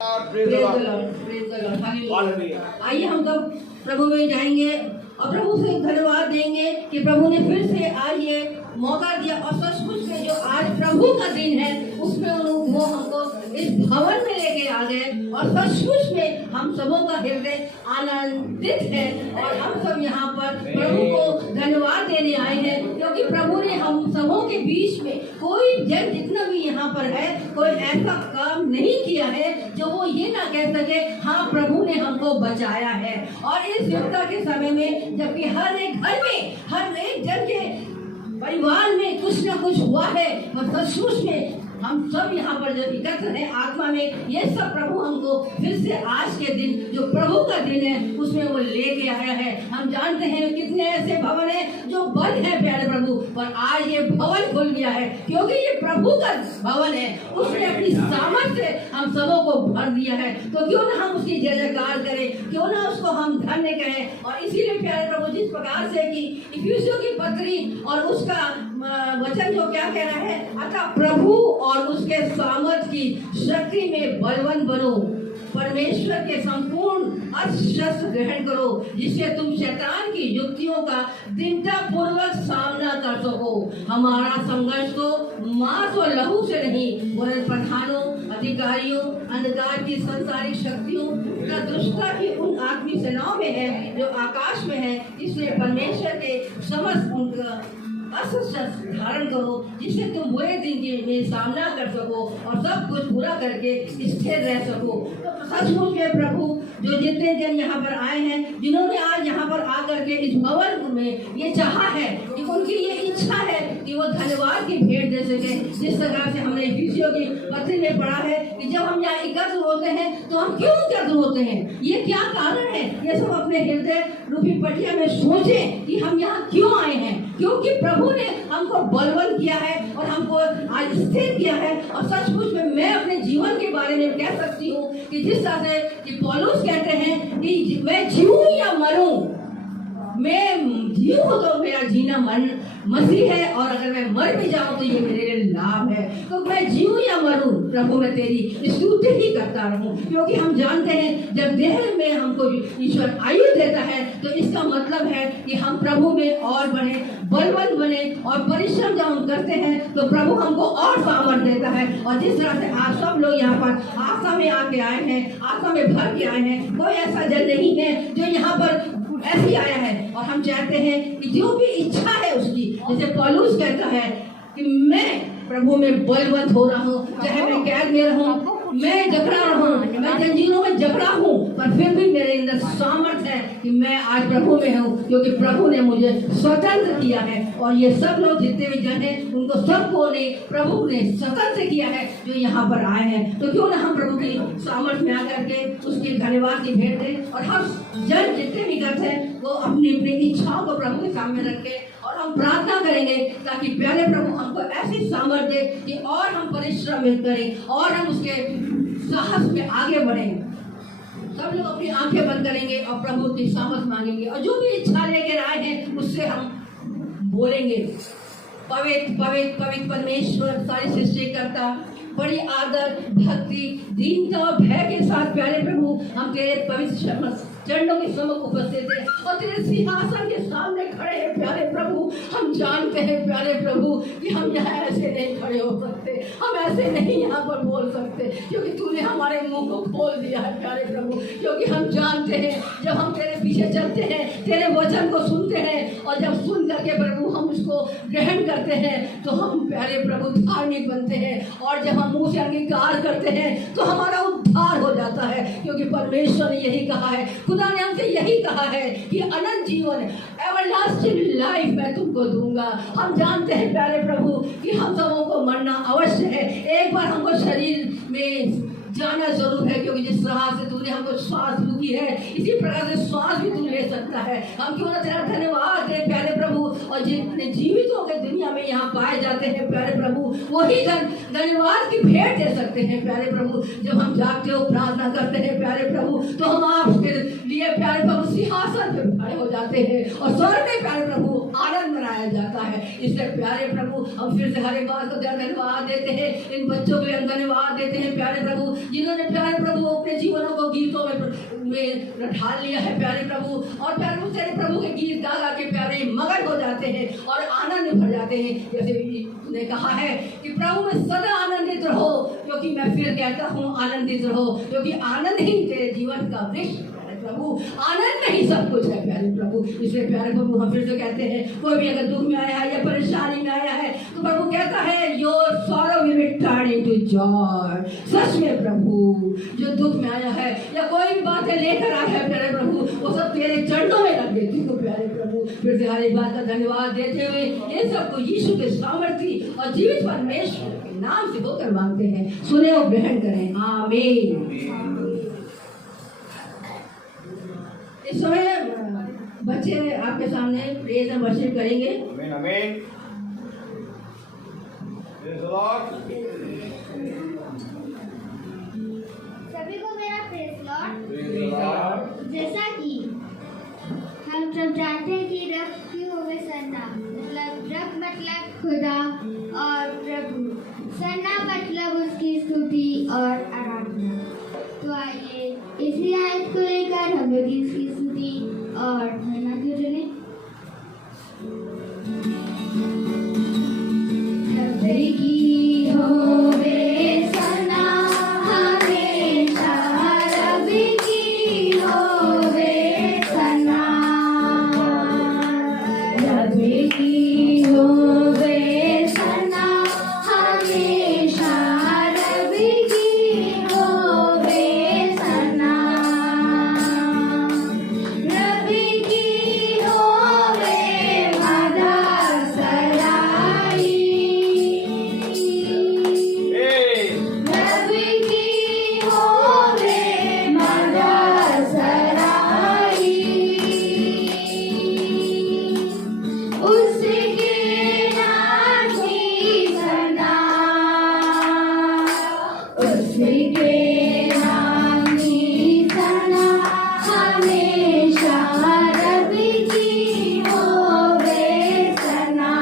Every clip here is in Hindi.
आइए हम सब प्रभु में जाएंगे और प्रभु से धन्यवाद देंगे कि प्रभु ने फिर से आज ये मौका दिया और सचमुच में जो आज प्रभु का दिन है उसमें वो हमको इस भवन में लेके आ गए और सचमुच में हम सबों का हृदय आनंदित है और हम सब यहाँ पर प्रभु को धन्यवाद देने आए हैं क्योंकि प्रभु ने हम सबों के बीच में कोई जन जितना भी यहाँ पर है कोई ऐसा काम नहीं किया है जो वो ये ना कह सके हाँ प्रभु ने हमको बचाया है। और इस युक्ता के समय में जबकि हर एक घर में हर एक जन के परिवार में कुछ न कुछ हुआ है और सचमुच में हम सब यहाँ पर जब एकत्र हैं आत्मा में ये सब प्रभु हमको फिर से आज के दिन जो प्रभु का दिन है उसमें वो लेके आया है। हम जानते हैं कितने ऐसे भवन हैं जो बंद है प्यारे प्रभु, पर आज ये भवन खुल गया है क्योंकि ये प्रभु का भवन है। उसने अपनी सामर्थ्य से हम सबों को भर दिया है तो क्यों ना हम उसकी जय जयकार करें, क्यों ना उसको हम धन्य कहें। और इसीलिए प्यारे प्रभु जिस प्रकार से कि इफिसियों की पत्री और उसका वचन जो क्या कह रहा है, अतः प्रभु और उसके सामर्थ की शक्ति में बलवान बनो, परमेश्वर के संपूर्ण अस्त्र ग्रहण करो जिससे तुम शैतान की युक्तियों का दृढ़ता पूर्वक सामना कर सको। हमारा संघर्ष तो मांस और लहू से नहीं वरन प्रधानों, अधिकारियों, अंधकार की संसारिक शक्तियों का दुष्टता की उन आत्मिक सेनाओं में है जो आकाश में है। इसलिए परमेश्वर के समस्त उनका अस्त्र धारण करो जिससे तुम बुरे दिन के सामना कर सको और सब कुछ पूरा करके स्थिर रह सको। तो सचमुच में प्रभु जो जितने जन यहाँ पर आए हैं जिन्होंने आज यहाँ पर आकर के इस भवन में ये चाहा है कि उनकी ये इच्छा है कि वो धन्यवाद की भेंट दे सके। जिस तरह से हमने इफिसियों की पत्री में पढ़ा है कि जब हम यहाँ एकत्र होते हैं तो हम क्यों एकत्र होते हैं, ये क्या कारण है, ये सब अपने हृदय रूपी पटिया में सोचें कि हम यहाँ क्यों आए हैं। क्योंकि प्रभु ने हमको बलवान किया है और हमको आज स्थिर किया है। और सचमुच में मैं अपने जीवन के बारे में कह सकती हूँ कि जिस तरह से कि पौलुस कहते हैं कि मैं जीऊं या मरूं, मैं जीऊं तो मेरा जीना मन मसीह है और अगर मैं मर भी जाऊं तो ये मेरे लिए लाभ है। तो मैं जीऊं या मरूं प्रभु मैं तेरी स्तुति ही करता रहूं क्योंकि हम जानते हैं जब देह में हमको ईश्वर आयु देता है तो इसका मतलब है कि हम प्रभु में और बढ़े, बलवान बने और परिश्रम जब हम करते हैं तो प्रभु हमको और सामर्थ्य देता है। और जिस तरह से आप सब लोग यहाँ पर आशा में आके आए हैं, आशा में भर के आए हैं, कोई ऐसा जन नहीं है जो यहाँ पर ऐसे आया है। और हम चाहते हैं कि जो भी इच्छा है उसकी, जैसे पौलुस कहता है कि मैं प्रभु में बलवंत हो रहा हूँ, चाहे मैं कैद में रहूं, मैं जकड़ा रहूं, मैं जंजीरों में जकड़ा हूँ, पर फिर भी मेरे अंदर सामर्थ्य है कि मैं आज प्रभु में हूँ क्योंकि प्रभु ने मुझे स्वतंत्र किया है। और ये सब लोग जितने भी जन हैं उनको सबको ने प्रभु ने स्वतंत्र किया है जो यहाँ पर आए हैं। तो क्यों ना हम प्रभु की सामर्थ्य में आकर के उसके धन्यवाद की भेंट दें और हम जन जितने भी करते हैं वो अपनी अपनी इच्छाओं को प्रभु के सामने रखें और हम प्रार्थना करेंगे ताकि प्यारे प्रभु हमको ऐसी सामर्थ्य दे कि और हम परिश्रम करें और हम उसके साहस में आगे बढ़ें। सब लोग अपनी आंखें बंद करेंगे और प्रभु की सामर्थ्य मांगेंगे और जो भी इच्छा लेकर आए हैं उससे हम बोलेंगे। पवित्र पवित्र पवित्र परमेश्वर सारी सृष्टि करता, बड़ी आदर भक्ति दीनता और भय के साथ प्यारे प्रभु हम तेरे पवित्र चरणों के सम्मुख उपस्थित है और तेरे सिंहासन के सामने खड़े हैं प्यारे प्रभु। हम जानते हैं प्यारे प्रभु कि हम यहाँ ऐसे नहीं खड़े हो सकते, हम ऐसे नहीं यहाँ पर बोल सकते क्योंकि तूने हमारे मुंह को खोल दिया है प्यारे प्रभु। क्योंकि हम जानते हैं जब हम तेरे पीछे चलते हैं, तेरे वचन को सुनते हैं और जब सुन करके प्रभु हम उसको ग्रहण करते हैं तो हम प्यारे प्रभु धार्मिक बनते हैं और जब हम मुंह से अंगीकार करते हैं तो हमारा उद्धार हो जाता है। क्योंकि परमेश्वर ने यही कहा है, खुदा ने हमसे यही कहा है कि अनंत जीवन एवरलास्टिंग लाइफ मैं तुमको दूंगा। हम जानते हैं प्यारे प्रभु कि हम सबों को मरना अवश्य है, एक बार हमको शरीर में जाना जरूर है क्योंकि जिस तरह से तूने हमको श्वास रुकी है इसी प्रकार से श्वास भी तू ले सकता है। हम क्यों ना तेरा धन्यवाद दे प्यारे प्रभु। और जितने जीवित होकर दुनिया में यहाँ पाए जाते हैं प्यारे प्रभु वही धन्यवाद की भेंट दे सकते हैं प्यारे प्रभु। जब हम जागते हो प्रार्थना करते हैं प्यारे प्रभु तो हम आपके लिए प्यारे प्रभु सिंहासन पे खड़े हो जाते हैं और स्वर्ग में प्यारे प्रभु आनंद मनाया जाता है। इसलिए प्यारे प्रभु हम फिर से हर एक बात को धन्यवाद देते हैं, इन बच्चों के लिए धन्यवाद देते हैं प्यारे प्रभु जिन्होंने प्यारे प्रभु अपने जीवनों को गीतों में ढाल लिया है प्यारे प्रभु। और प्यारे प्रभु तेरे प्रभु के गीत गा गा के प्यारे मगन हो जाते हैं और आनंद भर जाते हैं। जैसे ने कहा है कि प्रभु में सदा आनंदित रहो, क्योंकि मैं फिर कहता हूँ आनंदित रहो, क्योंकि आनंद ही तेरे जीवन का वृक्ष प्रभु, आनंद नहीं सब कुछ है प्यारे प्रभु। इसलिए प्यारे प्रभु हम फिर से कहते हैं, कोई भी अगर दुख में आया है या परेशानी में आया है तो प्रभु कहता है your sorrow will be turned into joy. सच में प्रभु जो दुख में आया है या कोई भी बातें लेकर आया है प्यारे प्रभु, वो सब तेरे चरणों में रख देती हूँ प्यारे प्रभु। फिर से हर एक बात का धन्यवाद देते हुए इन सबको यीशु के सामर्थी और जीवित परमेश्वर के नाम से होकर मांगते हैं, सुने और ग्रहण करें, आमीन। इस समय बच्चे आपके सामने प्रेज एंड वर्शिप करेंगे। आमीन आमीन। Praise the Lord. सभी को मेरा praise Lord. Praise the Lord. जैसा कि हम सब जानते हैं कि रब की होवे सन्ना, मतलब रब मतलब खुदा और प्रभु, सन्ना मतलब उसकी स्तुति और आराधना। तो आइए इसी आयत को लेकर हम लोग इसकी स्तुति और महिमा क्यों चले। रब की होवे सन्ना हमेशा, रब की होवे सन्ना, रब की होवे सन्ना हमेशा, रब की होवे सन्ना, रब की होवे मदद सराई, रब की होवे मदद सराई, उसके नाम की सना, उसके नाम की सना हमेशा, रब की होवे सना,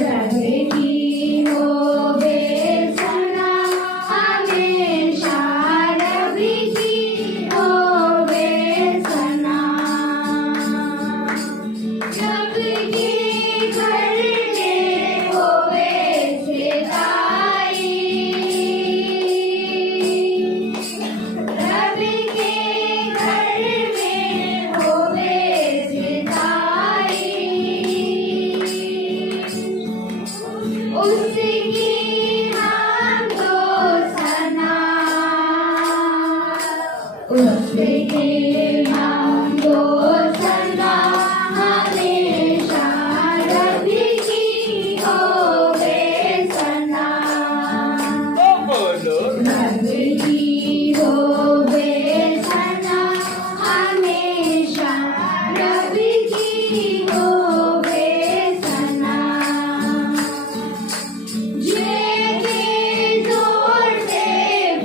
रब की होवे सना हमेशा, रब की होवे सना, रब के घर में होवे सेदाई, रब के घर में होवे सेदाई, उसकी नाम तो सना, उसके नाम तो सना हमेशा, रब की होवे सना, रब की होवे सना हमेशा, रब की होवे सना, जे जोर से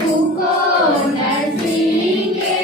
फूको नसीके,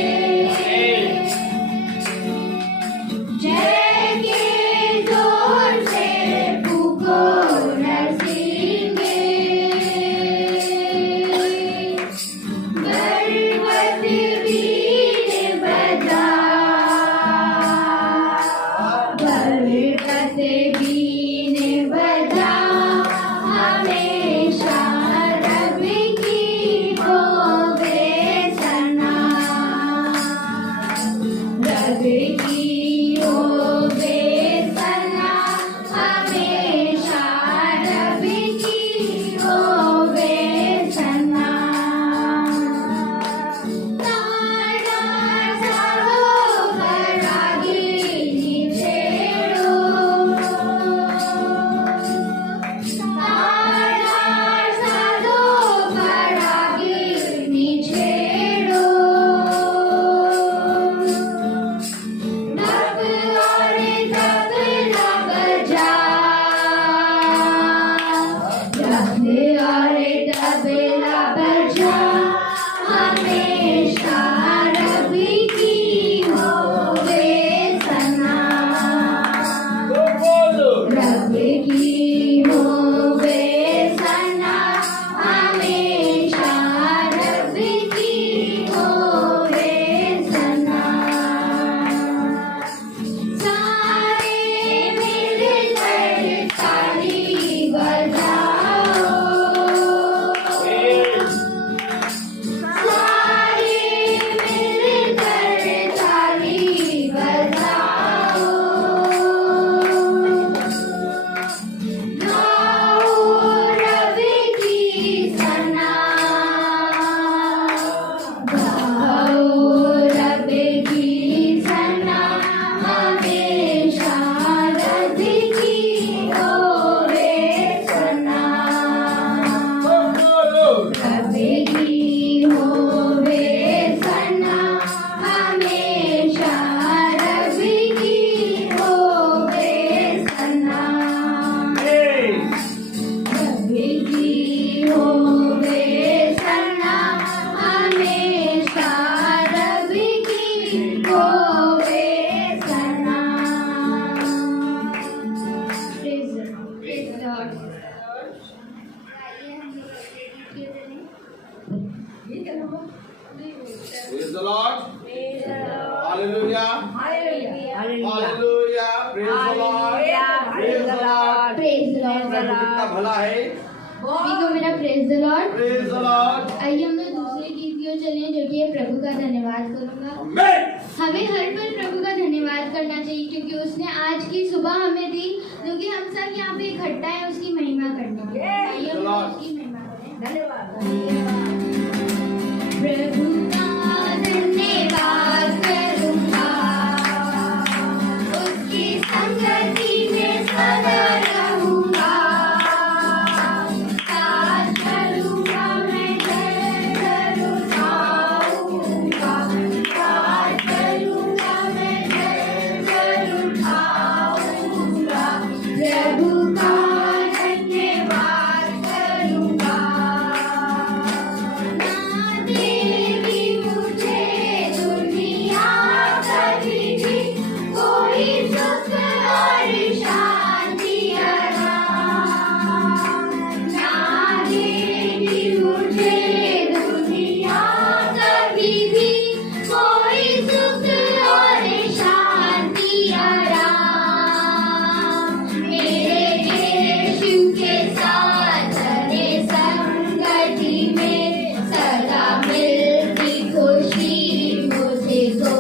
Praise the Lord. Hallelujah. Hallelujah. Praise the Lord. Praise the Lord. Praise the Lord. प्रभु कितना भला है। सभी को मेरा praise the Lord. Praise the Lord. आइए हम लोग दूसरे गीत की ओर चलें, जो कि प्रभु का धन्यवाद करूंगा। Amen. हमें हर पल प्रभु का धन्यवाद करना चाहिए, क्योंकि उसने आज की सुबह हमें दी, जो कि हम सब यहाँ पे इकट्ठा है उसकी महिमा करने के लिए। आइए हम लोग उसकी महिमा करें। धन्यवाद। प्रभु का धन्यवाद करूंगा, उसकी संगति में सदा रहूंगा, साथ चलूंगा मैं जल उठाऊंगा, साथ चलूंगा मैं जल उठाऊंगा, प्रभु का धन्यवाद करूंगा। देवी मुझे दुनिया कभी भी कोई सुख और शांति ना देवी मुझे दुनिया कभी भी कोई सुख और शांति मेरे यीशु के साथ चले संगति में सदा मिलती खुशी मुझे तो।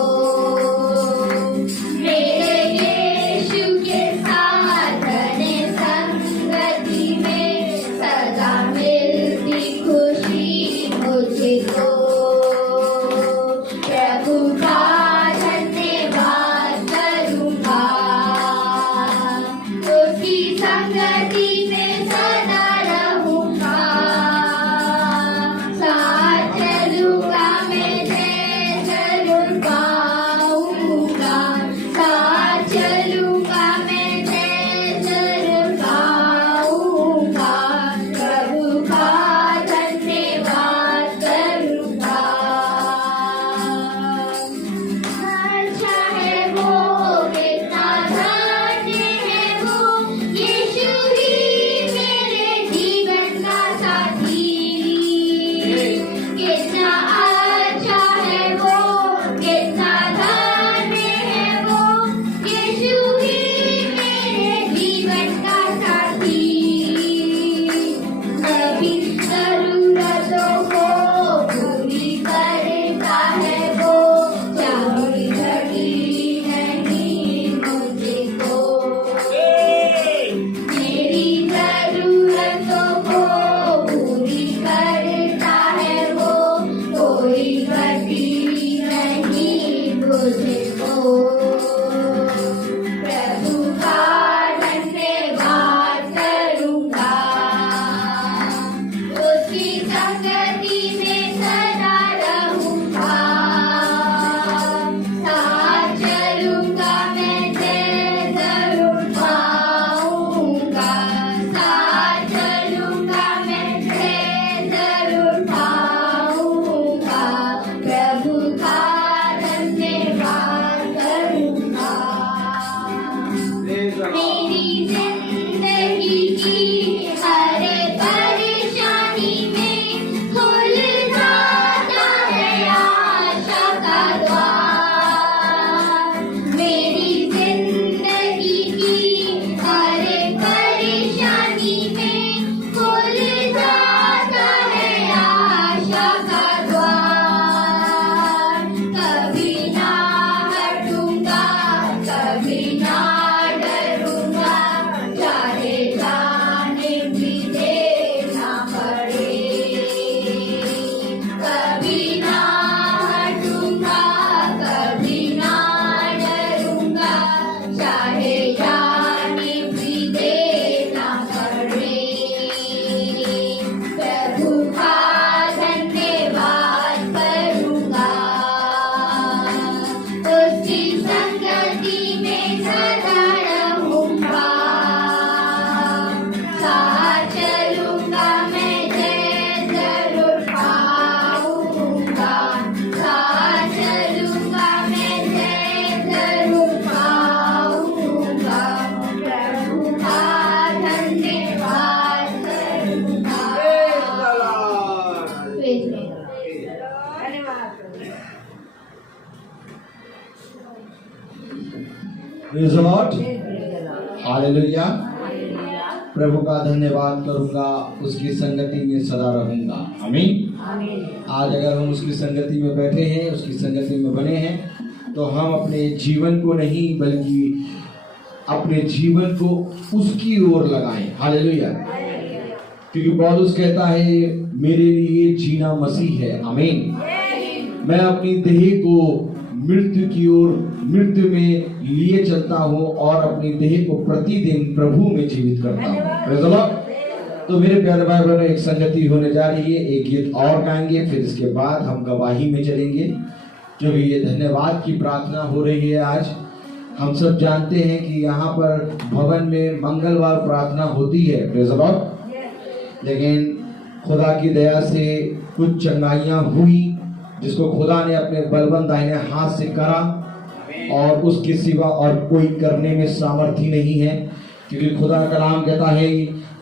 मेरे यीशु के साथ चले संगति में सदा मिलती खुशी मुझे तो। प्रभु का धन्यवाद करूंगा, उसकी संगति में सदा रहूंगा, साथ चलूंगा मैं जरूर पाऊंगा, साथ चलूंगा मैं जरूर पाऊंगा, प्रभु का धन्यवाद करूंगा। Praise the Lord, hallelujah. प्रभु का धन्यवाद करूंगा, उसकी संगति में सदा रहूंगा। आमीन। आज अगर हम उसकी संगति में बैठे हैं, उसकी संगति में बने हैं, तो हम अपने जीवन को नहीं बल्कि अपने जीवन को उसकी ओर लगाएं। हालेलुया। क्योंकि पौलुस कहता है मेरे लिए जीना मसीह है। आमीन। मैं अपनी देह को मृत्यु की ओर, मृत्यु में लिए चलता हूँ और अपनी देह को प्रतिदिन प्रभु में जीवित करता हूँ। Praise the Lord. तो मेरे प्यारे भाई बहनों, एक संगति होने जा रही है, एक गीत और गाएंगे, फिर इसके बाद हम गवाही में चलेंगे। क्योंकि ये धन्यवाद की प्रार्थना हो रही है आज। हम सब जानते हैं कि यहाँ पर भवन में मंगलवार प्रार्थना होती है। Praise the Lord. लेकिन खुदा की दया से कुछ चंगाइयाँ हुई, जिसको खुदा ने अपने बलवंत दाहिने हाथ से करा, और उसके सिवा और कोई करने में सामर्थ्य नहीं है। क्योंकि खुदा का कलाम कहता है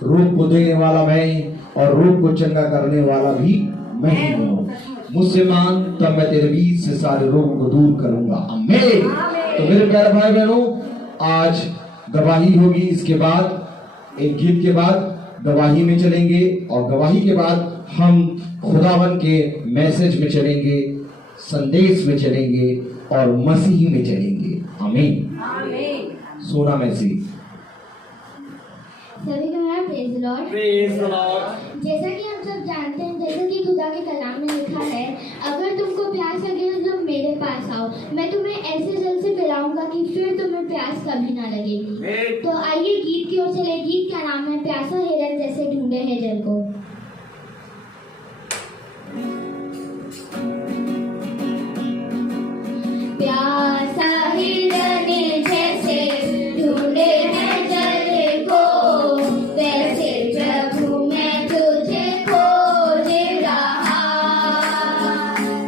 रोग को देने वाला मैं और रोग को चंगा करने वाला भी मैं ही हूँ। मुझसे मांग तब मैं तेरे बीच से सारे रोगों को दूर करूंगा। आमीन। तो मेरे प्यारे भाई बहनों, आज गवाही होगी। इसके बाद एक गीत के बाद गवाही में चलेंगे, और गवाही के बाद हम खुदावन के मैसेज में चलेंगे, संदेश में चलेंगे और मसीह में चलेंगे। आमीन। सोना मसीह। सभी को मेरा praise the Lord. Praise the Lord. जैसा कि हम सब जानते हैं, जैसा कि खुदा के कलाम में लिखा है, अगर तुमको प्यास लगे तो तुम मेरे पास आओ, मैं तुम्हें ऐसे जल से पिलाऊंगा कि फिर तुम्हें प्यास कभी ना लगेगी। तो आइए गीत की ओर चले। गीत का नाम है प्यासा हिरन जैसे ढूंढे हैं जल को। प्यासा हिरन जैसे ढूंढे हैं जल को, वैसे प्रभु मैं तुझे खोज रहा,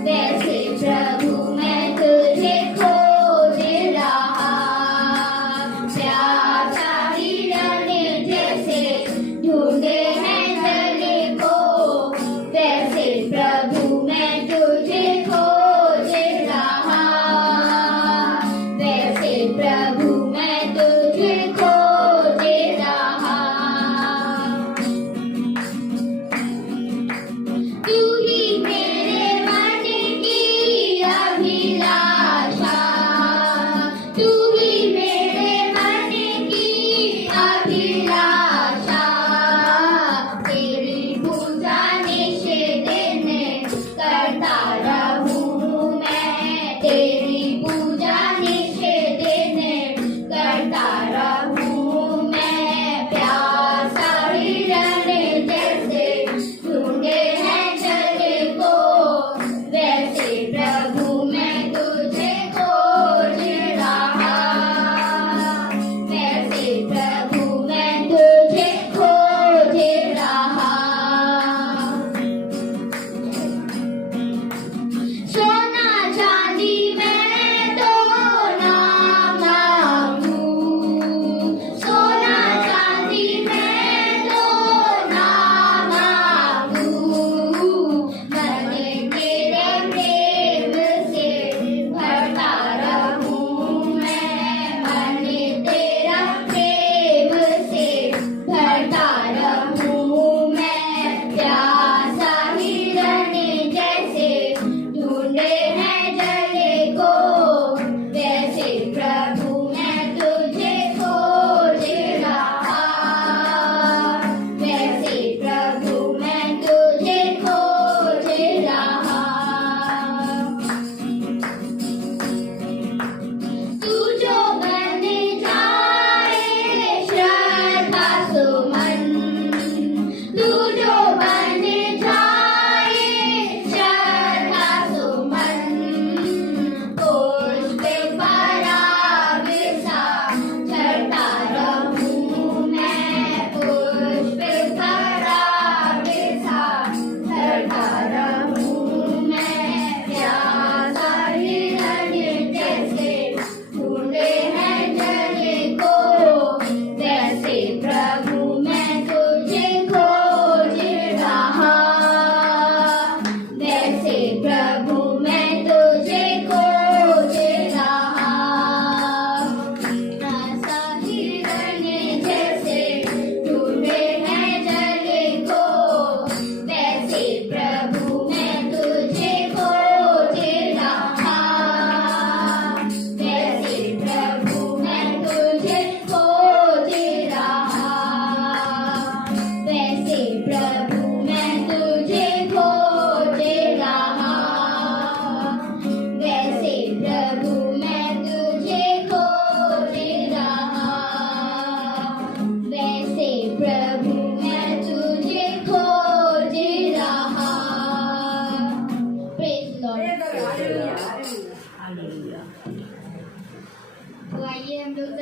वैसे प्रभु मैं तुझे खोज रहा। प्यासा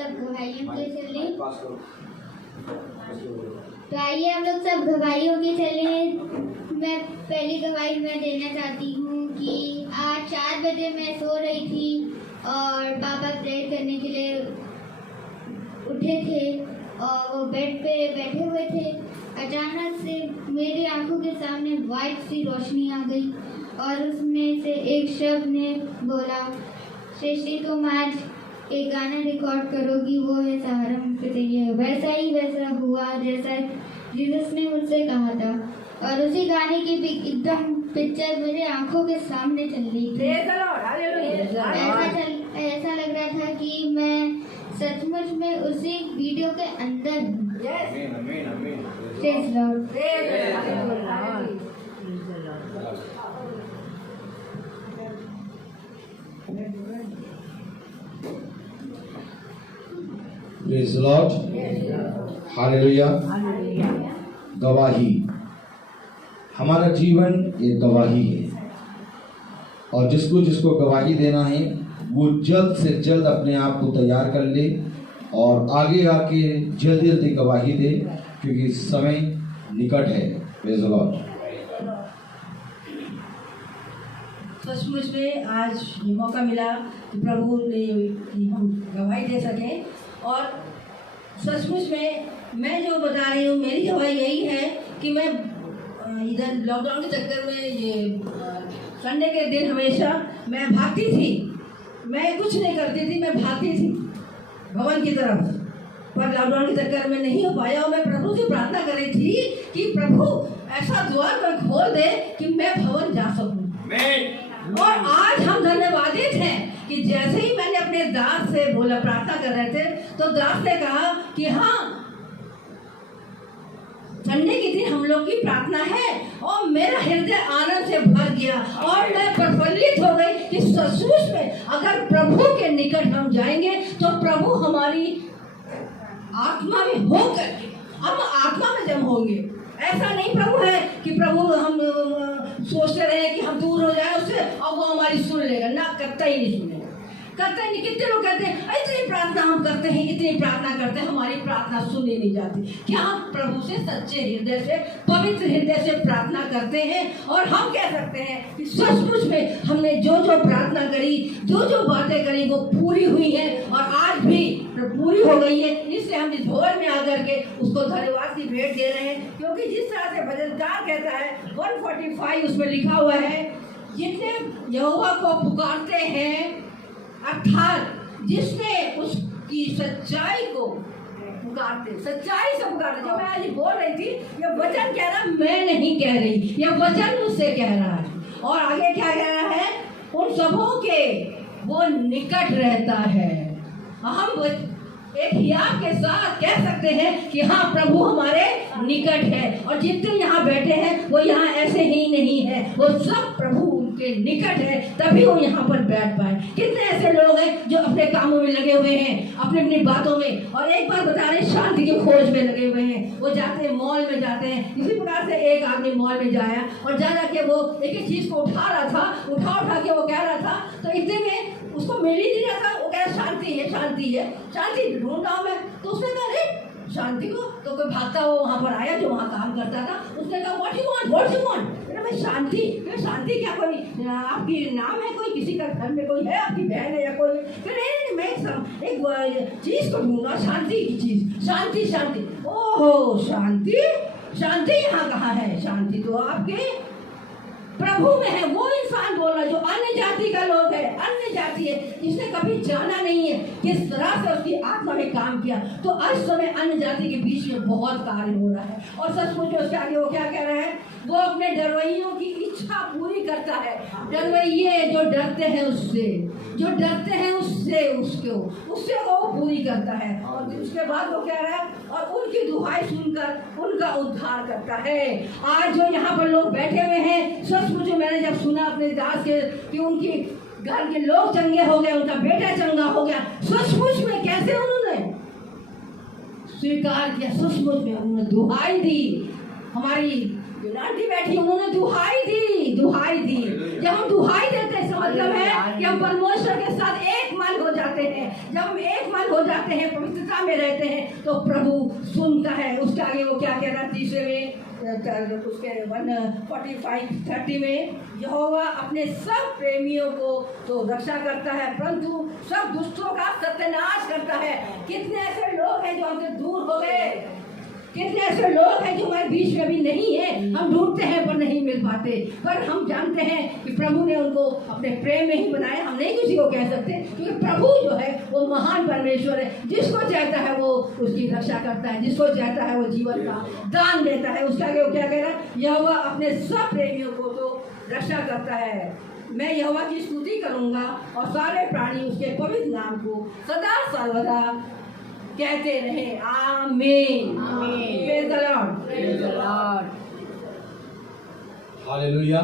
सब गवाहियों के चले। पास करो। तो आइए हम लोग सब गवाहियों के चले। मैं पहली गवाही मैं देना चाहती हूँ कि आज 4 बजे मैं सो रही थी और पापा प्रेयर करने के लिए उठे थे और वो बेड पे बैठे हुए थे। अचानक से मेरी आंखों के सामने वाइट सी रोशनी आ गई और उसमें से एक शब्द ने बोला, सृष्टि तुम आज एक गाना रिकॉर्ड करोगी, वो है सहारा मुझसे चाहिए। वैसा ही वैसा हुआ जैसा जीसस ने मुझसे कहा था और उसी गाने की एकदम पिक्चर मेरे आंखों के सामने चल रही थी। ऐसा लग रहा था कि मैं सचमुच में उसी वीडियो के अंदर हूँ। आमीन, आमीन, आमीन। Praise Lord. Praise the Lord, hallelujah. गवाही, हमारा जीवन एक गवाही है और जिसको जिसको गवाही देना है वो जल्द से जल्द अपने आप को तैयार कर ले और आगे आके जल्दी जल्दी गवाही दे, क्योंकि समय निकट है। Praise the Lord. सचमुच में आज ये मौका मिला कि प्रभु ने कि हम गवाही दे सकें और सचमुच में मैं जो बता रही हूँ मेरी गवाही यही है कि मैं इधर लॉकडाउन के चक्कर में ये संडे के दिन हमेशा मैं भागती थी। मैं कुछ नहीं करती थी, मैं भागती थी भवन की तरफ, पर लॉकडाउन के चक्कर में नहीं हो पाया और मैं प्रभु से प्रार्थना कर रही थी कि प्रभु ऐसा द्वार पर खोल दे कि मैं भवन जा सकूं। आमीन। और आज हम धन्यवादित हैं कि जैसे ही मैंने अपने दास से बोला, प्रार्थना कर रहे थे, तो दास ने कहा कि हाँ संडे के दिन हम लोग की प्रार्थना है और मेरा हृदय आनंद से भर गया और मैं प्रफुल्लित हो गई कि सचमुच में अगर प्रभु के निकट हम जाएंगे तो प्रभु हमारी आत्मा में होकर हम आत्मा में जम होंगे। ऐसा नहीं प्रभु है कि प्रभु हम सोचते रहे कि हम दूर हो जाए उससे और वो हमारी सुन लेगा, ना, करता ही नहीं सुनेगा, करता ही नहीं। कितने लोग कहते हैं इतनी प्रार्थना हम करते हैं, इतनी प्रार्थना करते हैं, हमारी प्रार्थना सुनी नहीं जाती। क्या हम प्रभु से सच्चे हृदय से, पवित्र हृदय से प्रार्थना करते हैं? और हम कह सकते हैं कि सचमुच में हमने जो जो प्रार्थना करी, जो जो बातें करी वो पूरी हुई है और आज भी पूरी हो गई है। इसलिए हम इस भवन में आकर के उसको धन्यवाद की भेंट दे रहे हैं, क्योंकि जिस तरह से भजनकार कहता है 145 उसमें लिखा हुआ है, जितने यहोवा को पुकारते हैं, अर्थात जिसने उसकी सच्चाई को पुकारते, सच्चाई से पुकारते। जो मैं आज बोल रही थी, ये वचन कह रहा, मैं नहीं कह रही, ये वचन मुझसे कह रहा है। और आगे क्या कह रहा है, उन सबों के वो निकट रहता है। हम एक हियाव के साथ कह सकते हैं कि हाँ प्रभु हमारे निकट है और जितने यहाँ बैठे हैं वो यहाँ ऐसे ही नहीं है, वो सब प्रभु उनके निकट है, तभी वो यहाँ पर बैठ पाए। कितने ऐसे लोग हैं जो अपने कामों में लगे हुए हैं, अपनी अपनी बातों में, और एक बार बता रहे शांति की खोज में लगे हुए हैं। वो जाते हैं मॉल में जाते हैं, इसी प्रकार से एक आदमी मॉल में जाया और जा के वो एक एक चीज को उठा रहा था, उठा के वो कह रहा था, तो इतने में उसको मिल ही नहीं रहा था। वो कह रहा शांति है, शांति है, शांति ढूंढ रहा हूं मैं। तो उसने कहा अरे शांति को, तो कोई भागता हुआ वहां पर आया जो वहां काम करता था। उसने कहा व्हाट यू वांट? मैं शांति, शांति क्या, कोई आपकी नाम है, कोई किसी का घर में कोई है, आपकी बहन है या कोई? फिर नहीं, मैं एक चीज को ढूंढा, शांति की चीज, शांति शांति। ओहो शांति, शांति यहाँ कहाँ है? शांति तो आपके प्रभु में है। वो इंसान बोल रहा जो अन्य जाति का लोग है, अन्य जाति है, जिसने कभी जाना नहीं है किस तरह से उसकी आत्मा में काम किया। तो आज समय अन्य जाति के बीच में बहुत कार्य हो रहा है और सचमुच उसके आगे वो क्या कह रहा है, वो अपने डरवैयों की इच्छा पूरी करता है। डरवैये जो डरते हैं उससे, जो डरते हैं उससे, उससे वो पूरी करता है। और उसके बाद वो कह रहा है और उनकी दुहाई सुनकर उनका उद्धार करता है। आज जो यहाँ पर लोग बैठे हुए हैं, सचमुच मैंने जब सुना अपने दास के कि उनकी घर के लोग चंगे हो गए, उनका बेटा चंगा हो गया, सचमुच में कैसे उन्होंने स्वीकार किया, सचमुच में उन्होंने दुहाई दी। हमारी आंटी बैठी, उन्होंने दुहाई दी। जब हम दुहाई देते हैं इसका मतलब है कि हम परमेश्वर के साथ एक मन हो जाते जाते हैं, जब हम एक मन हो जाते हैं, पवित्रता में रहते हैं, तो प्रभु सुनता है। उसके आगे वो क्या कह रहा है 30वें में, उसके 145:30 में, यहोवा अपने सब प्रेमियों को तो रक्षा करता है, परंतु सब दुष्टों का सत्यानाश करता है। कितने ऐसे लोग हैं जो हमसे दूर हो गए, कितने ऐसे लोग हैं जो हमारे बीच में भी नहीं है, हम ढूंढते हैं पर नहीं मिल पाते, पर हम जानते हैं कि प्रभु ने उनको अपने प्रेम में ही बनाया। हम नहीं किसी को कह सकते, क्योंकि प्रभु जो है वो महान परमेश्वर है, जिसको चाहता है वो उसकी रक्षा करता है, जिसको चाहता है वो जीवन का दान देता है। उसका आगे वो क्या कह रहा है, यहोवा अपने सब प्रेमियों को तो रक्षा करता है। मैं यहोवा की स्तुति करूंगा और सारे प्राणी उसके पवित्र नाम को सदा सर्वदा कहते रहे। आमीन। Praise the Lord. Hallelujah.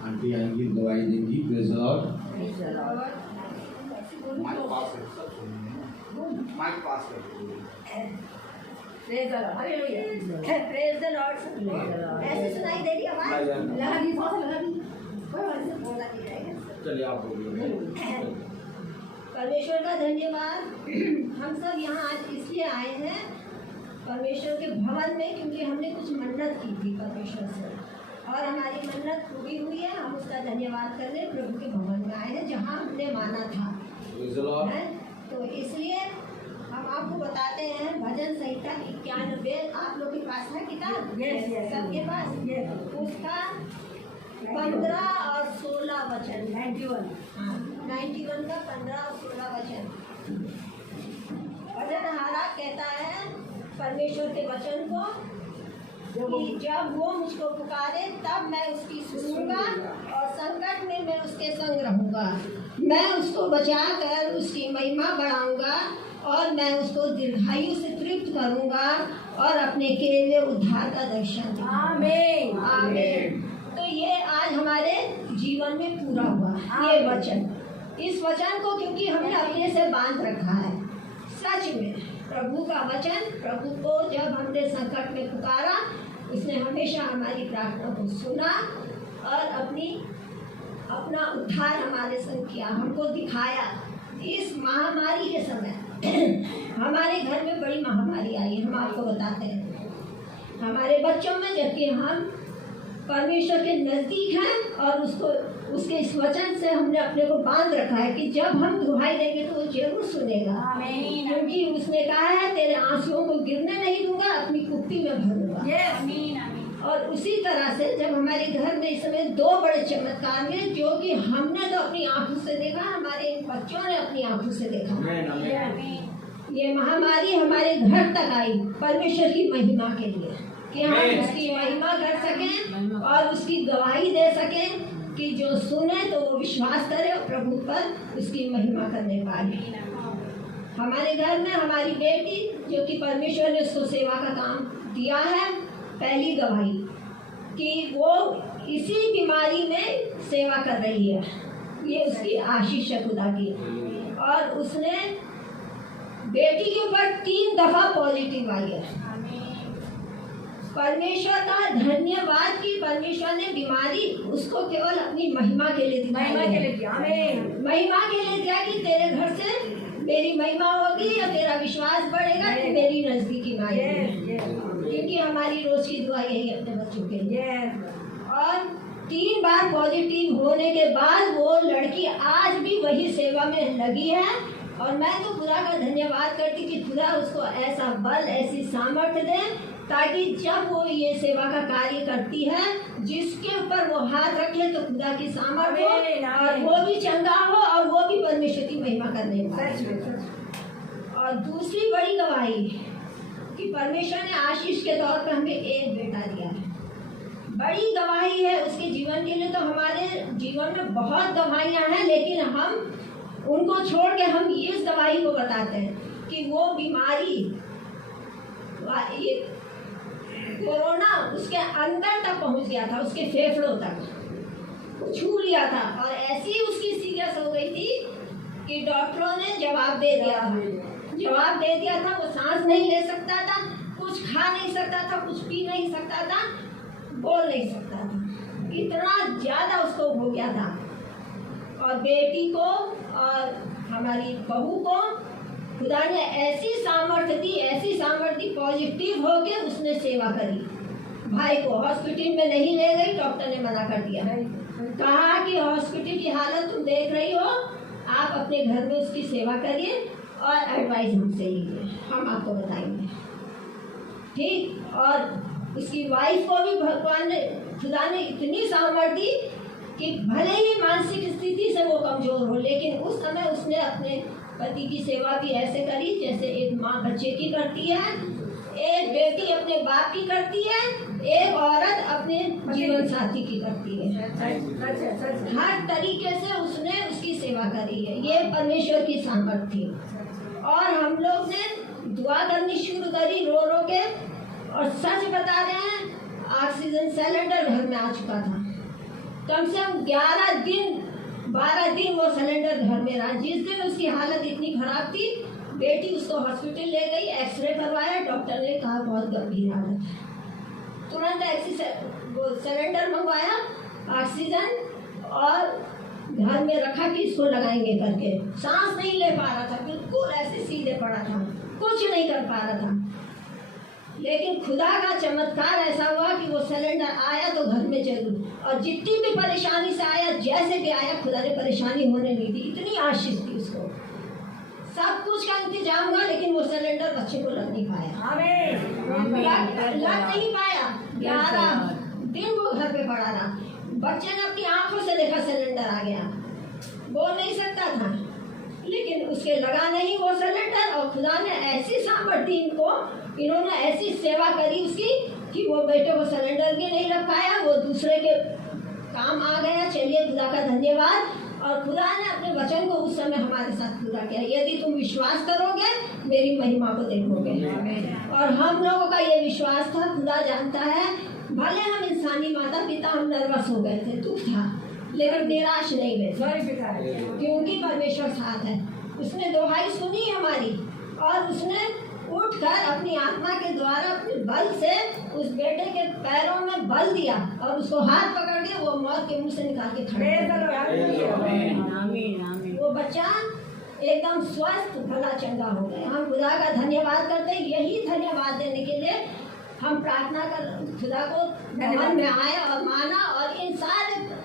Aunty आएंगी, दवाई देंगी। Praise the Lord. माइक पास है, सब सुनिए। माइक पास है। Praise the Lord. Hallelujah. Praise the Lord. ऐसे सुनाई दे रही आवाज? लगा दी, लगा दी। कोई बात नहीं, बोला नहीं जाएगा। चलिए आप बोलिए। परमेश्वर का धन्यवाद। हम सब यहाँ आज इसलिए आए हैं परमेश्वर के भवन में, क्योंकि हमने कुछ मन्नत की थी परमेश्वर से और हमारी मन्नत पूरी हुई है। हम उसका धन्यवाद करने प्रभु के भवन में आए हैं, जहाँ हमने माना था। तो इसलिए हम आपको बताते हैं भजन संहिता 91, आप लोग के पास है किताब? सबके पास। उसका 15 और 16 वचन, 91 का 15 और 16 वचन। भजनहारा कहता है परमेश्वर के वचन को कि जब वो मुझको पुकारे तब मैं उसकी सुनूंगा और संकट में मैं उसके संग रहूंगा। मैं उसको बचाकर उसकी महिमा बढ़ाऊंगा और मैं उसको दीर्घायु से तृप्त करूंगा और अपने केवल उद्धार का दर्शन दूंगा। आमीन। आमीन। तो ये आज हमारे जीवन में पूरा हुआ ये वचन। इस वचन को क्योंकि हमने अपने से बांध रखा है, सच में प्रभु का वचन, प्रभु को जब हमने संकट में पुकारा, उसने हमेशा हमारी प्रार्थना को सुना और अपना उद्धार हमारे संग किया, हमको दिखाया। इस महामारी के समय हमारे घर में बड़ी महामारी आई, हम आपको बताते हैं। हमारे बच्चों में, जबकि हम परमेश्वर के नजदीक हैं और उसके इस वचन से हमने अपने को बांध रखा है कि जब हम दुहाई देंगे तो वो जरूर सुनेगा, क्योंकि उसने कहा है तेरे आंसुओं को गिरने नहीं दूंगा, अपनी कुप्पी में भरूंगा। और उसी तरह से जब हमारे घर में इस समय 2 बड़े चमत्कार हुए, जो कि हमने तो अपनी आंखों से देखा, हमारे बच्चों ने अपनी आंखों से देखा। ये महामारी हमारे घर तक आई परमेश्वर की महिमा के लिए, कि हम उसकी महिमा कर सकें और उसकी गवाही दे सकें कि जो सुने तो वो विश्वास करे और प्रभु पर उसकी महिमा करने पाए। हमारे घर में हमारी बेटी, जो कि परमेश्वर ने उसको सेवा का काम दिया है, पहली गवाही कि वो इसी बीमारी में सेवा कर रही है, ये उसकी आशीष है खुदा की। और उसने बेटी के ऊपर 3 दफा पॉजिटिव आई है। परमेश्वर का धन्यवाद कि परमेश्वर ने बीमारी उसको केवल अपनी महिमा के लिए दिया, महिमा के लिए दिया कि तेरे घर से मेरी महिमा होगी और तेरा विश्वास बढ़ेगा, तो मेरी नजदीकी माएगी। क्योंकि हमारी रोज की दुआ यही है अपने बच्चों के लिए। और 3 बार पॉजिटिव होने के बाद वो लड़की आज भी वही सेवा में लगी है। और मैं तो खुदा का धन्यवाद करती कि खुदा उसको ऐसा बल, ऐसी सामर्थ्य दे, ताकि जब वो ये सेवा का कार्य करती है, जिसके ऊपर वो हाथ रखे तो खुदा की सामर्थ्य हो और वो भी चंगा हो और वो भी परमेश्वर की महिमा करने पाए। और दूसरी बड़ी गवाही कि परमेश्वर ने आशीष के तौर पर हमें एक बेटा दिया है। बड़ी गवाही है उसके जीवन के लिए। तो हमारे जीवन में बहुत गवाहियाँ हैं, लेकिन हम उनको छोड़ के हम इस गवाही को बताते हैं कि वो बीमारी, ये कोरोना उसके अंदर तक पहुंच गया था, उसके फेफड़ों तक छू लिया था। और ऐसी उसकी सीरियस हो गई थी कि डॉक्टरों ने जवाब दे दिया था। वो सांस नहीं ले सकता था, कुछ खा नहीं सकता था, कुछ पी नहीं सकता था, बोल नहीं सकता था, इतना ज़्यादा उसको हो गया था। और बेटी को और हमारी बहू को खुदा ने ऐसी सामर्थ्य पॉजिटिव होके उसने सेवा करी। भाई को हॉस्पिटल में नहीं ले गई, डॉक्टर ने मना कर दिया, कहा कि हॉस्पिटल की हालत तुम देख रही हो, आप अपने घर में उसकी सेवा करिए और एडवाइस हमसे लीजिए, हम आपको बताएंगे, ठीक। और उसकी वाइफ को भी भगवान ने, खुदा ने इतनी सामर्थ्य दी कि भले ही मानसिक स्थिति से वो कमजोर हो, लेकिन उस समय उसने अपने पति की सेवा भी ऐसे करी जैसे एक माँ बच्चे की करती है, एक बेटी अपने बाप की करती है, एक औरत अपने जीवन साथी की करती है। हर तरीके से उसने उसकी सेवा करी है। ये परमेश्वर की सामर्थ्य थी। और हम लोग ने दुआ करनी शुरू करी रो रो के, और सच बता रहे हैं, ऑक्सीजन सिलेंडर घर में आ चुका था। कम से कम 12 दिन वो सिलेंडर घर में रहा। जिस दिन उसकी हालत इतनी खराब थी, बेटी उसको हॉस्पिटल ले गई, एक्सरे करवाया, डॉक्टर ने कहा बहुत गंभीर हालत है। तुरंत वो सिलेंडर मंगवाया, ऑक्सीजन, और घर में रखा कि इसको लगाएंगे करके। सांस नहीं ले पा रहा था, बिल्कुल ऐसे सीधे पड़ा था, कुछ नहीं कर पा रहा था। लेकिन खुदा का चमत्कार ऐसा हुआ कि वो सिलेंडर आया तो घर में जरूर, और जितनी भी परेशानी से आया, जैसे भी आया, खुदा ने परेशानी होने नहीं दी। इतनी आशीष थी उसको, सब कुछ का इंतजाम हुआ, लेकिन वो सिलेंडर बच्चे को लग नहीं पाया, लग नहीं पाया। 11 दिन वो घर पे पड़ा रहा। बच्चे ने अपनी आंखों से देखा सिलेंडर आ गया, बोल नहीं सकता था, लेकिन उसके लगा नहीं वो सिलेंडर। और खुदा ने ऐसी सामर्थ्य इन्होंने ऐसी सेवा करी उसकी कि वो बेटे को सिलेंडर भी नहीं रख पाया, वो दूसरे के काम आ गया। चलिए, खुदा का धन्यवाद। और खुदा ने अपने वचन को उस समय हमारे साथ पूरा किया। यदि तुम विश्वास करोगे, मेरी महिमा को देखोगे। और हम लोगों का ये विश्वास था, खुदा जानता है, भले हम इंसानी माता पिता हम नर्वस हो गए थे, दुख था, लेकिन निराश नहीं हुए, क्योंकि परमेश्वर साथ है। उसने दुहाई सुनी हमारी, और उसने उठकर अपनी आत्मा के द्वारा अपने बल से उस बेटे के पैरों में बल दिया, और उसको हाथ पकड़ के वो मौत के मुंह से निकाल के खड़ा। वो बच्चा एकदम स्वस्थ भला चंगा हो गया। हम खुदा का धन्यवाद करते हैं। यही धन्यवाद देने के लिए हम प्रार्थना कर खुदा को मन में आया और माना, और इन सारे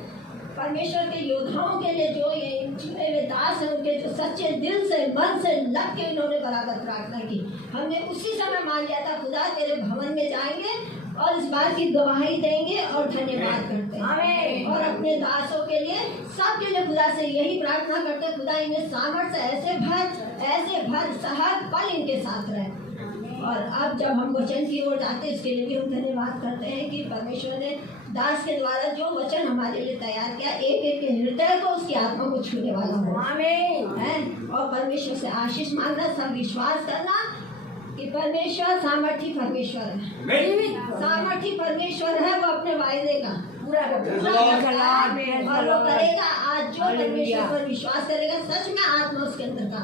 परमेश्वर के योद्धाओं के लिए जो ये चुने हुए दास हैं, उनके जो सच्चे दिल से मन से लग के इन्होंने बराबर प्रार्थना की, हमने उसी समय मान लिया था, खुदा तेरे भवन में जाएंगे और इस बात की गवाही देंगे और धन्यवाद करते हैं। और अपने दासों के लिए, सबके लिए खुदा से यही प्रार्थना करते हैं, खुदा इन्हें सामर्थ्य ऐसे भर हर पल इनके साथ रहे। और अब जब हम वचन की ओर जाते हैं, इसके लिए भी हम धन्यवाद करते हैं कि परमेश्वर ने दास के द्वारा जो वचन हमारे लिए तैयार किया, एक एक के हृदय को, उसकी आत्मा को छूने वाला हो। आमीन। और परमेश्वर से आशीष मांगना, सब विश्वास करना कि परमेश्वर सामर्थी परमेश्वर है, सामर्थी परमेश्वर है। वो अपने वायदे का पूरा करेगा, और वो करेगा। आज जो परमेश्वर पर विश्वास करेगा, सच में आत्मा उसके अंदर का।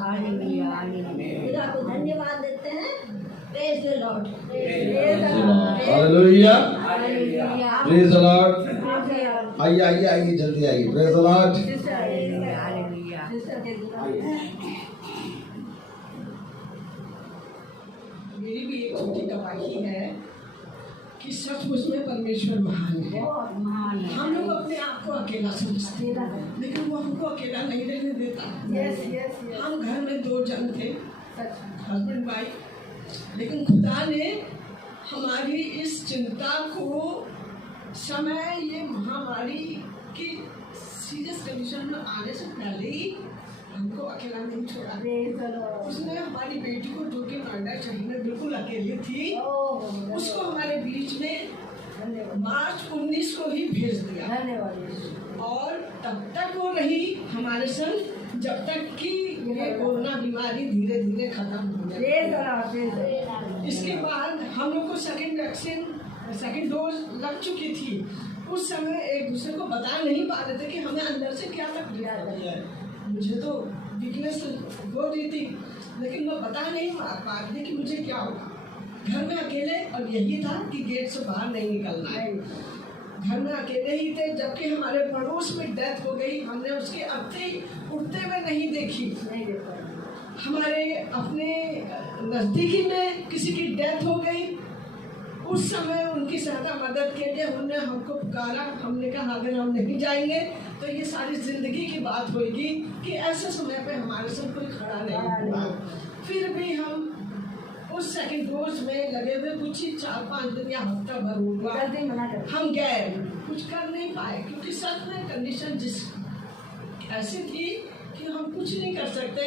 खुदा को धन्यवाद देते हैं। Praise the Lord. Hallelujah. Praise the Lord. आइए जल्दी आइए। Praise the Lord. मेरी भी एक छोटी गवाही है कि सचमुच में परमेश्वर महान है। हम लोग अपने आप को अकेला समझते हैं, लेकिन वो हमको अकेला नहीं रहने देता। हम घर में 2 जन थे, हस्बैंड वाइफ, लेकिन खुदा ने हमारी इस चिंता को समय, ये महामारी की सीरियस कंडीशन में आने से पहले ही हमको अकेला नहीं छोड़ा। उसने हमारी बेटी को, जो कि नोएडा शहर में बिल्कुल अकेली थी, उसको हमारे बीच में मार्च 19 को ही भेज दिया। और तब तक वो रही हमारे संग, जब तक कि ये कोरोना बीमारी धीरे धीरे खत्म हो जाए। इसके बाद हम लोग को सेकेंड डोज लग चुकी थी। उस समय एक दूसरे को बता नहीं पा रहे थे कि हमें अंदर से क्या तकलीफ आ रही है। मुझे तो वीकनेस हो रही थी, लेकिन मैं बता नहीं पा रही थी कि मुझे क्या होगा। घर में अकेले, और यही था कि गेट से बाहर नहीं निकलना है। घर में अकेले ही थे, जबकि हमारे पड़ोस में डेथ हो गई। हमने उसके अर्थी उठते हुए नहीं देखी। हमारे अपने नज़दीकी में किसी की डेथ हो गई, उस समय उनकी सहायता मदद के लिए उन्होंने हमको पुकारा। हमने कहा अगर हम नहीं जाएंगे तो ये सारी ज़िंदगी की बात होगी कि ऐसे समय पे हमारे साथ कोई खड़ा नहीं हुआ। फिर भी हम उस सेकंड डोज में लगे हुए कुछ ही 4-5 दिन या हफ्ता भर हुआ, हम गए, कुछ कर नहीं पाए, क्योंकि सच में कंडीशन जिस ऐसी थी कि हम कुछ नहीं कर सकते।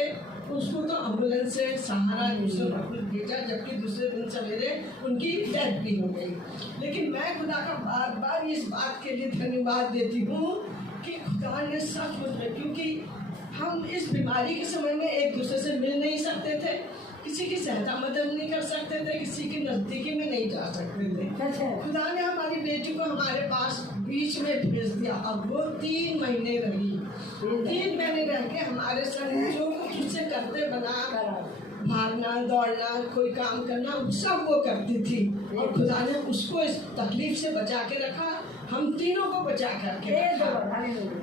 उसको तो एम्बुलेंस से सहारा दूसरे भेजा, जबकि दूसरे दिन सवेरे उनकी डेथ भी हो गई। लेकिन मैं खुदा का बार बार इस बात के लिए धन्यवाद देती हूँ कि खुदा ने सचमुच में, क्योंकि हम इस बीमारी के समय में एक दूसरे से मिल नहीं सकते थे, किसी की सहायता मदद नहीं कर सकते थे, किसी के नज़दीकी में नहीं जा सकते थे। खुदा ने हमारी बेटी को हमारे पास बीच में भेज दिया। अब वो 3 महीने रही। 3 महीने रह के हमारे साथ जो कुछ उससे करते बना, भागना दौड़ना, कोई काम करना, सब वो करती थी। और खुदा ने उसको इस तकलीफ से बचा के रखा, हम तीनों को बचा करके रखा।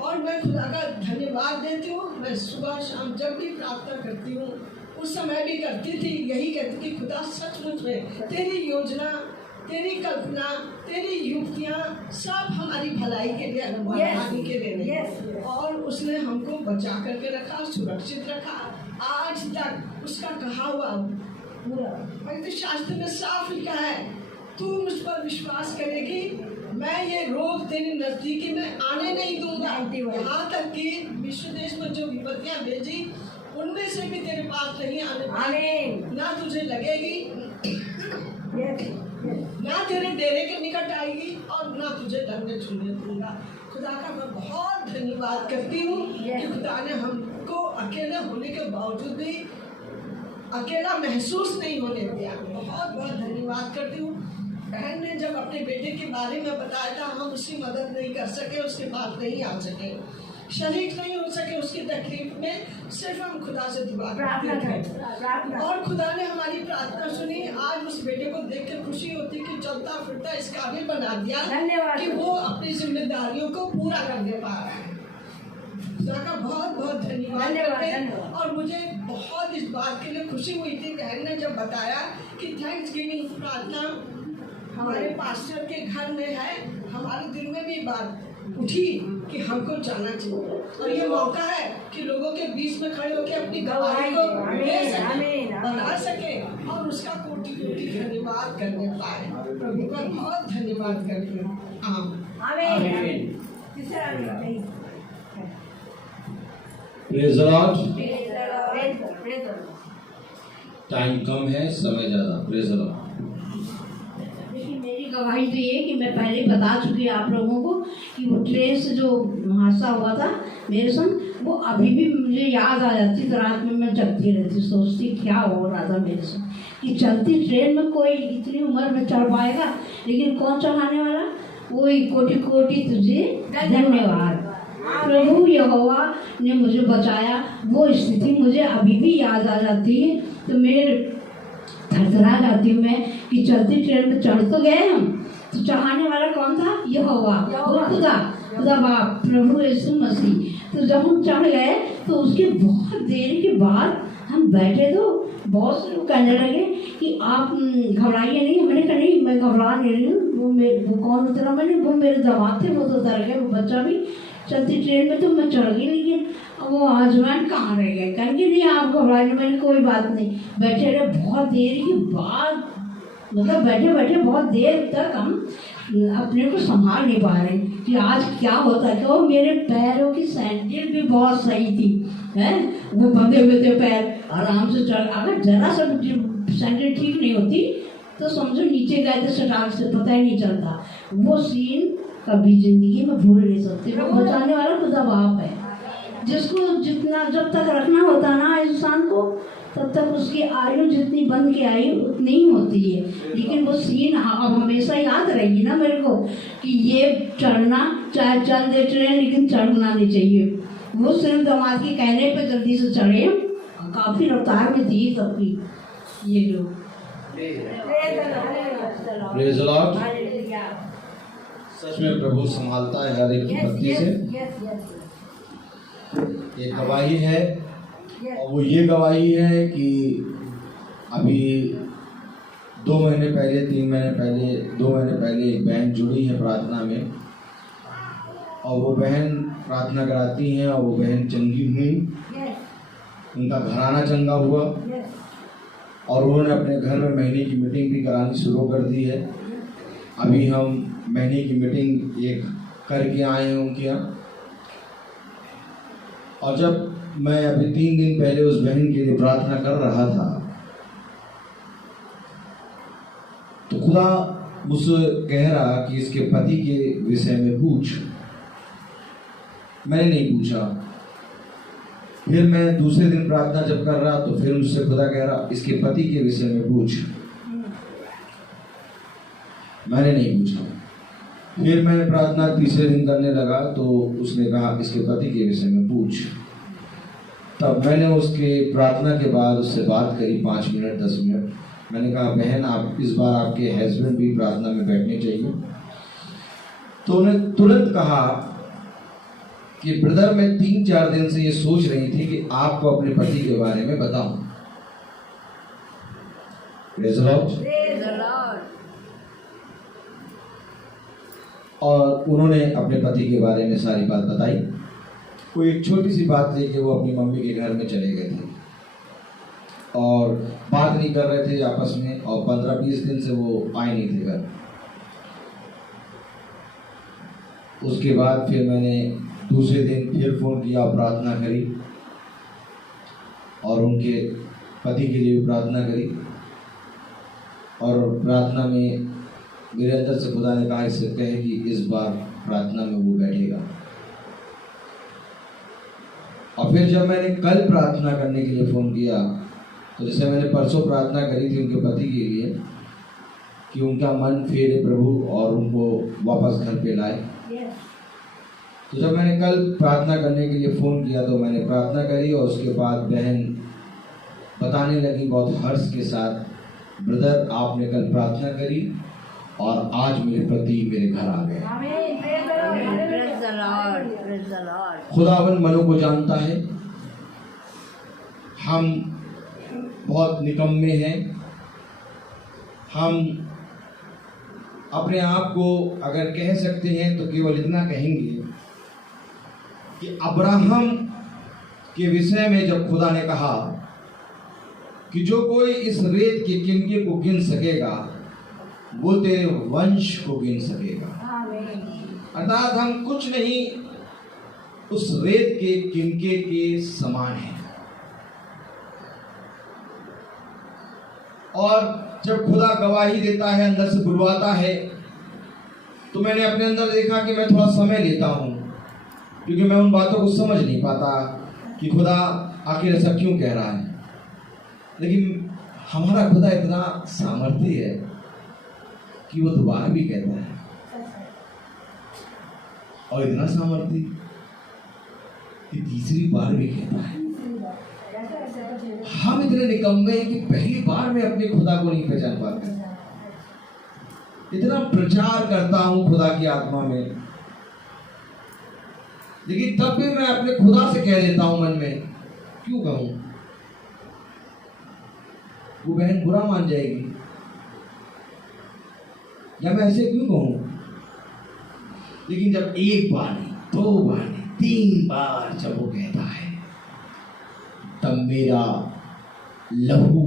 और मैं खुदा का धन्यवाद देती हूँ। मैं सुबह शाम जब भी प्रार्थना करती हूँ, उस समय भी करती थी, यही कहती थी खुदा सचमुच में तेरी योजना, तेरी कल्पना, तेरी युक्तियाँ सब हमारी भलाई के लिए, भलाई के लिए। और उसने हमको बचा करके रखा, सुरक्षित रखा। आज तक उसका कहा हुआ पवित्र शास्त्र में साफ लिखा है, तू मुझ पर विश्वास करेगी, मैं ये रोग तेरे नजदीकी में आने नहीं दूंगा। यहाँ तक कि विश्व देश में जो विपत्तियाँ भेजी, उनमें से भी तेरे पास नहीं आने पाएगी, ना तुझे लगेगी, ना तेरे डेरे के निकट आएगी, और ना तुझे डरने छूने दूंगा। खुदा का मैं बहुत धन्यवाद करती हूँ कि खुदा ने हमको अकेले होने के बावजूद भी अकेला महसूस नहीं होने दिया। बहुत बहुत धन्यवाद करती हूँ। बहन ने जब अपने बेटे के बारे में बताया था, हम उसकी मदद नहीं कर सके, उसके पास नहीं आ सके, शरीक नहीं हो सके उसकी तकलीफ में, सिर्फ हम खुदा से दुआ करते थे। और खुदा ने हमारी प्रार्थना सुनी। आज उस बेटे को देख कर खुशी होती कि चलता फिरता इस काबिल बना दिया कि वो अपनी जिम्मेदारियों को पूरा करने पा रहा है। खुदा का बहुत बहुत धन्यवाद। और मुझे बहुत इस बात के लिए खुशी हुई थी, बहन ने जब बताया कि थैंक्स गिविंग प्रार्थना हमारे पास्टर के घर में है। हमारे दिल में भी बात उठी कि हमको जाना चाहिए, और ये मौका है कि लोगों के बीच में खड़े होकर अपनी गवाही को दे सके, बता सके, और उसका कोटि कोटि धन्यवाद करने पाए। प्रभु का बहुत धन्यवाद करते हैं। आमीन। Praise the Lord. टाइम कम है, समय ज़्यादा। Praise the Lord. मेरी गवाही तो ये कि मैं पहले बता चुकी आप लोगों को कि वो ट्रेन से जो हादसा हुआ था मेरे संग, वो अभी भी मुझे याद आ जाती। तो रात में मैं जगती रहती, सोचती क्या हो रहा था मेरे संग, कि चलती ट्रेन में कोई इतनी उम्र में चढ़ पाएगा, लेकिन कौन चढ़ाने वाला? वही कोटि कोटि तुझे धन्यवाद। प्रभु यहोवा ने मुझे बचाया। वो स्थिति मुझे अभी भी याद आ जाती है, तो मेरे थरथरा जाती हूँ मैं कि चलती ट्रेन में चढ़ तो गए हम, तो चढ़ाने वाला कौन था? यहोवा, वो खुदा बाप, प्रभु यीशु मसीह। तो जब हम चढ़ गए तो उसके बहुत देर के बाद हम बैठे, तो बहुत से लोग कहने लगे कि आप घबराइए नहीं। मैंने कहा नहीं, मैं घबरा नहीं रही हूँ। वो कौन उतरा? मैंने वो मेरे दामाद थे, वो तो उतर गए, वो बच्चा भी चलती ट्रेन में तो मैं चढ़ गई, लेकिन वो हस्बैंड कहाँ रह गए? कहेंगे नहीं आप घबराइए। मैंने कोई बात नहीं, बैठे रहे। बहुत देर के बाद, मतलब बैठे बैठे बहुत देर तक हम अपने को संभाल नहीं पा रहे कि आज क्या होता है। तो मेरे पैरों की सैंडल भी बहुत सही थी, है वो बंधे हुए थे पैर, आराम से चल। अगर जरा सा सैंडल ठीक नहीं होती तो समझो नीचे गए थे सटाक से, पता ही नहीं चलता। वो सीन कभी जिंदगी में भूल नहीं सकते। वो बचाने वाला खुदा बाप है, जिसको जितना जब तक रखना होता ना इंसान को, तब तक उसकी आयु जितनी बन के आयु उतनी ही होती है। लेकिन वो सीन अब हमेशा याद रहेगी ना मेरे को कि ये चढ़ना, चाहे चल दे ट्रेन, लेकिन चढ़ना नहीं चाहिए। वो सिर्फ दामाद के कहने पे जल्दी से चढ़े, काफी रफ्तार में थी सबकी ये लोग। Praise the Lord. सच में प्रभु संभालता है हर एक की पत्नी से। एक गवाही है और वो ये गवाही है कि अभी 2 महीने पहले 3 महीने पहले 2 महीने पहले एक बहन जुड़ी है प्रार्थना में, और वो बहन प्रार्थना कराती हैं और वो बहन चंगी हुई, उनका घराना चंगा हुआ और उन्होंने अपने घर में महीने की मीटिंग भी करानी शुरू कर दी है। अभी हम महीने की मीटिंग एक करके आए हैं उनके यहाँ। और जब मैं अभी 3 दिन पहले उस बहन के लिए प्रार्थना कर रहा था तो खुदा मुझसे कह रहा कि इसके पति के विषय में पूछ। मैंने नहीं पूछा। फिर मैं दूसरे दिन प्रार्थना जब कर रहा तो फिर मुझसे खुदा कह रहा इसके पति के विषय में पूछ। मैंने नहीं पूछा। फिर मैं प्रार्थना तीसरे दिन करने लगा तो उसने कहा इसके पति के विषय में पूछ। तब मैंने उसके प्रार्थना के बाद उससे बात करी 5 मिनट 10 मिनट। मैंने कहा बहन आप इस बार आपके हस्बैंड भी प्रार्थना में बैठने चाहिए। तो उन्हें तुरंत कहा कि ब्रदर मैं 3-4 दिन से ये सोच रही थी कि आपको अपने पति के बारे में बताऊं। Praise the Lord. और उन्होंने अपने पति के बारे में सारी बात बताई। कोई एक छोटी सी बात थी कि वो अपनी मम्मी के घर में चले गए थे और बात नहीं कर रहे थे आपस में, और 15-20 दिन से वो आए नहीं थे घर। उसके बाद फिर मैंने दूसरे दिन फिर फ़ोन किया, प्रार्थना करी और उनके पति के लिए भी प्रार्थना करी। और प्रार्थना में मेरे अंदर से खुदा ने कहा इससे कहे कि इस बार प्रार्थना में वो बैठेगा। और फिर जब मैंने कल प्रार्थना करने के लिए फ़ोन किया तो जैसे मैंने परसों प्रार्थना करी थी उनके पति के लिए कि उनका मन फेरे प्रभु और उनको वापस घर पे लाए। तो जब मैंने कल प्रार्थना करने के लिए फ़ोन किया तो मैंने प्रार्थना करी और उसके बाद बहन बताने लगी बहुत हर्ष के साथ, ब्रदर आपने कल प्रार्थना करी और आज मेरे पति मेरे घर आ गए। खुदावन मनों को जानता है। हम बहुत निकम्मे हैं। हम अपने आप को अगर कह सकते हैं तो केवल इतना कहेंगे कि अब्राहम के विषय में जब खुदा ने कहा कि जो कोई इस रेत के किनके को गिन सकेगा वो तेरे वंश को गिन सकेगा। अर्थात हम कुछ नहीं उस रेत के किनके के समान हैं। और जब खुदा गवाही देता है, अंदर से बुलवाता है, तो मैंने अपने अंदर देखा कि मैं थोड़ा समय लेता हूँ क्योंकि मैं उन बातों को समझ नहीं पाता कि खुदा आखिर ऐसा क्यों कह रहा है। लेकिन हमारा खुदा इतना सामर्थ्य है कि वो दोबारा भी कहता है, और इतना सामर्थ्य कि तीसरी बार भी कहता है। हम इतने निकम्मे हैं कि पहली बार में अपने खुदा को नहीं पहचान पाते। इतना प्रचार करता हूं खुदा की आत्मा में, लेकिन तब भी मैं अपने खुदा से कह देता हूं मन में, क्यों कहूं, वो बहन बुरा मान जाएगी, या मैं ऐसे क्यों कहूं। लेकिन जब 1 बार नहीं, 2 बार नहीं, 3 बार जब वो कहता है तब मेरा लहू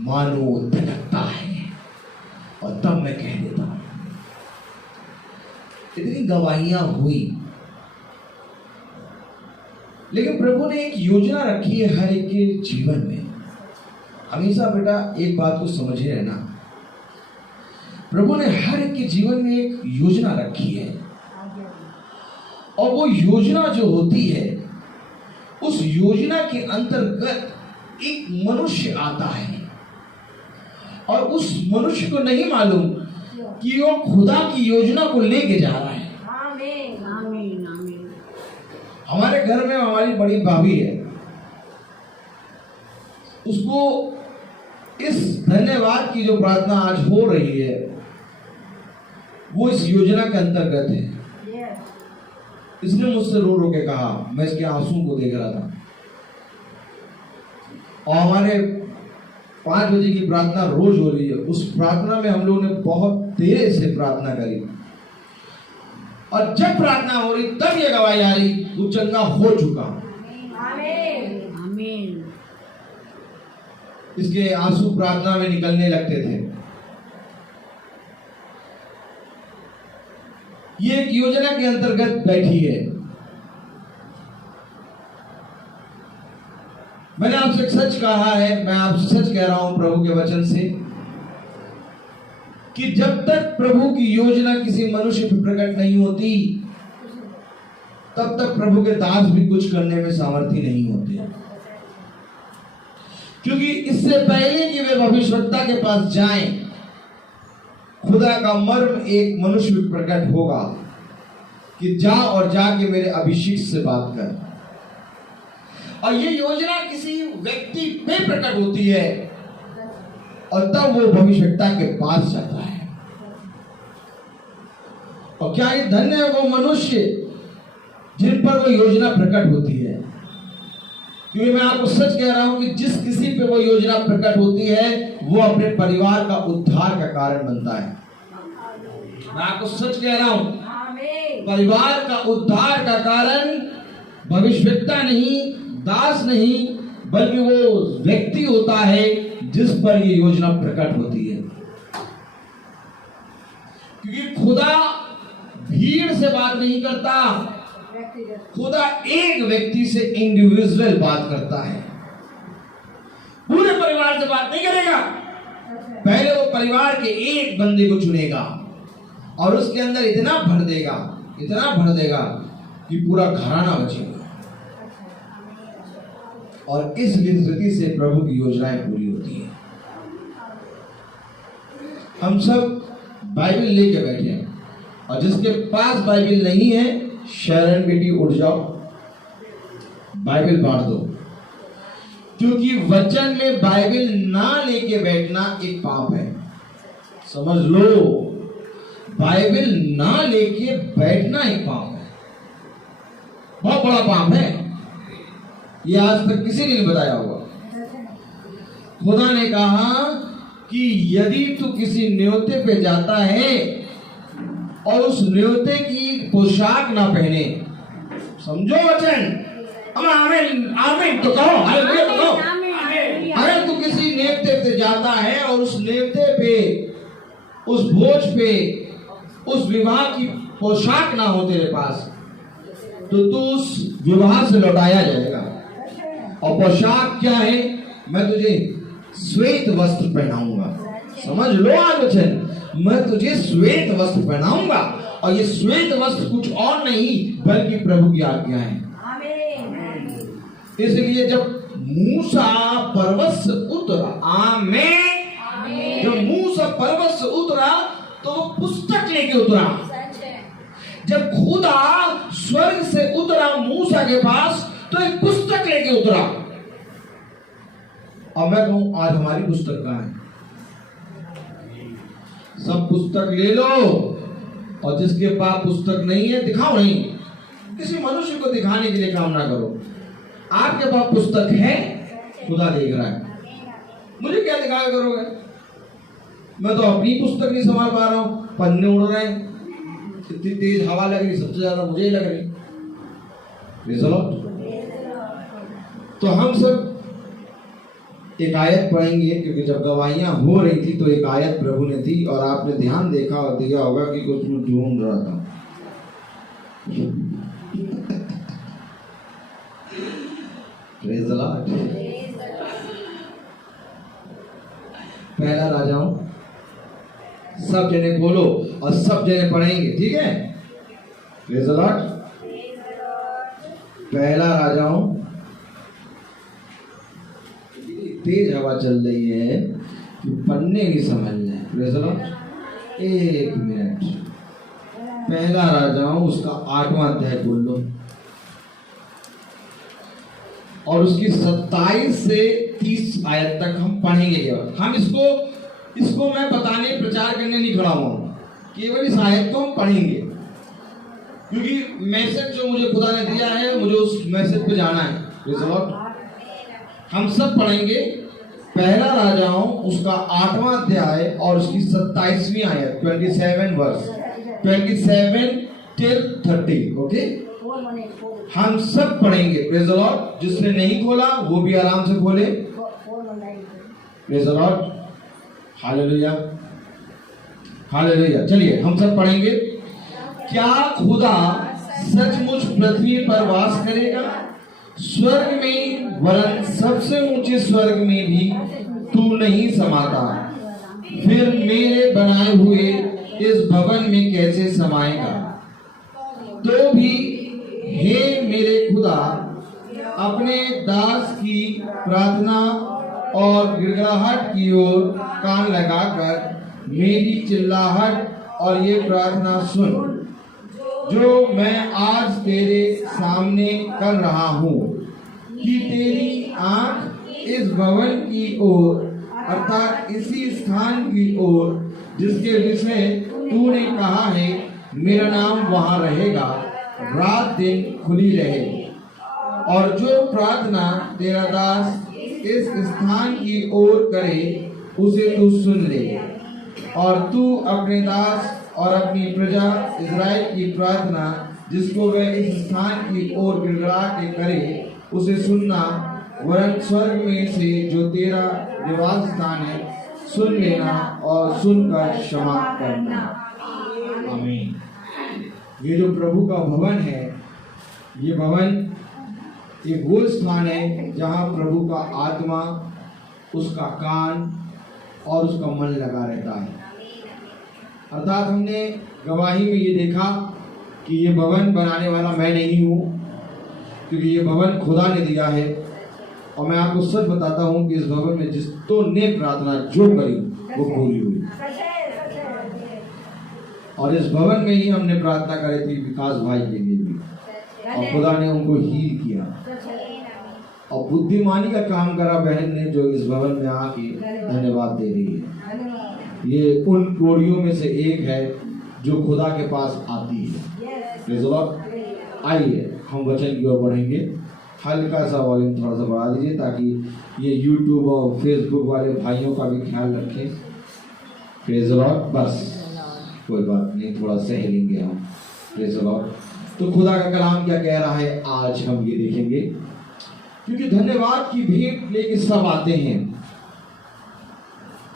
मानो धड़कता है और तब मैं कह देता हूं। इतनी गवाहियां हुई, लेकिन प्रभु ने एक योजना रखी है हर एक के जीवन में। हमेशा बेटा एक बात को समझे रहना, प्रभु ने हर एक के जीवन में एक योजना रखी है, और वो योजना जो होती है उस योजना के अंतर्गत एक मनुष्य आता है, और उस मनुष्य को नहीं मालूम कि वो खुदा की योजना को लेके जा रहा है। हमारे घर में हमारी बड़ी भाभी है, उसको इस धन्यवाद की जो प्रार्थना आज हो रही है वो इस योजना के अंतर्गत है। इसने मुझसे रो रो के कहा, मैं इसके आंसू को देख रहा था। और हमारे 5 बजे की प्रार्थना रोज हो रही है। उस प्रार्थना में हम लोगों ने बहुत देर से प्रार्थना करी, और जब प्रार्थना हो रही तब ये गवाही आ रही, वो चंगा हो चुका। आमीन। इसके आंसू प्रार्थना में निकलने लगते थे। ये एक योजना के अंतर्गत बैठी है। मैंने आपसे एक सच कहा है, मैं आपसे सच कह रहा हूं प्रभु के वचन से, कि जब तक प्रभु की योजना किसी मनुष्य पर प्रकट नहीं होती, तब तक प्रभु के दास भी कुछ करने में सामर्थ्य नहीं होते। क्योंकि इससे पहले कि वे भविष्यवक्ता के पास जाएं, खुदा का मर्म एक मनुष्य में प्रकट होगा कि जा और जाके मेरे अभिषेक से बात कर। और ये योजना किसी व्यक्ति पे प्रकट होती है, और तब वो भविष्यवक्ता के पास जाता है। और क्या ये धन्य है वो मनुष्य जिन पर वो योजना प्रकट होती है। क्योंकि मैं आपको सच कह रहा हूं कि जिस किसी पे वो योजना प्रकट होती है, वो अपने परिवार का उद्धार का कारण बनता है। मैं आपको सच कह रहा हूं, परिवार का उद्धार का कारण भविष्यवक्ता नहीं, दास नहीं, बल्कि वो व्यक्ति होता है जिस पर ये योजना प्रकट होती है। क्योंकि खुदा भीड़ से बात नहीं करता, खुदा एक व्यक्ति से इंडिविजुअल बात करता है। पूरे परिवार से बात नहीं करेगा। पहले वो परिवार के एक बंदे को चुनेगा और उसके अंदर इतना भर देगा कि पूरा घराना बचेगा। और इस विधि से प्रभु की योजनाएं पूरी होती है। हम सब बाइबल लेके बैठे हैं, और जिसके पास बाइबल नहीं है, शरण बेटी उठ जाओ, बाइबल बांट दो। क्योंकि वचन में बाइबल ना लेके बैठना एक पाप है। समझ लो, बाइबल ना लेके बैठना एक पाप है, बहुत बड़ा पाप है। ये आज तक किसी ने नहीं बताया होगा। खुदा ने कहा कि यदि तू किसी न्योते पे जाता है और उस न्योते की पोशाक ना पहने, समझो वचन, आमीन आमीन तो कहो, हालेलुया तो कहो। अगर तू किसी न्योते पे जाता है और उस न्योते पे, उस भोज पे, उस विवाह की पोशाक ना हो तेरे पास, तो तू उस विवाह से लौटाया जाएगा। और पोशाक क्या है? मैं तुझे श्वेत वस्त्र पहनाऊंगा। समझ लो आज वचन, मैं तुझे श्वेत वस्त्र पहनाऊंगा। और ये श्वेत वस्त्र कुछ और नहीं बल्कि प्रभु की आज्ञा है। इसलिए जब मूसा पर्वत से उतरा, आमीन, जब मूसा पर्वत से उतरा तो वो पुस्तक लेके उतरा। जब खुदा स्वर्ग से उतरा मूसा के पास तो एक पुस्तक लेके उतरा। और मैं कहूं, आज हमारी पुस्तक कहां है? सब पुस्तक ले लो, और जिसके पास पुस्तक नहीं है दिखाओ नहीं। किसी मनुष्य को दिखाने के लिए काम ना करो। आपके पास पुस्तक है, खुदा देख रहा है। मुझे क्या दिखाया करोगे? मैं तो अपनी पुस्तक नहीं संभाल पा रहा हूं, पन्ने उड़ रहे हैं, इतनी तेज हवा लग रही, सबसे ज्यादा मुझे ही लग रही। तो हम सब एक आयत पढ़ेंगे, क्योंकि जब गवाहियां हो रही थी तो एक आयत प्रभु ने दी, और आपने ध्यान देखा और दिया होगा कि कुछ मैं ढूंढ रहा था। Praise the Lord. पहला राजाओं, सब जने बोलो और सब जने पढ़ेंगे, ठीक है? Praise the Lord. पहला राजाओं, तेज हवा चल रही है कि पन्ने नहीं समझ रहे। Praise the Lord. एक मिनट, पहला राजाओं उसका 8वां अध्याय बोल लो, और उसकी 27 से 30 आयत तक हम पढ़ेंगे। केवल हम इसको मैं बताने प्रचार करने नहीं खड़ा हुआ केवल इस आयत को हम पढ़ेंगे, क्योंकि मैसेज जो मुझे खुदा ने दिया है, मुझे उस मैसेज पे जाना है। Praise the Lord। हम सब पढ़ेंगे पहला राजाओं उसका 8वां अध्याय और उसकी 27वीं आयत, 27 वर्स, 27 till 30। ओके, हम सब पढ़ेंगे। Praise the Lord. जिसने नहीं खोला वो भी आराम से खोले। Praise the Lord. Hallelujah, hallelujah. चलिए हम सब पढ़ेंगे। क्या खुदा सचमुच पृथ्वी पर वास करेगा? स्वर्ग में, वरन सबसे ऊंचे स्वर्ग में भी तू नहीं समाता, फिर मेरे बनाए हुए इस भवन में कैसे समाएगा? तो भी हे मेरे खुदा, अपने दास की प्रार्थना और गिड़गिड़ाहट की ओर कान लगाकर मेरी चिल्लाहट और ये प्रार्थना सुन, जो मैं आज तेरे सामने कर रहा हूँ, कि तेरी आंख इस भवन की ओर, अर्थात इसी स्थान की ओर जिसके विषय तूने कहा है मेरा नाम वहां रहेगा, रात दिन खुली रहे। और जो प्रार्थना तेरा दास इस स्थान की ओर करे उसे तू सुन ले, और तू अपने दास और अपनी प्रजा इज़राइल की प्रार्थना जिसको वह इस स्थान की ओर गिड़गिड़ा के करे उसे सुनना, वरन स्वर्ग में से जो तेरा निवास स्थान है सुन लेना और सुनकर क्षमा करना। आमीन। ये जो प्रभु का भवन है, ये भवन एक वो स्थान है जहाँ प्रभु का आत्मा, उसका कान और उसका मन लगा रहता है। अर्थात हमने गवाही में ये देखा कि ये भवन बनाने वाला मैं नहीं हूँ, क्योंकि ये भवन खुदा ने दिया है। और मैं आपको सच बताता हूँ कि इस भवन में जिसों ने प्रार्थना जो करी वो पूरी हुई। और इस भवन में ही हमने प्रार्थना करी थी विकास भाई के लिए भी, और खुदा ने उनको हील किया। और बुद्धिमानी का काम करा बहन ने, जो इस भवन में आके धन्यवाद दे रही है। ये उन कोड़ियों में से एक है जो खुदा के पास आती है। आइए हम वचन की ओर बढ़ेंगे। हल्का सा वॉल्यूम थोड़ा सा बढ़ा दीजिए ताकि ये यूट्यूब और फेसबुक वाले भाइयों का भी ख्याल रखें। Praise the Lord. बस कोई बात नहीं, थोड़ा सह लेंगे हम। Praise the Lord. तो खुदा का कलाम क्या कह रहा है आज हम ये देखेंगे, क्योंकि धन्यवाद की भेंट लेके सब आते हैं।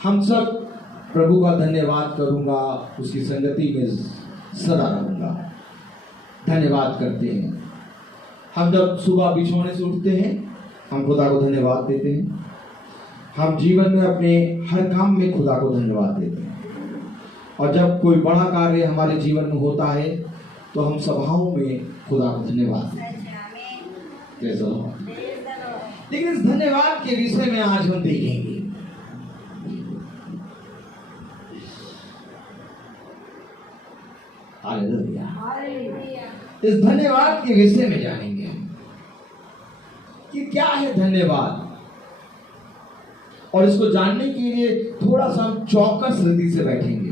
हम सब प्रभु का धन्यवाद करूंगा, उसकी संगति में सदा रहूंगा। धन्यवाद करते हैं हम। जब सुबह बिछोने से उठते हैं हम खुदा को धन्यवाद देते हैं। हम जीवन में अपने हर काम में खुदा को धन्यवाद देते हैं। और जब कोई बड़ा कार्य हमारे जीवन में होता है तो हम सभाओं में खुदा को धन्यवाद देते हैं। लेकिन इस धन्यवाद के विषय में आज हम देखेंगे। हालेलुया। इस धन्यवाद के विषय में जानेंगे कि क्या है धन्यवाद, और इसको जानने के लिए थोड़ा सा हम चौकस रीति से बैठेंगे,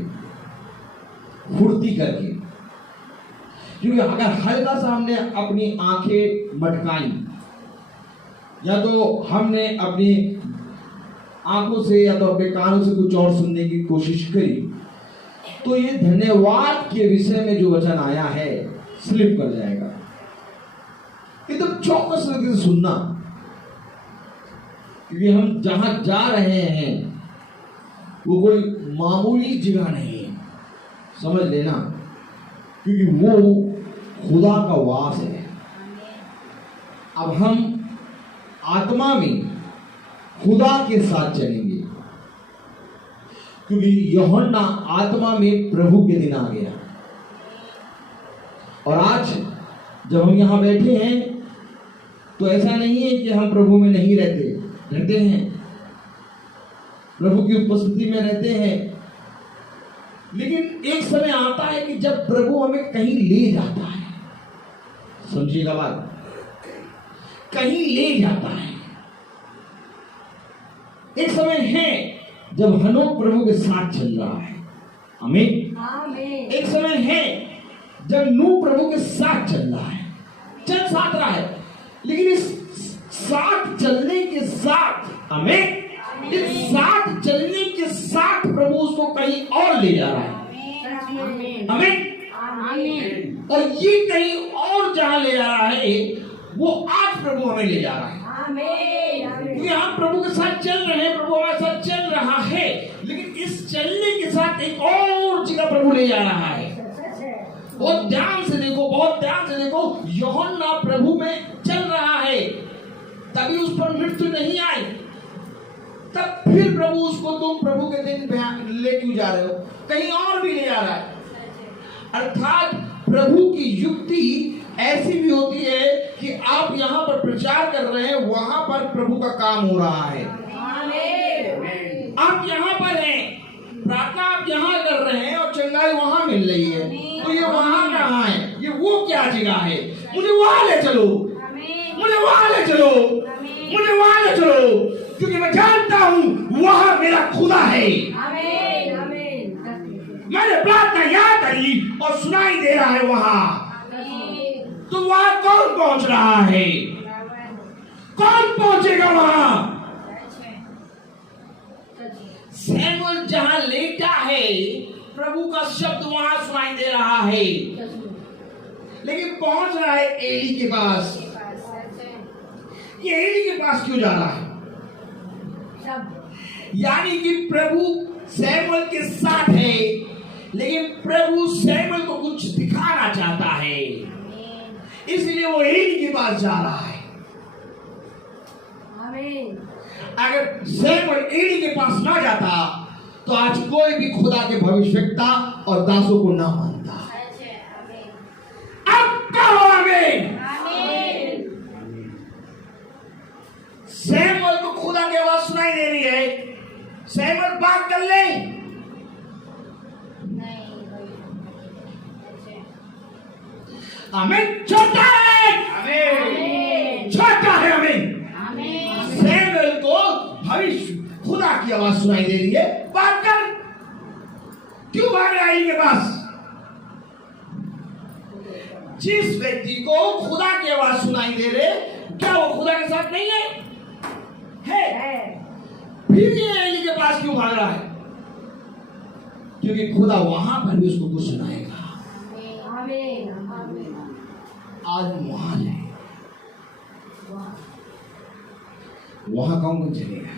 फुर्ती करके। क्योंकि अगर हल्का सा हमने अपनी आंखें मटकाई या तो हमने अपनी आंखों से या तो अपने कानों से कुछ और सुनने की कोशिश करी, तो ये धन्यवाद के विषय में जो वचन आया है स्लिप कर जाएगा। एकदम तो चौकस रीति से सुनना, क्योंकि हम जहां जा रहे हैं वो कोई मामूली जगह नहीं है, समझ लेना। क्योंकि वो खुदा का वास है। अब हम आत्मा में खुदा के साथ चलेंगे, क्योंकि यूहन्ना आत्मा में प्रभु के दिन आ गया। और आज जब हम यहां बैठे हैं तो ऐसा नहीं है कि हम प्रभु में नहीं रहते हैं, प्रभु की उपस्थिति में रहते हैं। लेकिन एक समय आता है कि जब प्रभु हमें कहीं ले जाता है, समझिएगा बात, कहीं ले जाता है। एक समय है जब हनोक प्रभु के साथ चल रहा है, आमीन। एक समय है जब नूह प्रभु के साथ चल रहा है, चल साथ रहा है, लेकिन इस साथ चलने के साथ, आमीन, इस साथ चलने के साथ प्रभु उसको कहीं और ले जा रहा है, आमीन। और ये कहीं और जहां ले जा रहा है वो आज प्रभु हमें ले जा रहा है, क्योंकि हम प्रभु के साथ चल रहे हैं, प्रभु हमारे साथ चल रहा है, लेकिन इस चलने के साथ एक और जगह प्रभु ले जा रहा है। बहुत ध्यान से देखो, बहुत ध्यान से देखो। यूहन्ना प्रभु में चल रहा है, तभी उस पर मृत्यु नहीं आई, तब फिर प्रभु उसको तुम प्रभु के दिन ले क्यों जा रहे हो, कहीं और भी ले जा रहा है। अर्थात प्रभु की युक्ति ऐसी भी होती है कि आप यहाँ पर प्रचार कर रहे हैं, वहां पर प्रभु का काम हो रहा है। आप यहाँ पर हैं, प्रार्थना आप यहाँ कर रहे हैं और चंगाई वहां मिल रही है, तो ये वहां कहाँ है, ये वो क्या जगह है, मुझे वहां ले चलो, मुझे वहां ले चलो, मुझे वहां ले चलो, क्योंकि मैं जानता हूँ वहां मेरा खुदा है। मैंने प्रार्थना याद करी और सुनाई दे रहा है वहां, तो वहां कौन पहुंच रहा है, कौन पहुंचेगा वहां? सैमुअल जहां लेटा है, प्रभु का शब्द वहां सुनाई दे रहा है, लेकिन पहुंच रहा है एली के पास। ये एली के पास क्यों जा रहा है? यानी कि प्रभु सैमुअल के साथ है, लेकिन प्रभु सैमुअल को कुछ दिखाना चाहता है, इसलिए वो एली के पास जा रहा है। अगर सैमुअल एली के पास ना जाता तो आज कोई भी खुदा के भविष्यवक्ता और दासों को ना मानता। अब कहो आमीन। सैमुअल को खुदा की आवाज सुनाई दे रही है, सैमुअल बात कर ले, आमीन। छोटा है, आमीन, छोटा है, आमीन। सैमुअल को भविष्य खुदा की आवाज सुनाई दे रही है, बात कर। क्यों भाग रहा है इनके पास? जिस व्यक्ति को खुदा की आवाज सुनाई दे रहे, क्या वो खुदा के साथ नहीं है? फिर ये एली के पास क्यों भाग रहा है? क्योंकि खुदा वहां पर भी उसको कुछ सुनाएगा। आज वहां है, वहां कौन चलेगा?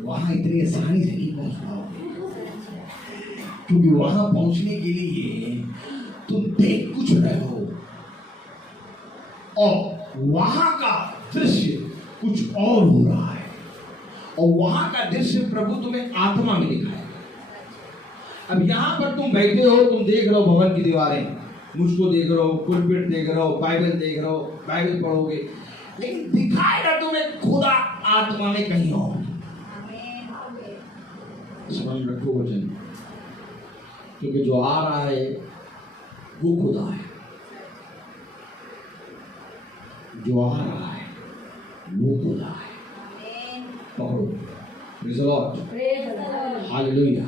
वहां इतनी आसानी से नहीं पहुंच पाओगे, क्योंकि वहां पहुंचने के लिए तुम देख कुछ रहे हो और वहां का दृश्य कुछ और हो रहा है, और वहां का दृश्य प्रभु तुम्हें आत्मा में दिखाएगा। अब यहां पर तुम बैठे हो, तुम देख रहे हो भवन की दीवारें, मुझको देख रहे हो, पुलपिट देख रहे हो, बाइबल देख रहे हो, बाइबल पढ़ोगे, लेकिन दिखाएगा तुम्हें खुदा आत्मा में कहीं और। समझ रखो वचन, क्योंकि जो आ रहा है वो खुदा है, जो आ रहा है वो खुदा है। पढ़ो, praise the Lord, hallelujah,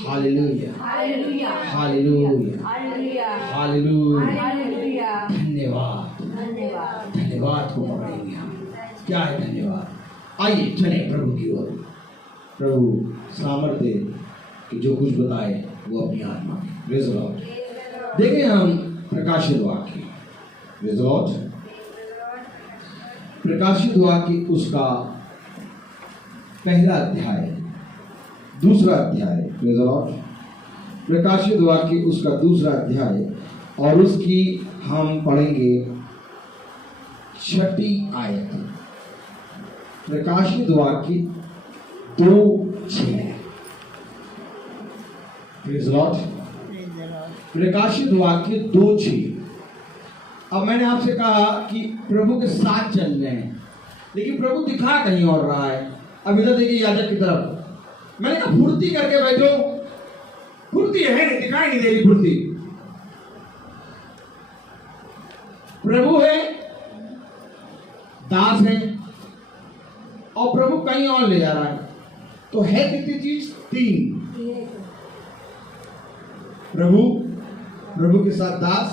hallelujah, hallelujah, hallelujah. धन्यवाद, धन्यवाद को पढ़ेंगे हम। क्या है धन्यवाद? आइए चले प्रभु की ओर। प्रभु सामर्थ्य कि जो कुछ बताए वो अपनी आत्मा में। Praise the Lord. देखें हम प्रकाशित वाक्य, प्रेज़ द लॉर्ड, प्रकाशित वाक्य उसका पहला अध्याय, दूसरा अध्याय, प्रेज़ द लॉर्ड, प्रकाशित वाक्य उसका दूसरा अध्याय, और उसकी हम पढ़ेंगे 6 आयत। प्रकाशित वाक्य 2:6, प्रेज़ द लॉर्ड, प्रकाशित वाक्य 2:6। अब मैंने आपसे कहा कि प्रभु के साथ चल रहे हैं, लेकिन प्रभु दिखा कहीं और रहा है। अब इधर देखिए याजक की तरफ, मैंने कहा फुर्ती करके बैठो, फुर्ती है नहीं, दिखाई नहीं दे रही फुर्ती। प्रभु है, दास है, और प्रभु कहीं और ले जा रहा है। तो है कितनी चीज? 3। प्रभु के साथ दास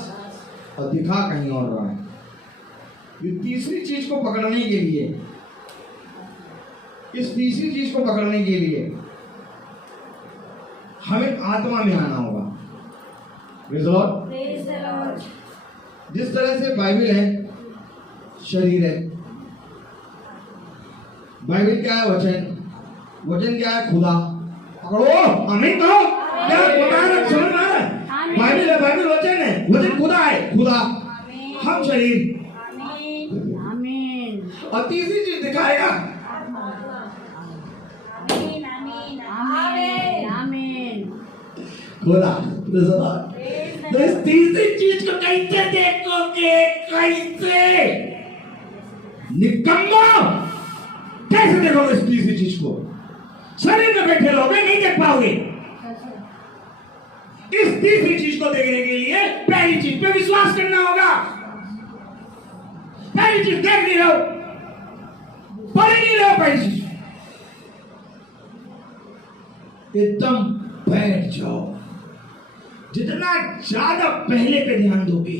और दिखा कहीं और रहा है। ये तीसरी चीज को पकड़ने के लिए, इस तीसरी चीज को पकड़ने के लिए हमें आत्मा में आना होगा। Praise the Lord। जिस तरह से बाइबल है शरीर है, बाइबल क्या है? वचन क्या है? खुदा। पकड़ो, आमीन कहो। क्या बाइबल है, बाइबल वचन है, वचन खुदा है, खुदा हम शरीर। और तीसरी चीज दिखाएगा खुदा। तो इस तीसरी चीज को कैसे देखोगे? कैसे निकम्मा, कैसे देखोगे इस तीसरी चीज को? शरीर में बैठे रहोगे, नहीं देख पाओगे। इस तीसरी चीज को देखने के लिए पहली चीज पे विश्वास करना होगा। पहली चीज देख नहीं रहो, पढ़ नहीं रहो, पहली चीज एकदम बैठ जाओ। जितना ज्यादा पहले पे ध्यान दोगे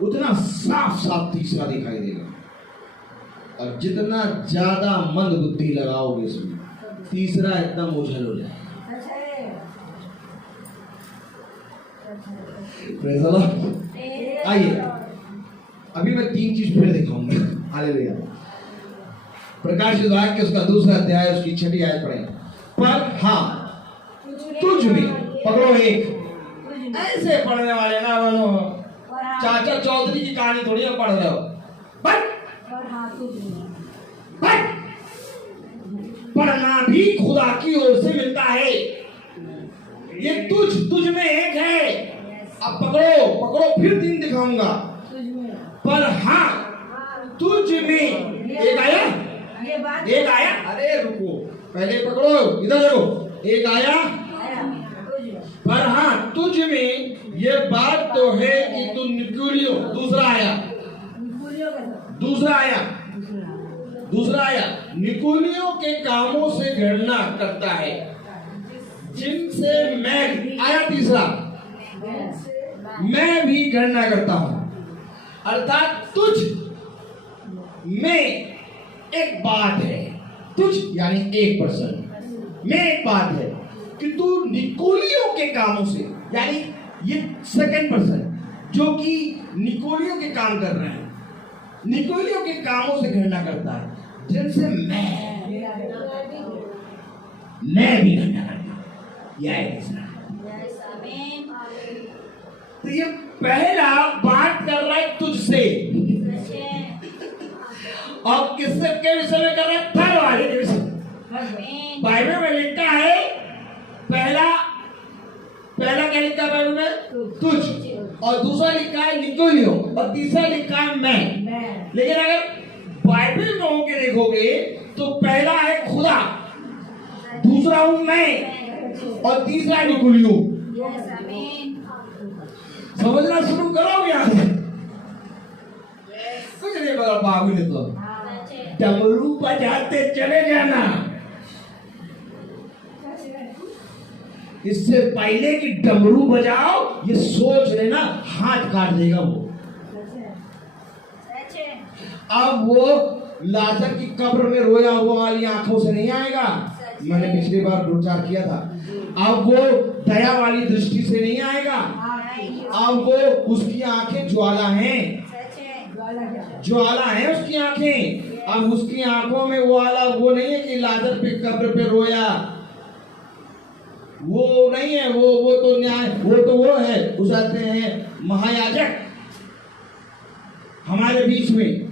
उतना साफ साफ तीसरा दिखाई देगा, और जितना ज्यादा मंद बुद्धि लगाओगे इसमें तीसरा एकदम ओझल हो जाएगा। आइए अभी मैं 3 चीज फिर दिखाऊंगा। हालेलुया। प्रकाशित वाक्य उसका 2 अध्याय उसकी 6 आयत पढ़ें। पर हाँ तुझ में, पकड़ो एक, ऐसे पढ़ने वाले ना बनो, चाचा चौधरी की कहानी थोड़ी है पढ़ रहे हो। पढ़ना भी खुदा की ओर से मिलता है। ये तुझ में एक है। अब पकड़ो फिर 3 दिखाऊंगा। पर हाँ तुझ में एक आया। अरे रुको, पहले पकड़ो, इधर देखो, एक आया। पर हाँ तुझ में ये बात तो है कि तू निकुलियो। दूसरा आया निकुलियों के कामों से घृणा करता है, जिनसे मैं, आया तीसरा, मैं भी घृणा करता हूं। अर्थात तुझ में एक बात है, तुझ यानी एक पर्सन में एक बात है कि तू निकोलियों के कामों से, यानी ये सेकंड पर्सन जो कि निकोलियों के काम कर रहे हैं, निकोलियों के कामों से घृणा करता है, जिनसे मैं भी घृणा करता हूं। यह है तीसरा। तो ये पहला बात कर रहा है तुझसे, और किससे के विषय में कर रहा है? थर्ड वाले के विषय। बाइबल में लिखा है पहला क्या लिखा है बाइबल में? तुझ, और दूसरा लिखा है निकोलियो, और तीसरा लिखा है मैं। लेकिन अगर बाइबल में होके देखोगे तो पहला है खुदा, दूसरा हूं मैं, और तीसरा निकोलियो। समझना शुरू करो यार, कुछ नहीं बता पाओगे तो डमरू बजाते चले जाना। इससे पहले कि डमरू बजाओ ये सोच लेना हाथ काट देगा वो। अब वो लाजर की कब्र में रोया हुआ वाली आंखों से नहीं आएगा, मैंने पिछली बार प्रचार किया था। अब वो दया वाली दृष्टि से नहीं आएगा, अब वो उसकी आंखें ज्वाला हैं उसकी आंखें। अब उसकी आंखों में वो वाला वो नहीं है कि लाजर पे कब्र पे रोया, वो नहीं है। वो तो न्याय, वो है, उसाते हैं महायाजक हमारे बीच में,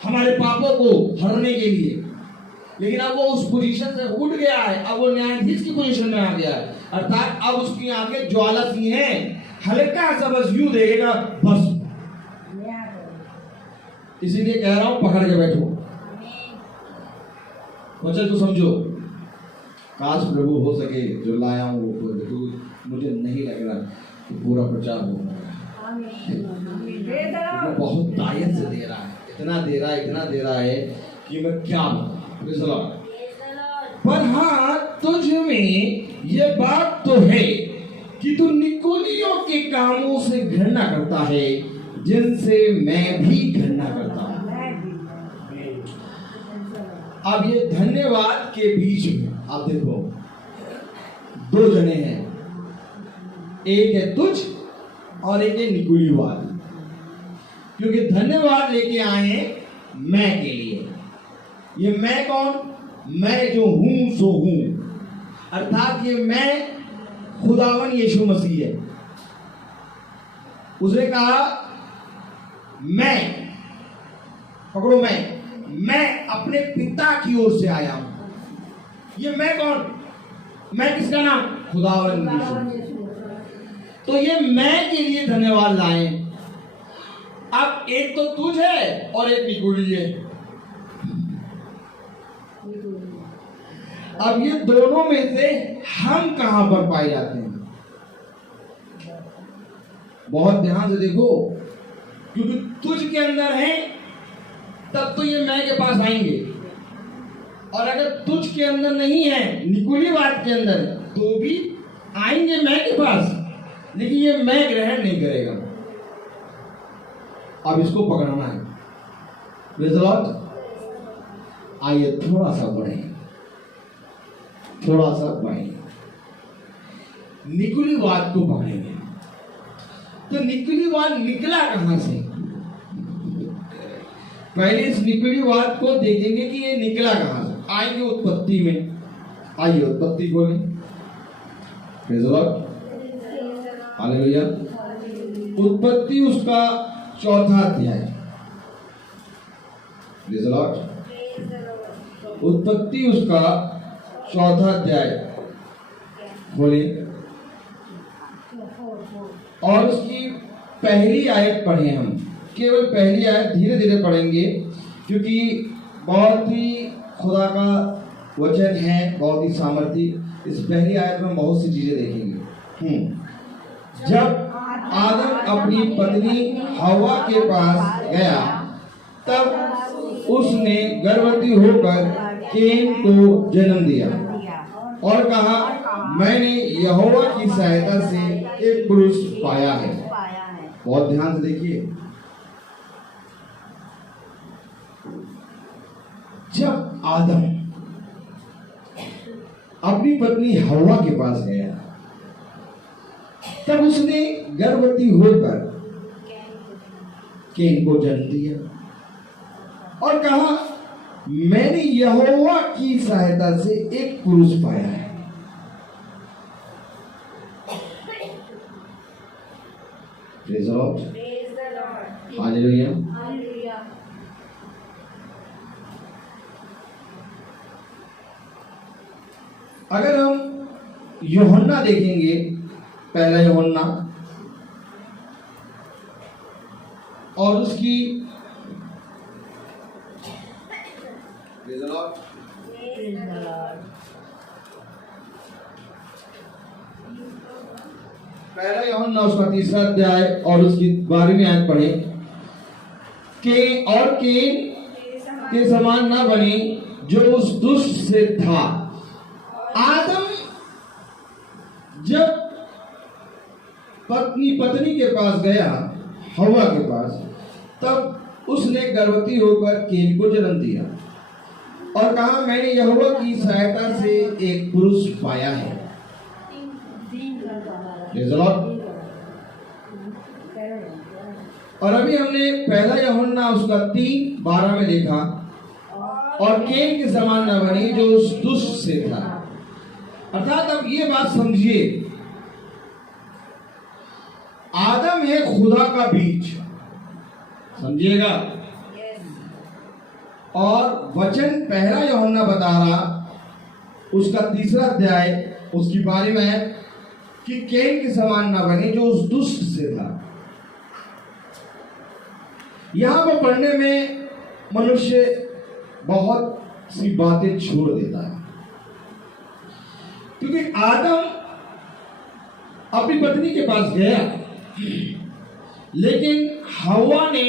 हमारे पापों को हरने के लिए। लेकिन अब वो उस पोजीशन से उठ गया है, अब वो न्यायाधीश की पोजीशन में आ गया है। अर्थात अब उसकी आंखें ज्वाला सी हैं, हल्का सा बस यूं देखेगा बस। इसीलिए कह रहा हूं पकड़ के बैठो, वचन तो समझो। काश प्रभु हो सके जो लाया हूं वो मुझे नहीं लग रहा कि पूरा प्रचार हो रहा। बहुत तायत से दे रहा है, इतना दे रहा है कि मैं क्या बताऊं। पर हाँ तुझ में ये बात तो है कि तू निकोलियों के कामों से घृणा करता है, जिनसे मैं भी घृणा करता हूं। अब ये धन्यवाद के बीच में आप देखो, दो जने हैं, एक है तुझ और एक है निकुलीवाद। क्योंकि धन्यवाद लेके आए मैं के लिए। ये मैं कौन? मैं जो हूं सो हूं, अर्थात ये मैं खुदावन यीशु मसीह है। उसने कहा मैं, पकड़ो, मैं अपने पिता की ओर से आया हूं। ये मैं कौन? मैं किसका नाम? खुदावन यीशु। तो ये मैं के लिए धन्यवाद लाए। अब एक तो तुझ है और एक निकुली है। अब ये दोनों में से हम कहां पर पाए जाते हैं? बहुत ध्यान से देखो, क्योंकि तुझ के अंदर है तब तो ये मैं के पास आएंगे, और अगर तुझ के अंदर नहीं है, निकुलीवाद के अंदर, तो भी आएंगे मैं के पास, लेकिन ये मैं ग्रहण नहीं करेगा। अब इसको पकड़ना है। Praise the Lord. आइए थोड़ा सा बढ़े, थोड़ा सा बढ़े, निकुलीवाद को पकड़ेंगे। तो निकुलीवाद निकला कहां से? पहले इस निकुलीवाद को देखेंगे कि ये निकला कहां से। आएंगे उत्पत्ति में। आइए उत्पत्ति खोलें। Praise the Lord. हालेलुया। उत्पत्ति उसका 4था अध्याय। Praise the Lord. उत्पत्ति उसका 4था अध्याय खोले और उसकी पहली आयत पढ़े। हम केवल पहली आयत धीरे धीरे पढ़ेंगे, क्योंकि बहुत ही खुदा का वचन है, बहुत ही सामर्थी। इस पहली आयत में बहुत सी चीजें देखेंगे। जब आदम अपनी पत्नी हवा के पास गया, तब उसने गर्भवती होकर केन को जन्म दिया और कहा, मैंने यहोवा की सहायता से एक पुरुष पाया है। बहुत ध्यान से देखिए। जब आदम अपनी पत्नी हवा के पास गया, तब उसने गर्भवती होकर केन को जन्म दिया और कहा, मैंने यहोवा की सहायता से एक पुरुष पाया है। Praise the Lord. हालेलुया। अगर हम यूहन्ना देखेंगे, पहला यूहन्ना और उसकी पहला यूहन्ना उसका 3रा अध्याय और उसकी 12वीं आयत पढ़े। केन के समान ना बने जो उस दुष्ट से था। आदम जब पत्नी के पास गया, हवा के पास, तब उसने गर्भवती होकर केन को जन्म दिया और कहा, मैंने यहोवा की सहायता से एक पुरुष पाया है। Praise the Lord. और अभी हमने पहला यूहन्ना उसका 3:12 में देखा, और केन के समान न बनी जो उस दुष्ट से था। अर्थात अब ये बात समझिए, आदम है खुदा का बीज, समझिएगा। और वचन पहला यूहन्ना बता रहा, उसका 3रा अध्याय उसकी 12वीं में है कि केन के समान ना बने जो उस दुष्ट से था। यहां पर पढ़ने में मनुष्य बहुत सी बातें छोड़ देता है, क्योंकि आदम अपनी पत्नी के पास गया, लेकिन हवा ने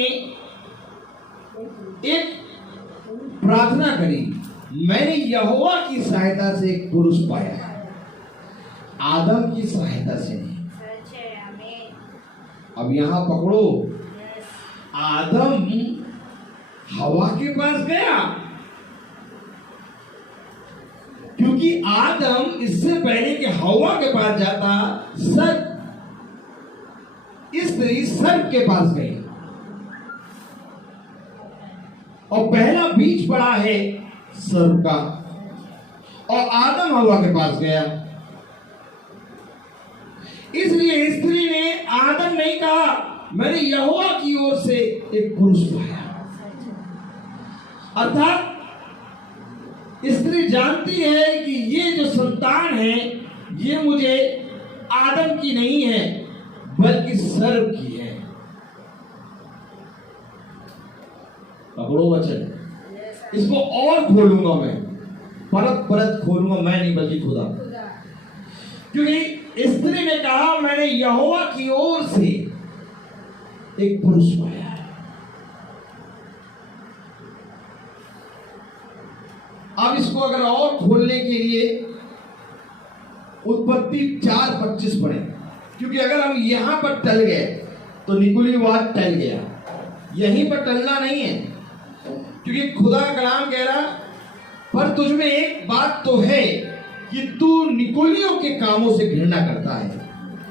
एक प्रार्थना करी, मैंने यहोवा की सहायता से एक पुरुष पाया है। आदम की सहायता से नहीं। अब यहां पकड़ो, आदम हवा के पास गया, क्योंकि आदम इससे पहले कि हवा के पास जाता, सर्प, स्त्री सर्प के पास गई और पहला बीज पड़ा है सर्प का, और आदम हवा के पास गया। इसलिए स्त्री ने, आदम नहीं कहा मैंने यहोवा की ओर से एक पुरुष पाया, अर्थात स्त्री जानती है कि ये जो संतान है ये मुझे आदम की नहीं है बल्कि सर्प की है। पकड़ो वचन, इसको और खोलूंगा मैं, परत परत खोलूंगा, मैं नहीं बल्कि खुदा। क्योंकि स्त्री ने कहा मैंने यहोवा की ओर से एक पुरुष पाया है। अब इसको अगर और खोलने के लिए उत्पत्ति 4:25 पढ़े, क्योंकि अगर हम यहां पर टल गए तो निकुलीवाद टल गया, यहीं पर टलना नहीं है, क्योंकि खुदा का कलाम कह रहा पर तुझमें एक बात तो है कि तू निकुलियों के कामों से घृणा करता है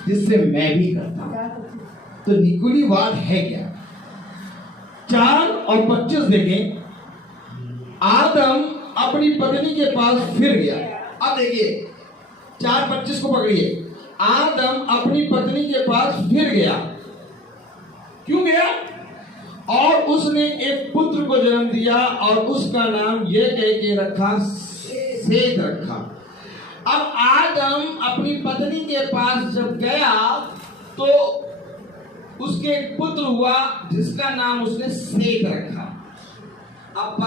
जिससे मैं भी करता हूं। तो निकुलीवाद है क्या? 4:25 देखें, आदम अपनी पत्नी के पास फिर गया। अब देखिए 4:25 को पकड़िए, आदम अपनी पत्नी के पास फिर गया। क्यों गया? और उसने एक पुत्र को जन्म दिया और उसका नाम यह कह के रखा, सेत रखा। अब आदम अपनी पत्नी के पास जब गया तो उसके एक पुत्र हुआ जिसका नाम उसने सेत रखा। अब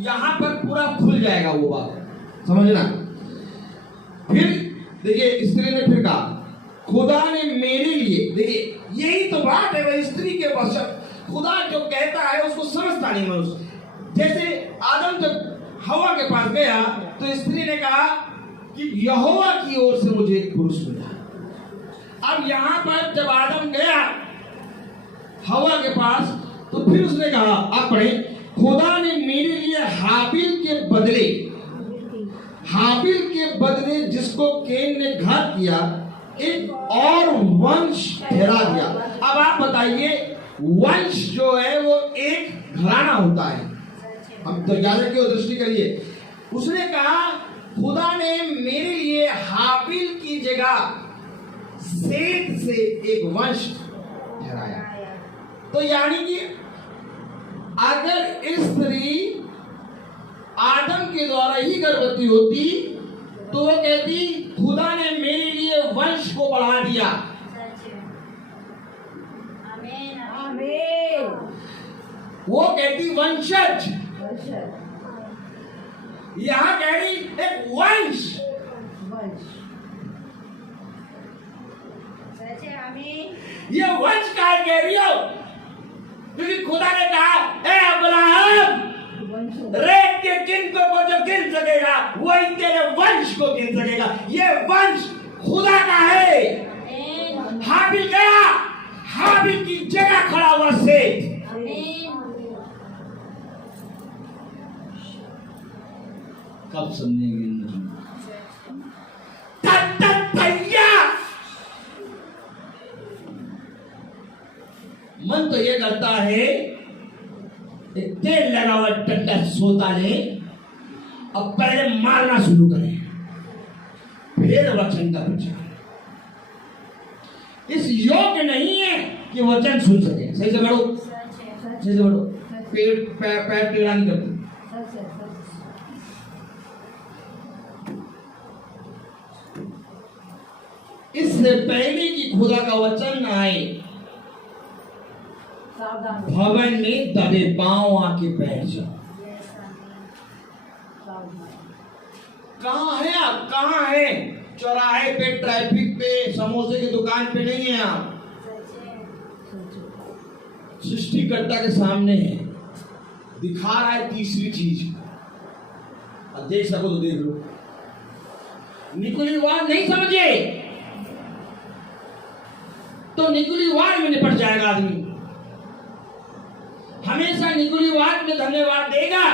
यहां पर पूरा खुल जाएगा वो बात, समझना। फिर देखिए स्त्री ने फिर कहा खुदा ने मेरे लिए, देखिए यही तो बात है वह स्त्री के वचन, खुदा जो कहता है उसको समझता नहीं मनुष्य। जैसे आदम जब हवा के पास गया तो स्त्री ने कहा कि यहोवा की ओर से मुझे एक पुरुष मिला। अब यहां पर जब आदम गया हवा के पास तो फिर उसने कहा, अब पढ़े, खुदा ने मेरे लिए हाबिल के बदले जिसको केन ने घात किया एक और वंश ठहरा दिया। अब आप बताइए, वंश जो है वो एक घराना होता है। हम तो याद रखिए, दृष्टि करिए। उसने कहा खुदा ने मेरे लिए हाबिल की जगह सेत से एक वंश ठहराया। तो यानी कि अगर स्त्री आदम के द्वारा ही गर्भवती होती तो वो कहती खुदा ने मेरे लिए वंश को बढ़ा दिया। वो कहती वंशज, यहां कह रही एक वंश। ये वंश का कह रही हो, क्योंकि खुदा ने कहा ए अब्राहम, रेत के किनको को जो गिन सकेगा वही तेरे वंश को गिन सकेगा। ये वंश खुदा का है। हाबिल गया, हाबिल की जगह खड़ा हुआ सेठ। कब समझेंगे? मन तो ये करता है एक तेल लगा हुआ डंडा सोता ले, अब पहले मारना शुरू करें फिर वचन का प्रचार। इस योग्य नहीं है कि वचन सुन सके। सही से बैठो, सही से बैठो, पैर टेढ़ा नहीं करते। इससे पहले कि खुदा का वचन आए भवन में दबे पांव आके बैठ जाओ। कहां है आप? कहां है? चौराहे पे, ट्रैफिक पे, समोसे की दुकान पे नहीं है आप, सृष्टिकर्ता के सामने है। दिखा रहा है तीसरी चीज, अब देख सको तो देख लो। निकुली बात नहीं समझे, तो निगुलीवाद में निपट जाएगा आदमी। हमेशा निगुलीवाद में धन्यवाद देगा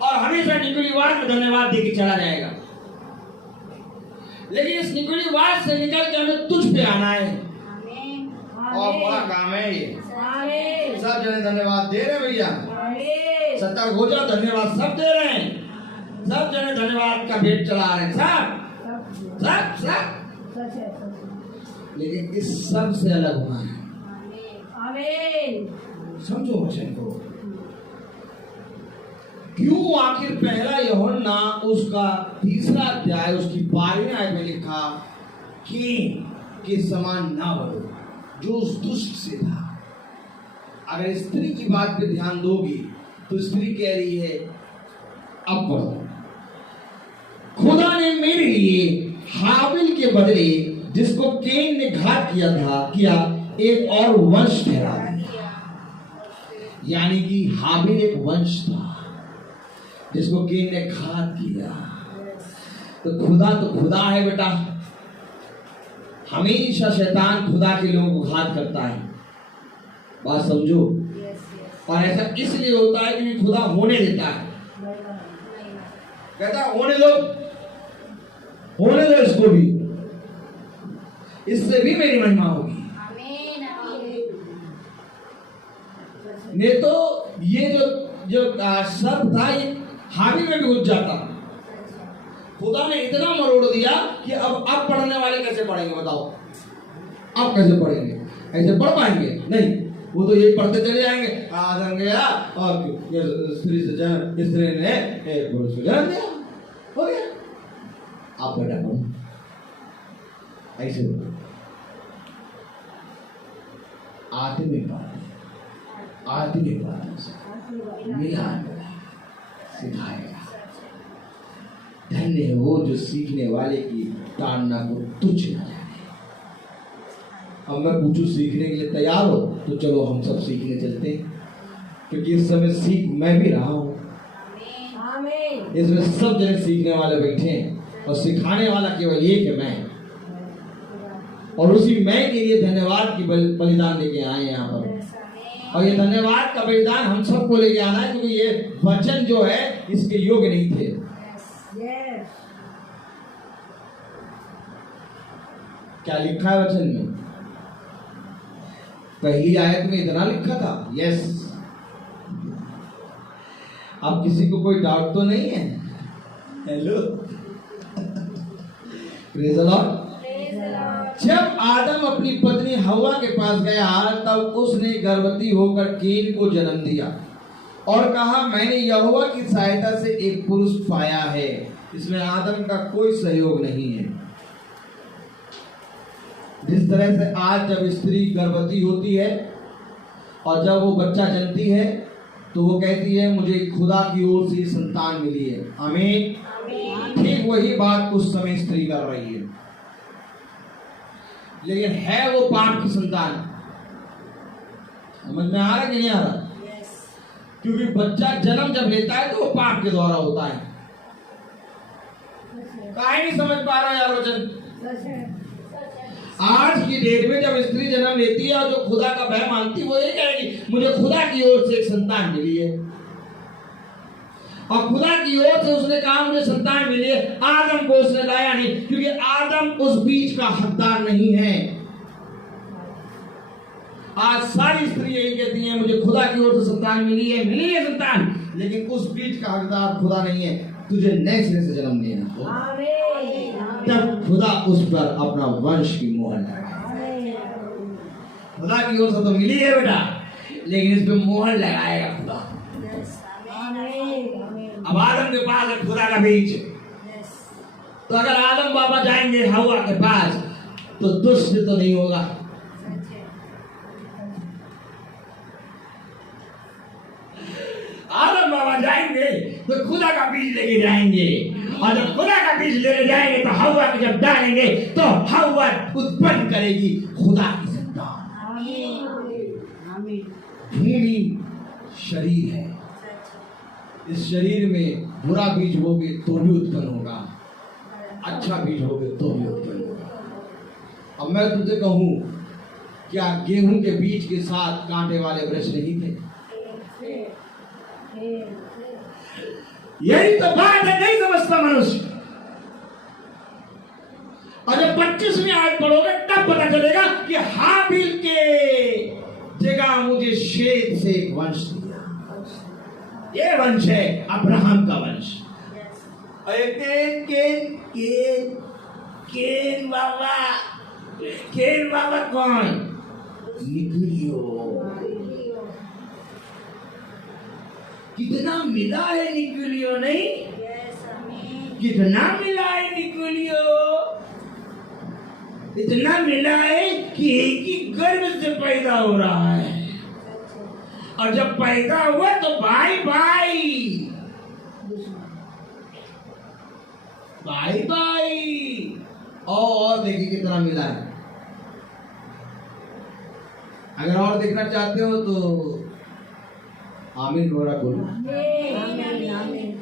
और हमेशा निगुलीवाद में धन्यवाद देके चला जाएगा। लेकिन इस निगुलीवाद से निकल के हमें तुझ पे आना है और बड़ा काम है ये। सब जने धन्यवाद दे रहे भैया, सतर्क हो जाओ, धन्यवाद सब दे रहे हैं, सब जने धन्यवाद का भेंट चला रहे हैं, सब। लेकिन इस सब से अलग होना है। समझो वचन को। क्यों आखिर पहला यूहन्ना उसका 3रा अध्याय उसकी 12वीं आयत में लिखा कि समान ना बनो जो उस दुष्ट से था। अगर स्त्री की बात पे ध्यान दोगी तो स्त्री कह रही है अब पढ़ो, खुदा ने मेरे लिए हाबिल के बदले जिसको केन ने घात किया एक और वंश ठहरा दिया। यानी कि हाबिल एक वंश था जिसको केन ने घात किया। तो खुदा है बेटा। हमेशा शैतान खुदा के लोगों को घात करता है, बात समझो। और ऐसा इसलिए होता है क्योंकि खुदा होने देता है, कहता है होने दो इसको भी, इससे भी मेरी महिमा होगी। नहीं तो ये जो सर्प था ये हावी में भी घुस जाता। खुदा ने इतना मरोड़ दिया कि अब पढ़ने वाले कैसे पढ़ेंगे बताओ, अब कैसे पढ़ेंगे? ऐसे पढ़ पाएंगे नहीं, वो तो यही पढ़ते चले जाएंगे। आदम गया और स्त्री ने पुरुष को जन्म दिया, हो गया। आप बेटा पढ़ो, ऐसे आत्मिक बात मिलान सिखाएगा। धन्य है वो जो सीखने वाले की ताड़ना को तुच्छ न जाने। अब मैं पूछूं सीखने के लिए तैयार हो तो चलो हम सब सीखने चलते हैं, क्योंकि इस समय सीख मैं भी रहा हूँ। इसमें सब जने सीखने वाले बैठे हैं और सिखाने वाला केवल एक है, मैं। और उसी मैं के लिए धन्यवाद की बलिदान लेके आए यहाँ पर। और ये धन्यवाद का बलिदान हम सबको लेके आना है, क्योंकि ये वचन जो है इसके योग्य नहीं थे। क्या लिखा है वचन में? पहली आयत में इतना लिखा था, यस। अब किसी को कोई डाउट तो नहीं है? Hello, praise the Lord. जब आदम अपनी पत्नी हवा के पास गया तब उसने गर्भवती होकर केन को जन्म दिया और कहा मैंने यहोवा की सहायता से एक पुरुष पाया है। इसमें आदम का कोई सहयोग नहीं है। जिस तरह से आज जब स्त्री गर्भवती होती है और जब वो बच्चा जन्मती है तो वो कहती है मुझे खुदा की ओर से संतान मिली है, आमीन। ठीक वही बात उस समय स्त्री कर रही है, लेकिन है वो पाप की संतान। समझ में आ रहा कि नहीं आ रहा? क्योंकि बच्चा जन्म जब लेता है तो वो पाप के द्वारा होता है। काहे नहीं समझ पा रहा यार वचन? आज की डेट में जब स्त्री जन्म लेती है और जो खुदा का भय मानती है वो ये कहेगी मुझे खुदा की ओर से एक संतान मिली है। और खुदा की ओर से उसने कहा मुझे संतान मिली है। आदम को उसने लाया नहीं, क्योंकि आदम उस बीज का हकदार नहीं है। आज सारी स्त्री यही कहती हैं मुझे खुदा की ओर से संतान मिली है संतान, लेकिन उस बीज का हकदार खुदा नहीं है। तुझे नए सिरे से जन्म लेना, तब खुदा उस पर अपना वंश की मोहर लगाएगा। खुदा की ओर से तो मिली है बेटा, लेकिन इस पे मोहर लगाएगा खुदा। अब आदम के पास है खुदा का बीज, तो अगर आदम बाबा जाएंगे हवा के पास तो दुष्ट तो नहीं होगा। आदम बाबा जाएंगे तो खुदा का बीज लेके जाएंगे, और जब खुदा का बीज लेके जाएंगे तो हवा को जब डालेंगे तो हवा उत्पन्न करेगी खुदा की संतान। भूमि शरीर है, इस शरीर में बुरा बीज होगे तो भी उत्पन्न होगा, अच्छा बीज होगे तो भी उत्पन्न होगा। अब मैं तुझे कहूं क्या गेहूं के बीज के साथ कांटे वाले वृक्ष नहीं थे? यही तो बात है, नहीं समझता मनुष्य। और जब 25वीं आयत पढ़ोगे तब पता चलेगा कि हाबिल के जगह मुझे शेत से एक वंश दिया। ये वंश है अब्राहम का वंश। केन बाबा कौन? निकुलियो। कितना मिला है निकुलियो, नहीं? कितना मिला है निकुलियो? इतना मिला है कि एक ही गर्भ से पैदा हो रहा है, और जब पैदा हुआ तो बाय बाय बाय बाय। और देखिए कितना मिला है। अगर और देखना चाहते हो तो आमीन बोरा बोलो।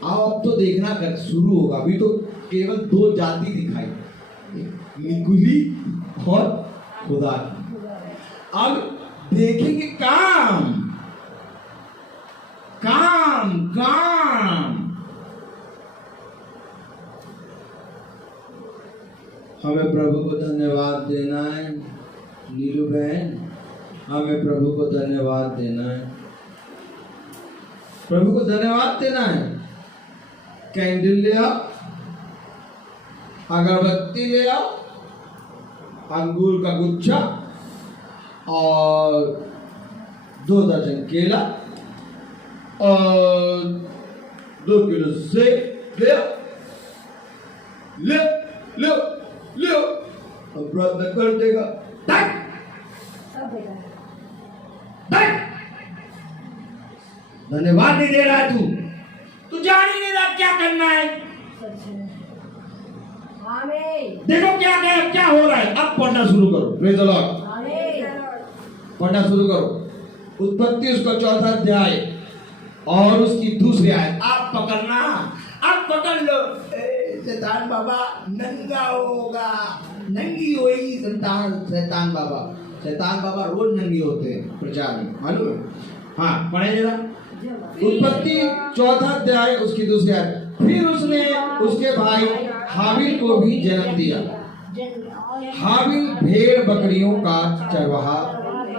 अब तो देखना कर शुरू होगा। अभी तो केवल 2 जाति दिखाई, निकुली और खुदा की। अब देखेंगे काम काम काम। हमें प्रभु को धन्यवाद देना है नीलू बहन, हमें प्रभु को धन्यवाद देना है, प्रभु को धन्यवाद देना है। कैंडल ले आओ, अगरबत्ती ले आओ, अंगूर का गुच्छा और 2 दर्जन केला और 2 किलो सेब ले आओ, ले लो लो। और प्रार्थना कर देगा। धन्यवाद नहीं दे रहा है तू जान ही नहीं रहा क्या करना है। देखो क्या हो रहा है। अब पढ़ना शुरू करो। Praise the Lord. पढ़ना शुरू करो। उत्पत्ति उसका 4था अध्याय और उसकी 2री आयत। आप पकड़ना, अब पकड़ लो। शैतान बाबा नंगा होगा, नंगी होगी संतान। शैतान बाबा रोज नंगी होते हैं प्रचार में, मालूम है? हाँ पढ़े जरा। उत्पत्ति 4था अध्याय उसकी 2री आयत। फिर उसने उसके भाई हाबिल को भी जन्म दिया। हाबिल भेड़ बकरियों का चरवाहा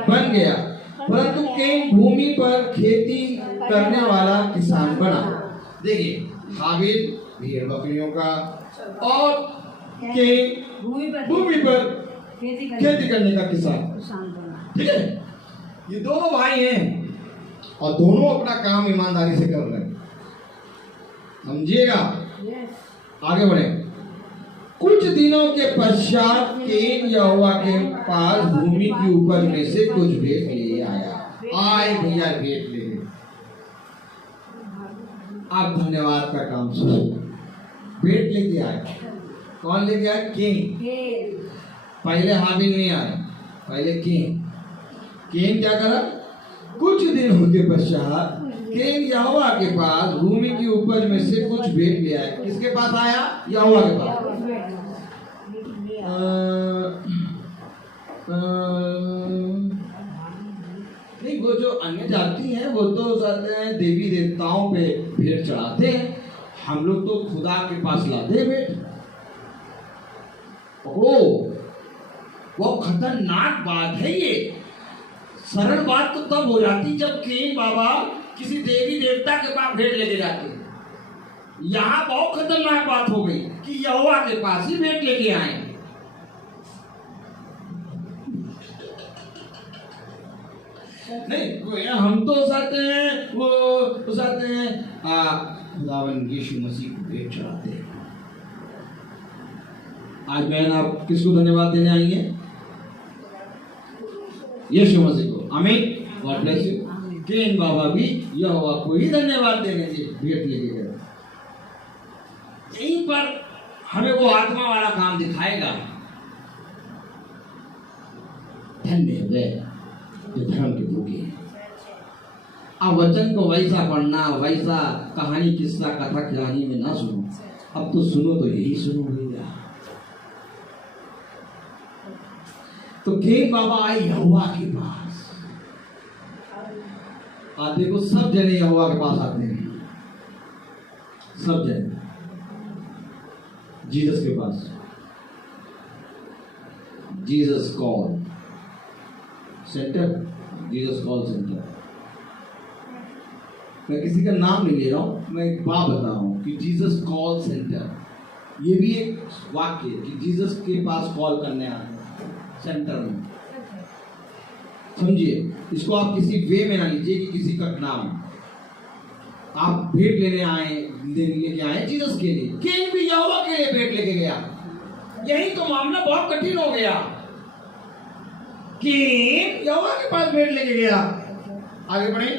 बन गया, परंतु कैन भूमि पर खेती करने वाला किसान बना। देखिए, हाबिल भेड़ बकरियों का और कैन भूमि पर खेती करने का किसान। ठीक है, ये दोनों भाई हैं और दोनों अपना काम ईमानदारी से कर रहे हैं। समझिएगा, आगे बढ़े। कुछ दिनों के पश्चात कैन यहोवा के पास भूमि की उपज में से कुछ भेंट ले आया। आए भैया भेंट ले। आप धन्यवाद का काम शुरू। भेंट लेके आए। कौन लेके आए? कैन। पहले हाबिल नहीं आए, पहले कैन। कैन क्या करा? कुछ दिनों के पश्चात कैन यहोवा के पास भूमि की उपज में से कुछ भेंट ले आया। किसके पास आया? यहोवा के पास। नहीं, वो जो अन्य जाति हैं वो तो जाते हैं देवी देवताओं पे भेंट चढ़ाते हैं। हम लोग तो खुदा के पास लाते हैं भेंट। पकड़ो, वो खतरनाक बात है। ये सरल बात तो तब हो जाती जब कैन बाबा किसी देवी देवता के पास भेंट लेके जाते। यहाँ बहुत खतरनाक बात हो गई कि यहोवा के पास ही भेंट लेके आए। नहीं, हम तो उसाते हैं, वो उसाते हैं खुदावन यीशु मसीह को भेंट चढ़ाते हैं। आज बहन आप किसको धन्यवाद देने आएंगे? यीशु मसीह को। आमीन। God bless you. कैन बाबा भी यहोवा को ही धन्यवाद देने से भेंट लेके गए। यहीं पर हमें वो आत्मा वाला काम दिखाएगा। धन्य वे जो धर्म के भूखे हैं। अब वचन को वैसा पढ़ना, वैसा कहानी किस्सा कथा कहानी में ना सुनो। अब तो सुनो तो यही सुनो भैया। तो केन बाबा आए यहोवा के पास। आज देखो सब जने यहोवा के पास आते हैं, सब जने जीसस के पास। Jesus call centre, Jesus call centre. मैं किसी का नाम नहीं ले रहा हूं, मैं एक बात बता रहा हूं कि जीसस कॉल सेंटर, ये भी एक वाक्य है कि जीसस के पास कॉल करने आते हैं सेंटर में। समझिए, इसको आप किसी वे में ना लीजिए कि किसी का नाम आप भेंट लेने लेके आए जीसस के लिए। केन भी यहोवा के लिए भेंट लेके गया। यही तो मामला बहुत कठिन हो गया। केन यहोवा के पास भेंट लेके गया। आगे बढ़े।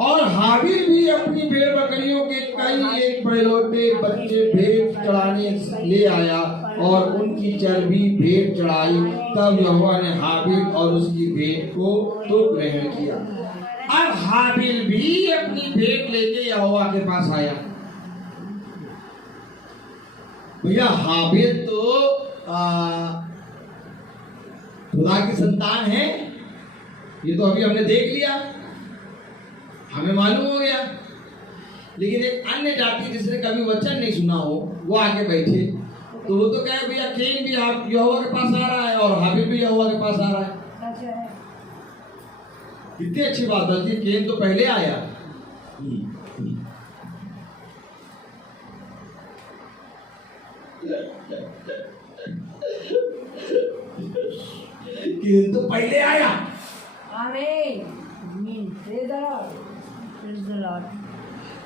और हाबिल भी अपनी भेड़ बकरियों के कई एक पहलौठे बच्चे भेंट चढ़ाने ले आया और उनकी चर्बी भेंट चढ़ाई। तब यहोवा ने हाबिल और उसकी भेंट को तो ग्रहण किया। अब हाबिल भी अपनी भेंट लेके यहोवा के पास आया। भैया हाबिल तो खुदा की संतान है, ये तो अभी हमने देख लिया, हमें मालूम हो गया। लेकिन एक अन्य जाति जिसने कभी वचन नहीं सुना हो वो आके बैठे, तो वो तो कहे भैया केन भी यहोवा के पास आ रहा है और हाबिल भी यहोवा के पास आ रहा है। कितनी अच्छी बात है कि केन तो पहले आया। केन तो पहले आया।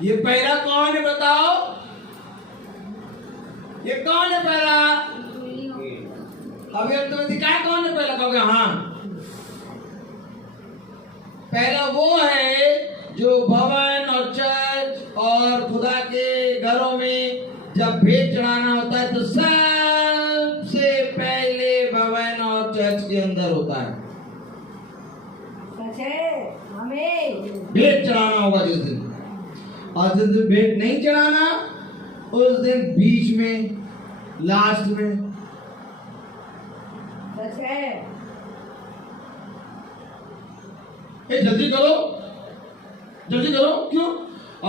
ये पहला कौन है बताओ? ये कौन है पहला? अभी हम तुम्हें दिखाया कौन है पहला? कहोगे हाँ, पहला वो है जो भवन और चर्च और खुदा के घरों में जब भेंट चढ़ाना होता है तो सबसे पहले भवन और चर्च के अंदर होता है। भेंट चढ़ाना होगा जिस दिन, और जिस दिन भेंट नहीं चढ़ाना उस दिन बीच में, लास्ट में। जल्दी करो, जल्दी करो। क्यों?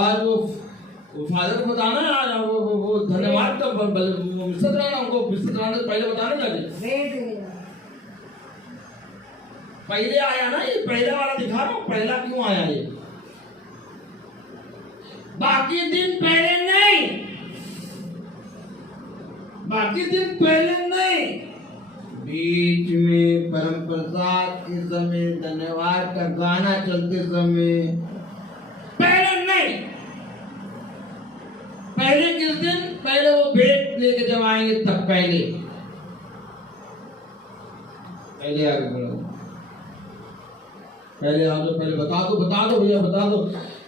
आज वो फादर को बताना है, आज वो धन्यवाद का मिश्रित रहना, उनको मिश्रित रहने से पहले बताना चाहिए। पहले आया ना, ये पहला वाला दिखा रहा हूं, पहला क्यों आया ये? बाकी दिन पहले नहीं, बाकी दिन पहले नहीं, बीच में परम प्रसाद के समय, धन्यवाद का गाना चलते समय, पहले नहीं। पहले किस दिन? पहले वो भेंट लेके जब आएंगे तब पहले आगे बढ़ो। पहले आ जाओ, पहले बता दो भैया, बता दो।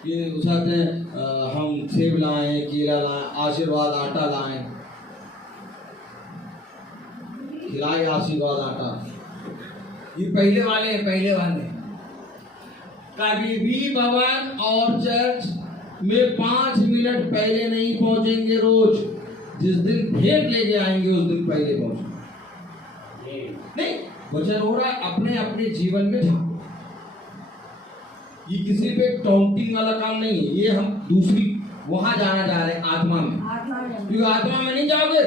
ये उठाते हैं, हम सेब लाए, केला लाए, आशीर्वाद आटा लाए, खिलाए आशीर्वाद आटा। ये पहले वाले हैं, पहले वाले। कभी भी भवन और चर्च में 5 मिनट पहले नहीं पहुंचेंगे रोज। जिस दिन भेंट लेके आएंगे उस दिन पहले पहुंचेंगे। नहीं, वचन हो रहा है अपने अपने जीवन में था। ये किसी पे टॉन्टिंग वाला काम नहीं है, ये हम दूसरी वहां जाना जा रहे हैं, आत्मा में। क्योंकि आत्मा में नहीं जाओगे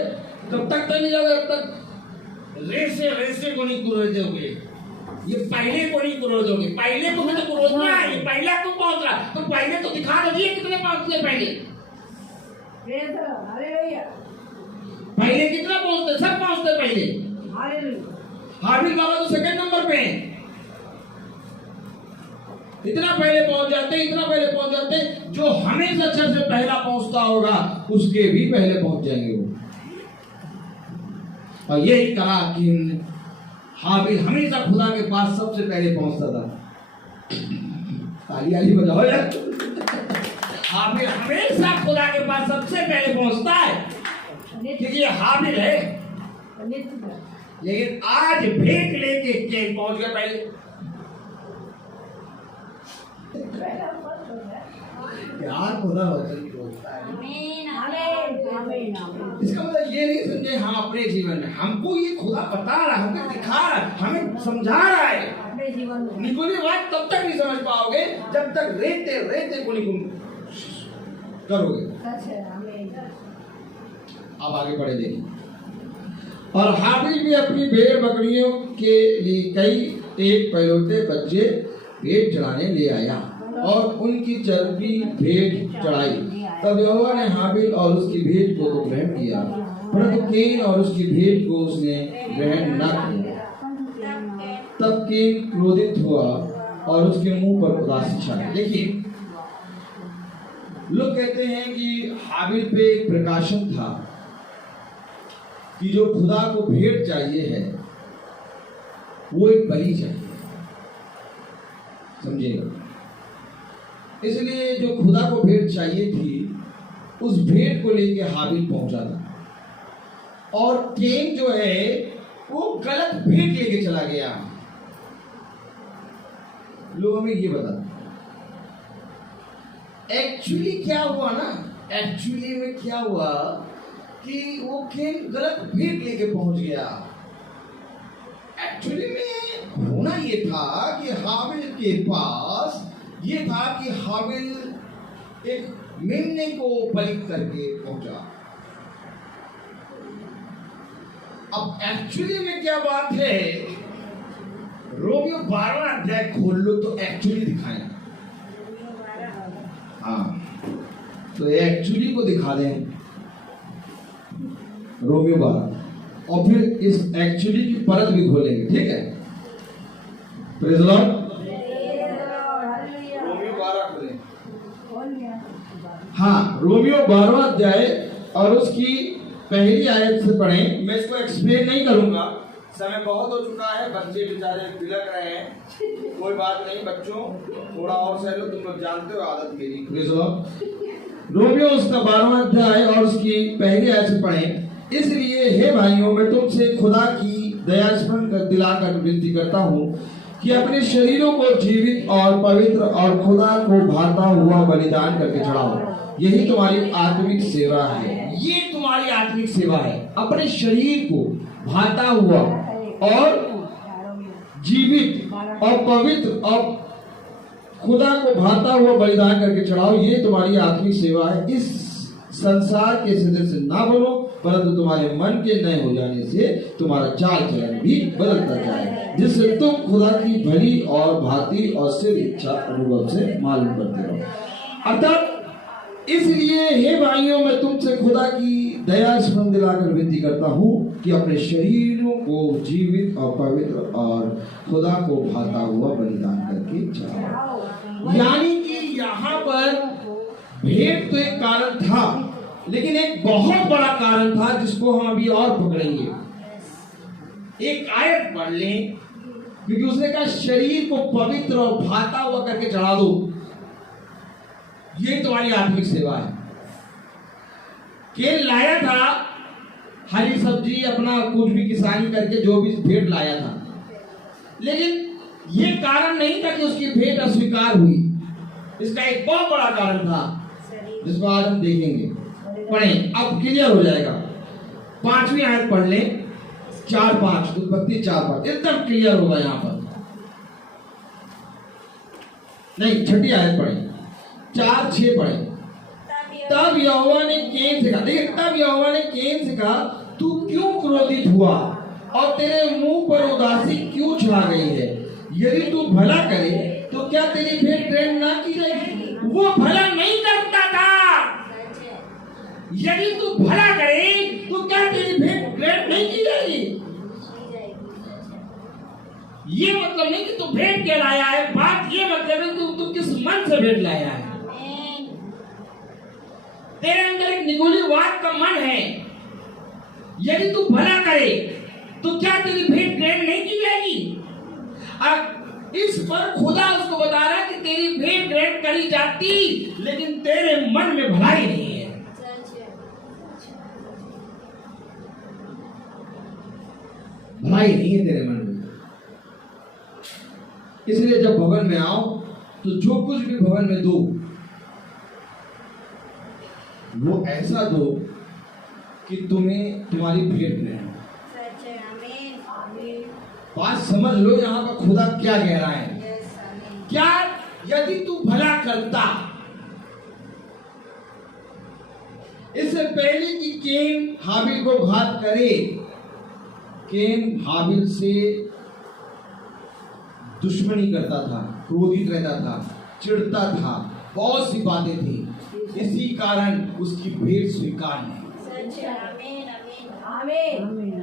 तब तक तो नहीं जाओगे, तब तक रेसे को नहीं कुरोदोगे, ये पहले को नहीं कुरोदोगे। पहले को तो कुरोदना है, ये पहला क्यों पहुंच रहा है? तो पहले तो दिखा दीजिए कितने पहुंचते पहले। पहले कितना पहुंचते? सब पहुंचते पहले। हाबिल बाबा तो सेकंड नंबर पे है। इतना पहले पहुंच जाते, जो हमेशा चर्च से पहला पहुंचता होगा उसके भी पहले पहुंच जाएंगे वो। और यही कहा कि हाबिल हमेशा खुदा के पास सबसे पहले पहुंचता था। ताली बजाओ यार। हाबिल हमेशा खुदा के पास सबसे पहले पहुंचता है क्योंकि ये हाबिल है। लेकिन आज भेंट लेके के पहुंच गया पहले। प्यार खुदा वचन बोलता है। इसका मतलब ये नहीं समझे हम अपने जीवन में, हमको ये खुदा बता रहा है, हमें दिखा रहा है, हमें समझा रहा है। अपने जीवन में निकुंजी बात तब तक नहीं समझ पाओगे जब तक रेते रेते को निकुंज करोगे। अब आगे बढ़े देखिए। और हाबिल भी अपनी भेड़ बकरियों के लिए कई एक पहलौठे बच्चे भेंट चढ़ाने ले आया और उनकी चर्बी भेंट चढ़ाई। तब यहोवा ने हाबिल और उसकी भेंट को तो ग्रहण किया, परंतु केन और उसकी भेंट को उसने ग्रहण न किया। तब केन क्रोधित हुआ और उसके मुंह पर उदासी छा गई। देखिए, लोग कहते हैं कि हाबिल पे एक प्रकाशन था कि जो खुदा को भेंट चाहिए है वो एक बलि चाहिए, समझिएगा। इसलिए जो खुदा को भेंट चाहिए थी उस भेंट को लेके हाबिल पहुंचा था और केन जो है वो गलत भेंट लेके चला गया। लोग हमें ये बताते एक्चुअली क्या हुआ ना, एक्चुअली में क्या हुआ कि वो केन गलत भेंट लेके पहुंच गया। एक्चुअली में होना ये था कि हाबिल के पास ये था कि हाबिल एक मेमने को बलि करके पहुंचा। अब एक्चुअली में क्या बात है, रोमियो 12वां अध्याय खोल लो तो एक्चुअली दिखाएं। हाँ, तो एक्चुअली को दिखा दें रोमियो 12 और फिर इस एक्चुअली की परत भी खोलेंगे, ठीक है। Praise the Lord. रोमियो 12 खोलें। हाँ, रोमियो 12वां अध्याय और उसकी पहली आयत से पढ़ें। मैं इसको एक्सप्लेन नहीं करूंगा, समय बहुत हो चुका है, बच्चे बेचारे बिलक रहे हैं। कोई बात नहीं बच्चों, थोड़ा और सह लो, तुम लोग जानते हो आदत मेरी। Praise the Lord. रोमियो उसका 12वां अध्याय और उसकी पहली आयत से पढ़ें। इसलिए हे भाइयों, मैं तुमसे खुदा की दया स्मरण कर दिलाकर विनती करता हूँ कि अपने शरीरों को जीवित और पवित्र और खुदा को भाता हुआ बलिदान करके चढ़ाओ, यही तुम्हारी आत्मिक सेवा है। ये तुम्हारी आत्मिक सेवा है, अपने शरीर को भाता हुआ और जीवित और पवित्र और खुदा को भाता हुआ बलिदान करके चढ़ाओ, ये तुम्हारी आत्मिक सेवा है। इस संसार के सदस्य ना बनो, परंतु तुम्हारे मन के नए हो जाने से तुम्हारा चाल चलन भी बदलता जाए, जिससे तुम खुदा की भली और भांति और सिद्ध इच्छा अनुभव से मालूम करते रहो। अर्थात इसलिए हे भाइयों, मैं तुमसे खुदा की दया स्मरण दिलाकर विनती करता हूँ कि अपने शरीरों को जीवित और पवित्र और खुदा को भाता हुआ बलिदान करके चढ़ाओ। यानी कि यहाँ पर भेंट तो एक कारण था, लेकिन एक बहुत बड़ा कारण था जिसको हम अभी और पकड़ेंगे। एक आयत पढ़ लें, क्योंकि उसने कहा शरीर को पवित्र और भाता हुआ करके चढ़ा दो, ये तुम्हारी आत्मिक सेवा है। केन लाया था हरी सब्जी, अपना कुछ भी किसानी करके जो भी भेंट लाया था, लेकिन ये कारण नहीं था कि उसकी भेंट अस्वीकार हुई। इसका एक बहुत बड़ा कारण था जिसको आज हम देखेंगे। पढ़ें, अब क्लियर हो जाएगा। 5वीं आयत पढ़ लें, 4-5 उत्पत्ति 4-5 एकदम क्लियर होगा यहाँ पर। नहीं, 6ठी आयत पढ़ें, 4-6 पढ़ें। तब यहोवा ने केन से कहा, देखिए, तब यहोवा ने केन से कहा, तू क्यों क्रोधित हुआ और तेरे मुंह पर उदासी क्यों छा गई है? यदि तू भला करे तो क्या तेरी भेंट ग्रहण ना की जाएगी? वो भला नहीं करता था। यदि तू भला करे तो क्या तेरी भेंट ग्रहण नहीं की जाएगी? ये मतलब नहीं कि तू भेंट के लाया है, बात ये मतलब है तू किस मन से भेंट लाया है। तेरे अंदर एक निगुलीवाद का मन है। यदि तू भला करे तो क्या तेरी भेंट ग्रहण नहीं की जाएगी? इस पर खुदा उसको बता रहा है कि तेरी भेंट ग्रहण करी जाती, लेकिन तेरे मन में भलाई नहीं है। भलाई नहीं है तेरे मन में। इसलिए जब भवन में आओ तो जो कुछ भी भवन में दो वो ऐसा दो कि तुम्हें तुम्हारी भेंट ग्रहण हो। सच है, आमीन। बात समझ लो यहाँ पर खुदा क्या कह रहा है। यस, आमीन। क्या यदि तू भला करता, इससे पहले कि केन हाबिल को घात करे, केन हाबिल से दुश्मनी करता था, क्रोधित रहता था, चिढ़ता था, बहुत सी बातें थी, इसी कारण उसकी भेंट स्वीकार नहीं। सच है, आमीन, आमीन।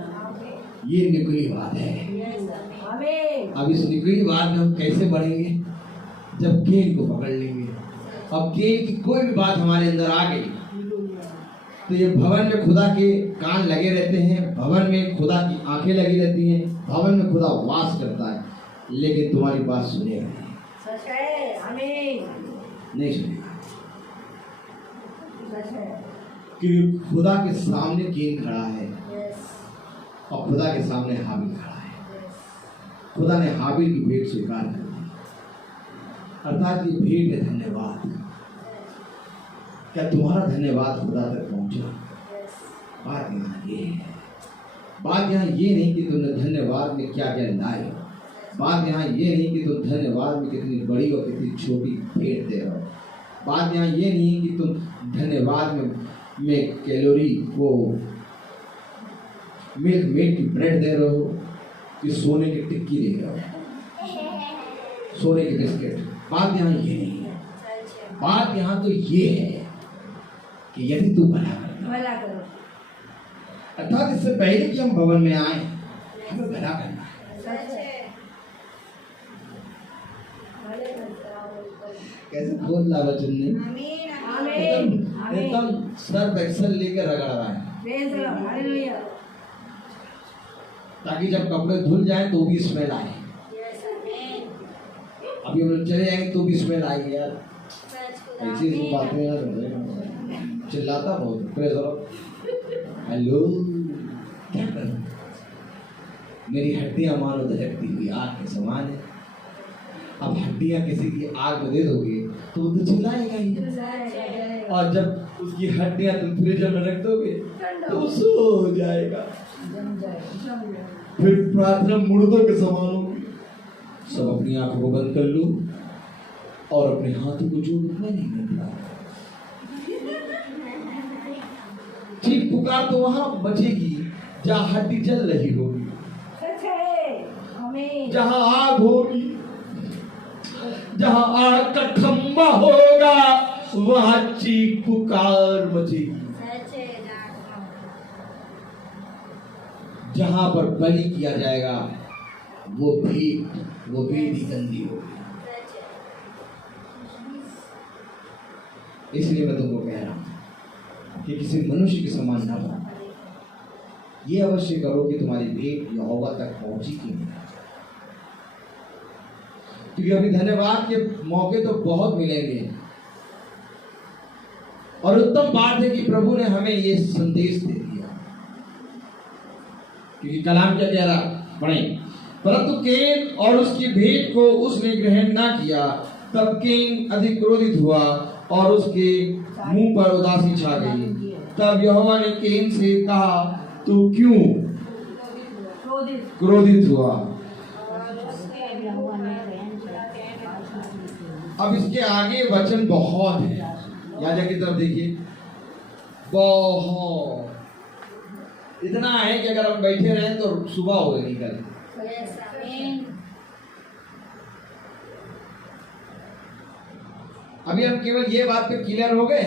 ये निकली बात है। यस, आमीन। आमीन। अब इस निकली बात में हम कैसे बढ़ेंगे? जब केन को पकड़ लेंगे। अब केन की कोई भी बात हमारे अंदर आ गई तो ये भवन में खुदा के कान लगे रहते हैं, भवन में खुदा की आंखें लगी रहती हैं, भवन में खुदा वास करता है, लेकिन तुम्हारी बात सुनेगा नहीं। सच है, आमीन। नहीं सुनेगा, सच है। क्योंकि खुदा के सामने केन खड़ा है यस, और खुदा के सामने हाबिल खड़ा है। खुदा ने हाबिल की भेंट स्वीकार कर ली, अर्थात ये भेंट है धन्यवाद। क्या तुम्हारा धन्यवाद खुदा तक पहुंचा? यस, बात यहाँ ये है, बात यहाँ ये नहीं कि तुमने धन्यवाद में क्या क्या लाए, बात यहाँ ये नहीं कि तुम धन्यवाद में कितनी बड़ी और कितनी छोटी भेंट दे रहे हो, बात यहाँ ये नहीं कि तुम धन्यवाद में कैलोरी को मिल्क मेड की ब्रेड दे रहे हो कि सोने की टिक्की दे रहे हो, सोने की बिस्किट। बात यहाँ ये नहीं है, सच है, बात यहाँ तो ये है कि यदि तू भला करता, भला करो। अर्थात इससे पहले कि हम भवन में आए हमें भला करना है। सच है। कैसे खोल ला वचन ने आमीन, आमीन। एकदम सर्फ एक्सल लेके रगड़ रहा है, प्रेज द लॉर्ड, हालेलुया। ताकि जब कपड़े धुल जाए तो भी स्मेल आए। यस, आमीन। अभी हम लोग चले जाएंगे तो भी स्मेल आएगी यार, सच खुदा, ऐसी ऐसी आमीन। बातें यार, चिल्लाता बहुत। Praise the Lord. हेलो, क्या करूं? मेरी हड्डियां मानो दहकती हुई आग के समान है। अब हड्डियां किसी की आग में दे दोगे तो वो तो चिल्लाएगा ही, और जब उसकी हड्डियां तुम फ्रीजर में रख दोगे तो वो सो जाएगा। फिर प्रार्थना मुर्दों के समान होगी। सब अपनी आंखों को बंद कर लो और अपने हाथों को जोड़ो। मैं नहीं करता। ठीक पुकार तो वहां बचेगी जहां हड्डी जल रही होगी, सच है, आमीन। जहां आग होगी, जहां आग का खंबा होगा वहां चीख पुकार मचेगी। सच है, डांट। जहां पर बलि किया जाएगा वो वेदी गंदी होगी। सच है, इसलिए मैं तुमको कह रहा हूं कि किसी मनुष्य के समान ना बनो। ये अवश्य करो कि तुम्हारी भेंट यहोवा तक पहुंची कि नहीं। क्योंकि अभी धन्यवाद के मौके तो बहुत मिलेंगे, और उत्तम बात है कि प्रभु ने हमें ये संदेश दे दिया। क्योंकि कलाम क्या कह रहा, पढ़े, परंतु केन और उसकी भेंट को उसने ग्रहण ना किया। तब केन अधिक क्रोधित हुआ और उसके मुंह पर उदासी छा गई। तब यहोवा ने केन से कहा, तू क्यों क्रोधित हुआ? अब इसके आगे वचन बहुत है, याजक की तरफ देखिए, बहुत इतना है कि अगर हम बैठे रहें तो सुबह हो गई कल। यस, आमीन। अभी हम केवल ये बात पे क्लियर हो गए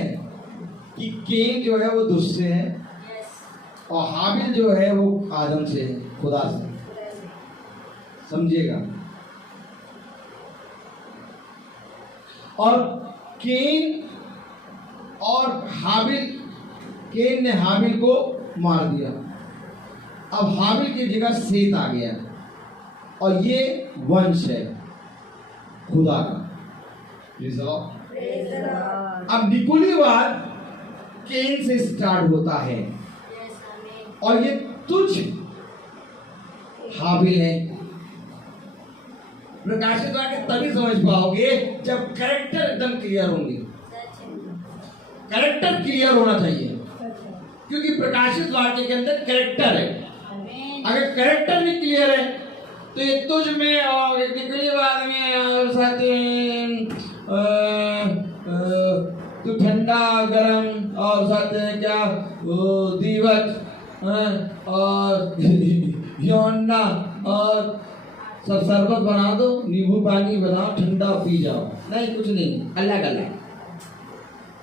कि केन जो है वो दुष्ट से है यस, और हाबिल जो है वो आदम से है, खुदा से। समझिएगा। और केन और हाबिल, केन ने हाबिल को मार दिया। अब हाबिल की जगह सेत आ गया और ये वंश है खुदा का। Praise the Lord. अब निकुलीवाद केन से स्टार्ट होता है यस, आमीन। और ये तुझ हाबिल है। प्रकाशित वाक्य तभी समझ पाओगे जब कैरेक्टर एकदम क्लियर होंगे। सच है, कैरेक्टर क्लियर होना चाहिए। क्योंकि प्रकाशित वाक्य के अंदर कैरेक्टर है। अगर कैरेक्टर नहीं क्लियर है तो ये तुझ में और निकली बात में और साथ तू ठंडा गरम और साथ क्या वो दीवट और योना और सब शरबत बना दो, नींबू पानी बनाओ, ठंडा पी जाओ। नहीं, कुछ नहीं, अलग अलग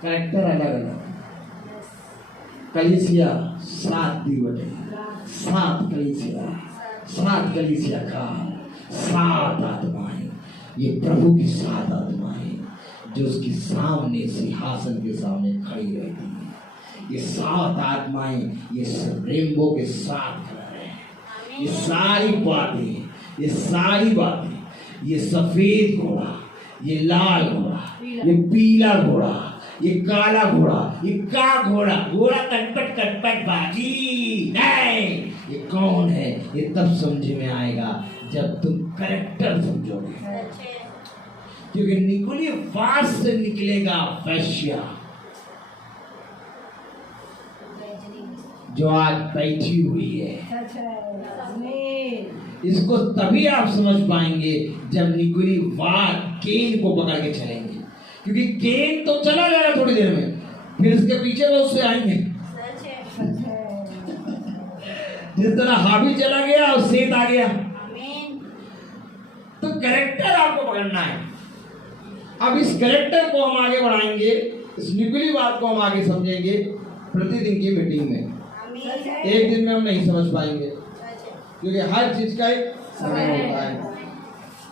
कैरेक्टर, अलग अलग। कलीसिया 7 दीवटे, 7 कलीसिया, 7 कलीसिया का 7 आत्माएं, ये प्रभु की 7 आत्माएं जो उसके सामने सिंहासन के सामने खड़ी रहती है। ये 7 आत्माएं, ये रेनबो के 7 कलर हैं। ये सारी बातें, ये सारी बातें, ये सफेद घोड़ा, ये लाल घोड़ा, ये पीला घोड़ा, ये काला घोड़ा, ये का घोड़ा, घोड़ा कटपट कटपट बाजी नहीं, ये कौन है? ये तब समझ में आएगा जब तुम कैरेक्टर समझोगे। क्योंकि निकली वास से निकलेगा वैश्या, जो आज बैठी हुई है। इसको तभी आप समझ पाएंगे जब निकुली वार केन को पकड़ के चलेंगे, क्योंकि केन तो चला जाएगा थोड़ी देर में, फिर इसके पीछे बहुत से आएंगे। जिस तरह हाबिल चला गया और सेत आ गया, तो कैरेक्टर आपको पकड़ना है। अब इस कैरेक्टर को हम आगे बढ़ाएंगे, इस निकुली बात को हम आगे समझेंगे प्रतिदिन की मीटिंग में। एक दिन में हम नहीं समझ पाएंगे, क्योंकि हर चीज का एक समय होता है।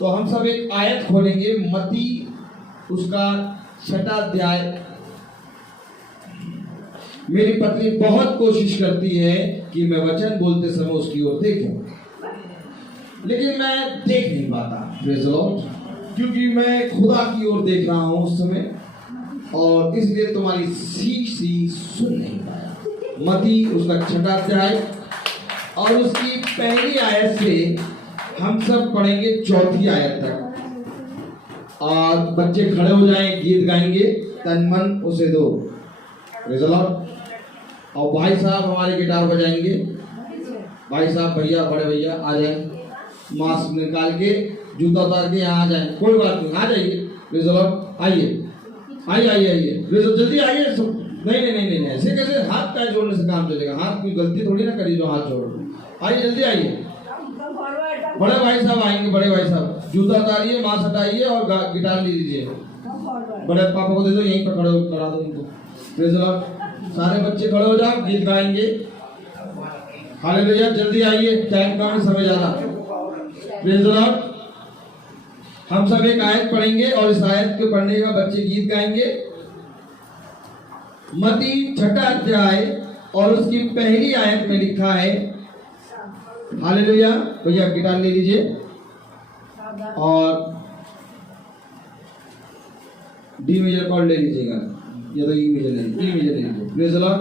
तो हम सब एक आयत खोलेंगे, मत्ती उसका 6वां अध्याय। मेरी पत्नी बहुत कोशिश करती है कि मैं वचन बोलते समय उसकी ओर देखूं, लेकिन मैं देख नहीं पाता, प्रेज़ द लॉर्ड, क्योंकि मैं खुदा की ओर देख रहा हूं उस समय, और इसलिए तुम्हारी सी सुन नहीं पाया। मत्ती उसका 6वां अध्याय और उसकी पहली आयत से हम सब पढ़ेंगे 4थी आयत तक। और बच्चे खड़े हो जाएं, गीत गाएंगे, तन मन उसे दो, प्रेज़ द लॉर्ड। और भाई साहब हमारे गिटार बजाएंगे, भाई साहब, भैया, बड़े भैया आ जाए, मास्क निकाल के, जूता उतार के यहाँ आ जाए, कोई बात नहीं, आ जाइए, प्रेज़ द लॉर्ड। आइए आइए आइए आइए, जल्दी आइए। नहीं, ऐसे कैसे हाथ पैर जोड़ने से काम चलेगा? हाथ कोई गलती थोड़ी ना करी जो हाथ जोड़। आइए, जल्दी आइए। बड़े भाई साहब आएंगे, बड़े भाई साहब, जूता उतारिए, मास्क हटाइए और गिटार ले लीजिए। बड़े पापा को दे दो, यहीं पर खड़ा दो उनको, प्रेज़ द लॉर्ड। सारे बच्चे खड़े हो जाओ, गीत गाएंगे। हालेलुया, जल्दी आइए, टाइम कम, समय ज्यादा, प्रेज़ द लॉर्ड। हम सब एक आयत पढ़ेंगे और इस आयत के पढ़ने के बाद बच्चे गीत गाएंगे। मत्ती 6वां अध्याय और उसकी पहली आयत में लिखा है, हालेलुया। भैया गिटार ले लीजिए और डी मेजर कॉर्ड ले लीजिएगा, या तो ई मेजर ले लीजिए, प्रेज़ द लॉर्ड,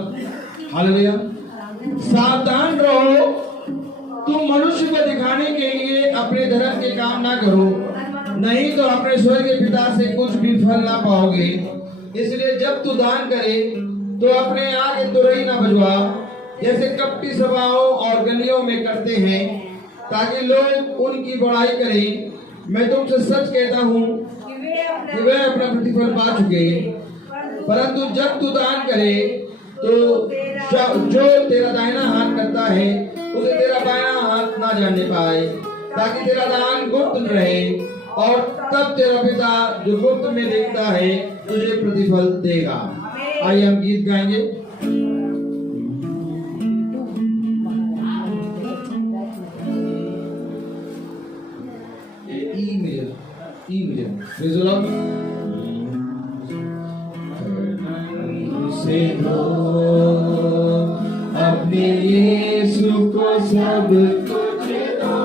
हालेलुया। सावधान रहो, तुम मनुष्य को दिखाने के लिए अपने धर्म के काम ना करो, नहीं तो अपने स्वर्ग के पिता से कुछ भी फल ना पाओगे। इसलिए जब तू दान करे तो अपने आगे तुरही ना बजवा, जैसे कपटी सभाओं और गलियों में करते हैं, ताकि लोग उनकी बड़ाई करें। मैं तुमसे सच कहता हूँ कि वे अपना प्रतिफल पा चुके। परंतु जब तू दान करे तो जो तेरा दाहिना हाथ करता है उसे तेरा बायां हाथ ना जानने पाए, ताकि तेरा दान गुप्त रहे, और तब तेरा पिता जो गुप्त में देखता है तुझे प्रतिफल देगा। आइए हम गीत गाएंगे। E major, praise the Lord. से दो अपने यीशु को सब कुछ दो,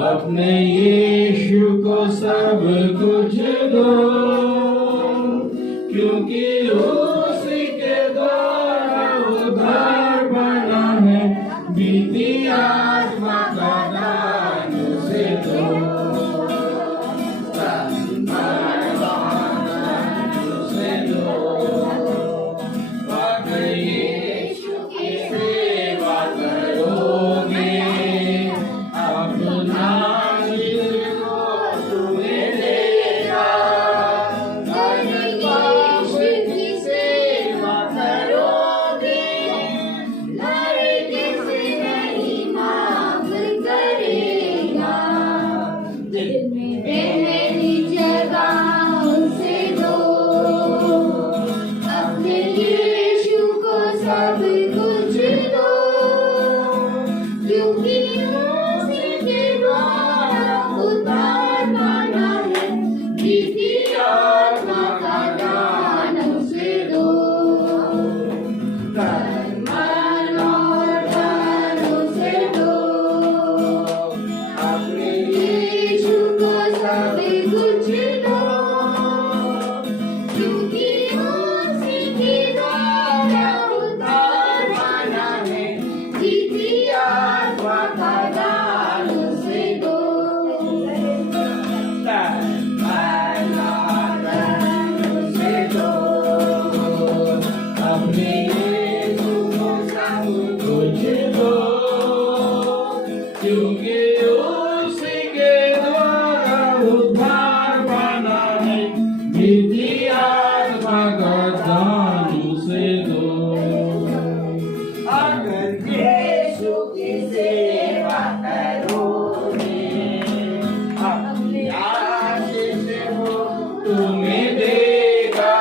अपने यीशु को सब कुछ दो, क्योंकि उसके द्वारा उद्धार बना है, बीती आत्मा का दान उसे दो। उसे दो, अगर यीशु की सेवा करोगे, अपना दिल को तुम्हें देगा। अगर यीशु की सेवा करोगे, लड़के से नहीं माफ करेगा। दिल में पहली जगह उसे दो, अपने यीशु को सब कुछ दो, क्योंकि उसके द्वारा उद्धार बना है, बीती आत्मा का दान उसे दो। तन मन और धन उसे दो, अपने यीशु को सब कुछ दो, क्योंकि उसके द्वारा उद्धार बना है, बीती आत्मा का दान उसे दो। तन मन और धन उसे दो, अपने यीशु को सब कुछ दो, क्योंकि उसके द्वारा उद्धार बना है, बीती आत्मा का दान उसे दो। अगर यीशु की सेवा करोगे, अपनी आशीष वो तुम्हें देगा।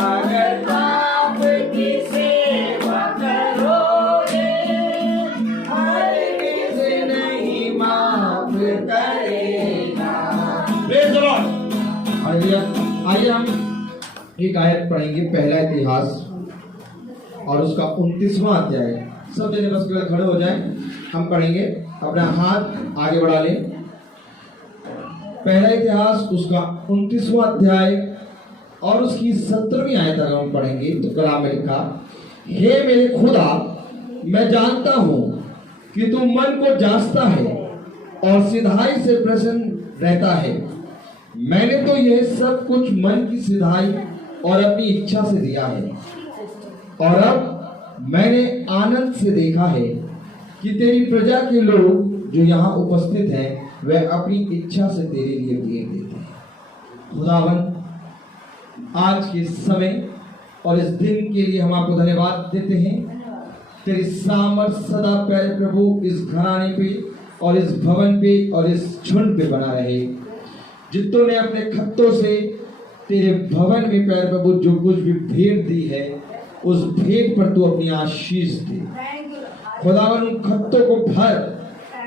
अगर पाप की सेवा करोगे, हर किसी नहीं माफ करेगा। Praise the Lord. आइए हम एक आयत पढ़ेंगे, पहला इतिहास और उसका 29वां अध्याय। सब जने बस केवल खड़े हो जाएं, हम पढ़ेंगे। अपना हाथ आगे बढ़ा लें। पहला इतिहास उसका 29वां अध्याय और उसकी 17वीं आयत अगर हम पढ़ेंगे तो कलाम में लिखा, हे मेरे खुदा, मैं जानता हूं कि तू मन को जांचता है और सिधाई से प्रसन्न रहता है। मैंने तो यह सब कुछ मन की सिधाई और अपनी इच्छा से दिया है, और अब मैंने आनंद से देखा है कि तेरी प्रजा के लोग जो यहाँ उपस्थित हैं, वह अपनी इच्छा से तेरे लिए भेंट देते हैं। खुदावन, आज के समय और इस दिन के लिए हम आपको धन्यवाद देते हैं। तेरी सामर्थ सदा प्यारे प्रभु इस घराने पे और इस भवन पे और इस झुंड पे बना रहे। जितनों ने अपने खत्तों से तेरे भवन में प्यारे प्रभु जो कुछ भी भेंट दी है, उस भेंट पर तू अपनी आशीष दे। खुदावन, उन खत्तों को भर,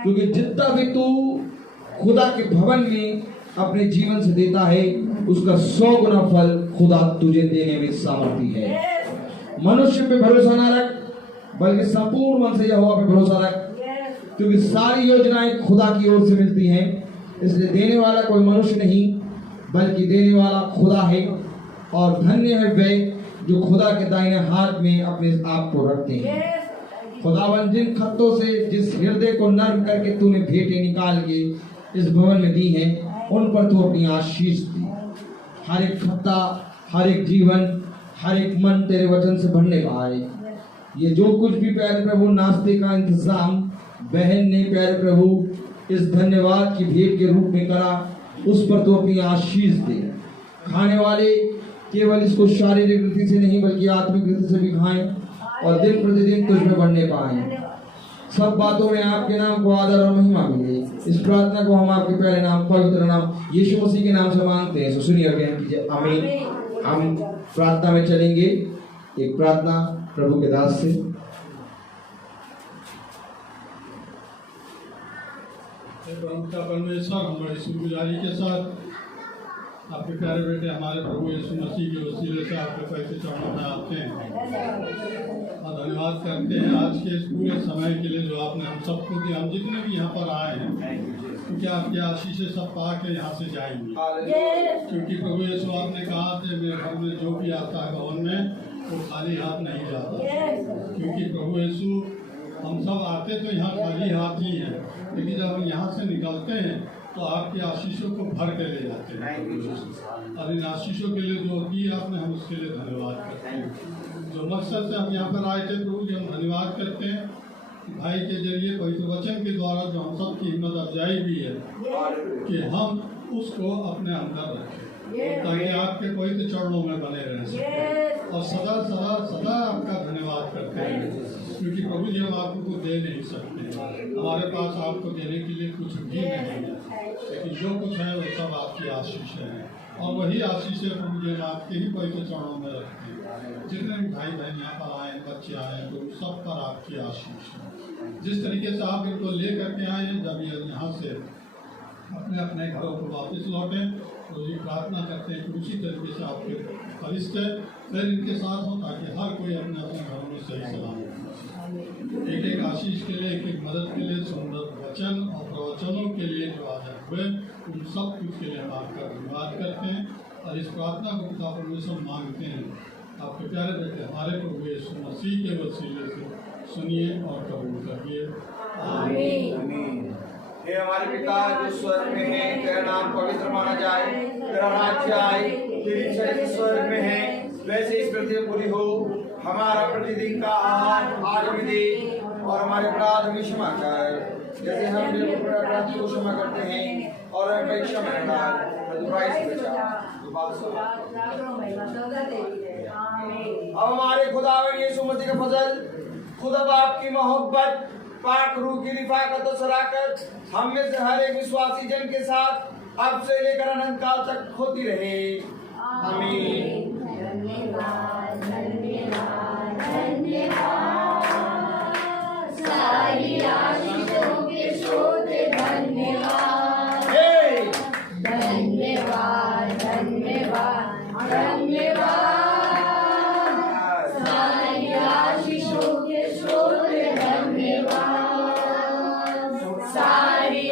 क्योंकि जितना भी तू खुदा के भवन में अपने जीवन से देता है, उसका 100 गुना फल खुदा तुझे देने में सामर्थ्य है। मनुष्य पे भरोसा ना रख, बल्कि संपूर्ण मन से यहोवा पे भरोसा रख, क्योंकि सारी योजनाएं खुदा की ओर से मिलती हैं। इसलिए देने वाला कोई मनुष्य नहीं, बल्कि देने वाला खुदा है। और धन्य है वे जो खुदा के दाहिने हाथ में अपने आप को रखते हैं। खुदावन, जिन खत्तों से जिस हृदय को नर्म करके तूने भेंटें निकाल के इस भवन में दी हैं, उन पर तू अपनी आशीष दी। हर एक खत्ता, हर एक जीवन, हर एक मन तेरे वचन से भरने पाए। ये जो कुछ भी प्यारे प्रभु नाश्ते का इंतजाम बहन ने प्यारे प्रभु इस धन्यवाद की भेंट के रूप में करा, उस पर तू अपनी आशीष दे। खाने वाले केवल इसको शारीरिक रीति से नहीं, बल्कि आत्मिक रीति से भी खाएं और दिन प्रतिदिन तुझ में बढ़ने पाए। सब बातों में आपके नाम को आदर और महिमा मिले। इस प्रार्थना को हम आपके प्यारे नाम, पवित्र नाम यीशु मसीह के नाम से मांगते हैं। सुनिए और ग्रहण कीजिए। आमीन। हम प्रार्थना में चलेंगे। एक प्रार्थना प्रभु के दास से। परमेश्वर, हम बड़ी शुक्रगुजारी के साथ आपके प्यारे बेटे हमारे प्रभु यीशु मसीह के वसीले से आपके पैसे चढ़ाने में आते हैं और धन्यवाद करते हैं आज के इस पूरे समय के लिए जो आपने हम सबको दिया। हम जितने भी यहाँ पर आए हैं क्योंकि आपकी आशीष सब पा के यहाँ से जाएंगे। क्योंकि प्रभु यीशु आपने कहा थे मेरे घर में जो भी आता है भवन में वो खाली हाथ नहीं जाता। क्योंकि प्रभु यीशु हम सब आते तो यहाँ खाली हाथ ही हैं, लेकिन जब हम यहाँ से निकलते हैं तो आपकी आशीषों को भर के ले जाते हैं। और इन आशीषों के लिए जो दी आपने, हम उसके लिए धन्यवाद करते हैं। जो मकसद से हम यहाँ पर आए थे प्रभु जी, हम धन्यवाद करते हैं कि भाई के जरिए पवित्र वचन के द्वारा जो हम सब की हिम्मत अफजाई भी है कि हम उसको अपने अंदर रखें ताकि आपके पवित्र चरणों में बने रहें। और सदा सदा सदा आपका धन्यवाद करते हैं, क्योंकि प्रभु जी हम आपको कुछ दे नहीं सकते, हमारे पास आपको देने के लिए कुछ भी नहीं है, लेकिन जो कुछ है वो सब आपकी आशीष है। और वही आशीष है प्रभु जी हम आपके ही पवित्र चरणों में रखते हैं। जितने भी भाई बहन यहाँ पर आए, बच्चे आए, तो सब पर आपकी आशीष है। जिस तरीके से आप इनको ले करके आए हैं, जब ये यहाँ से अपने अपने घरों को वापस लौटें, तो ये प्रार्थना करते हैं कि उसी तरीके से आपके फरिश्ते फिर इनके साथ हो, ताकि हर कोई अपने अपने घरों में सही सलामत हो। एक एक आशीष के लिए, एक एक मदद के लिए, सुंदर वचन और प्रवचनों के लिए जो आज हुए, उन सब कुछ के लिए हम आपका धन्यवाद करते हैं। और इस प्रार्थना को पिता परमेश्वर मांगते हैं आपके प्यारे बेटे हमारे प्रभु यीशु मसीह के वसीले से सुनिए और कबूल करिए। आमीन। हे हमारे पिता जो स्वर्ग में है, तेरा नाम पवित्र माना जाए, तेरा राज्य आए, तेरी इच्छा जैसे स्वर्ग में है वैसे इस पृथ्वी में पूरी हो। हमारा प्रतिदिन का आहार आज हमें दे, और हमारे अपराध हमें क्षमा कर जैसे हम भी अपने अपराधी को क्षमा करते हैं, और हमें परीक्षा में न डाल परंतु बुराई से बचा। अब हमारे खुदावन यीशु मसीह का फजल, खुदा बाप की मोहब्बत, पाक रूह की रिफाकत और शराकत हम में से हर एक विश्वासी जन के साथ अब से लेकर अनंत काल तक होती रहे। आमीन। सारी आशीषों के स्रोत धन्यवाद, धन्यवाद, धन्यवाद, धन्यवाद। सारी आशीषों के स्रोत धन्यवाद, सारी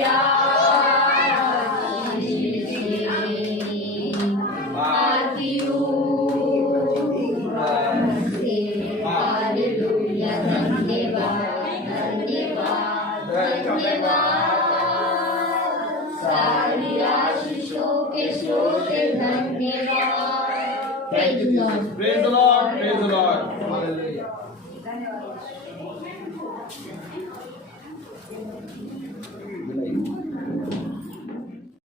सारी आशीषों के स्रोत धन्यवाद। Praise the Lord. Praise the Lord. Praise the Lord. Hallelujah.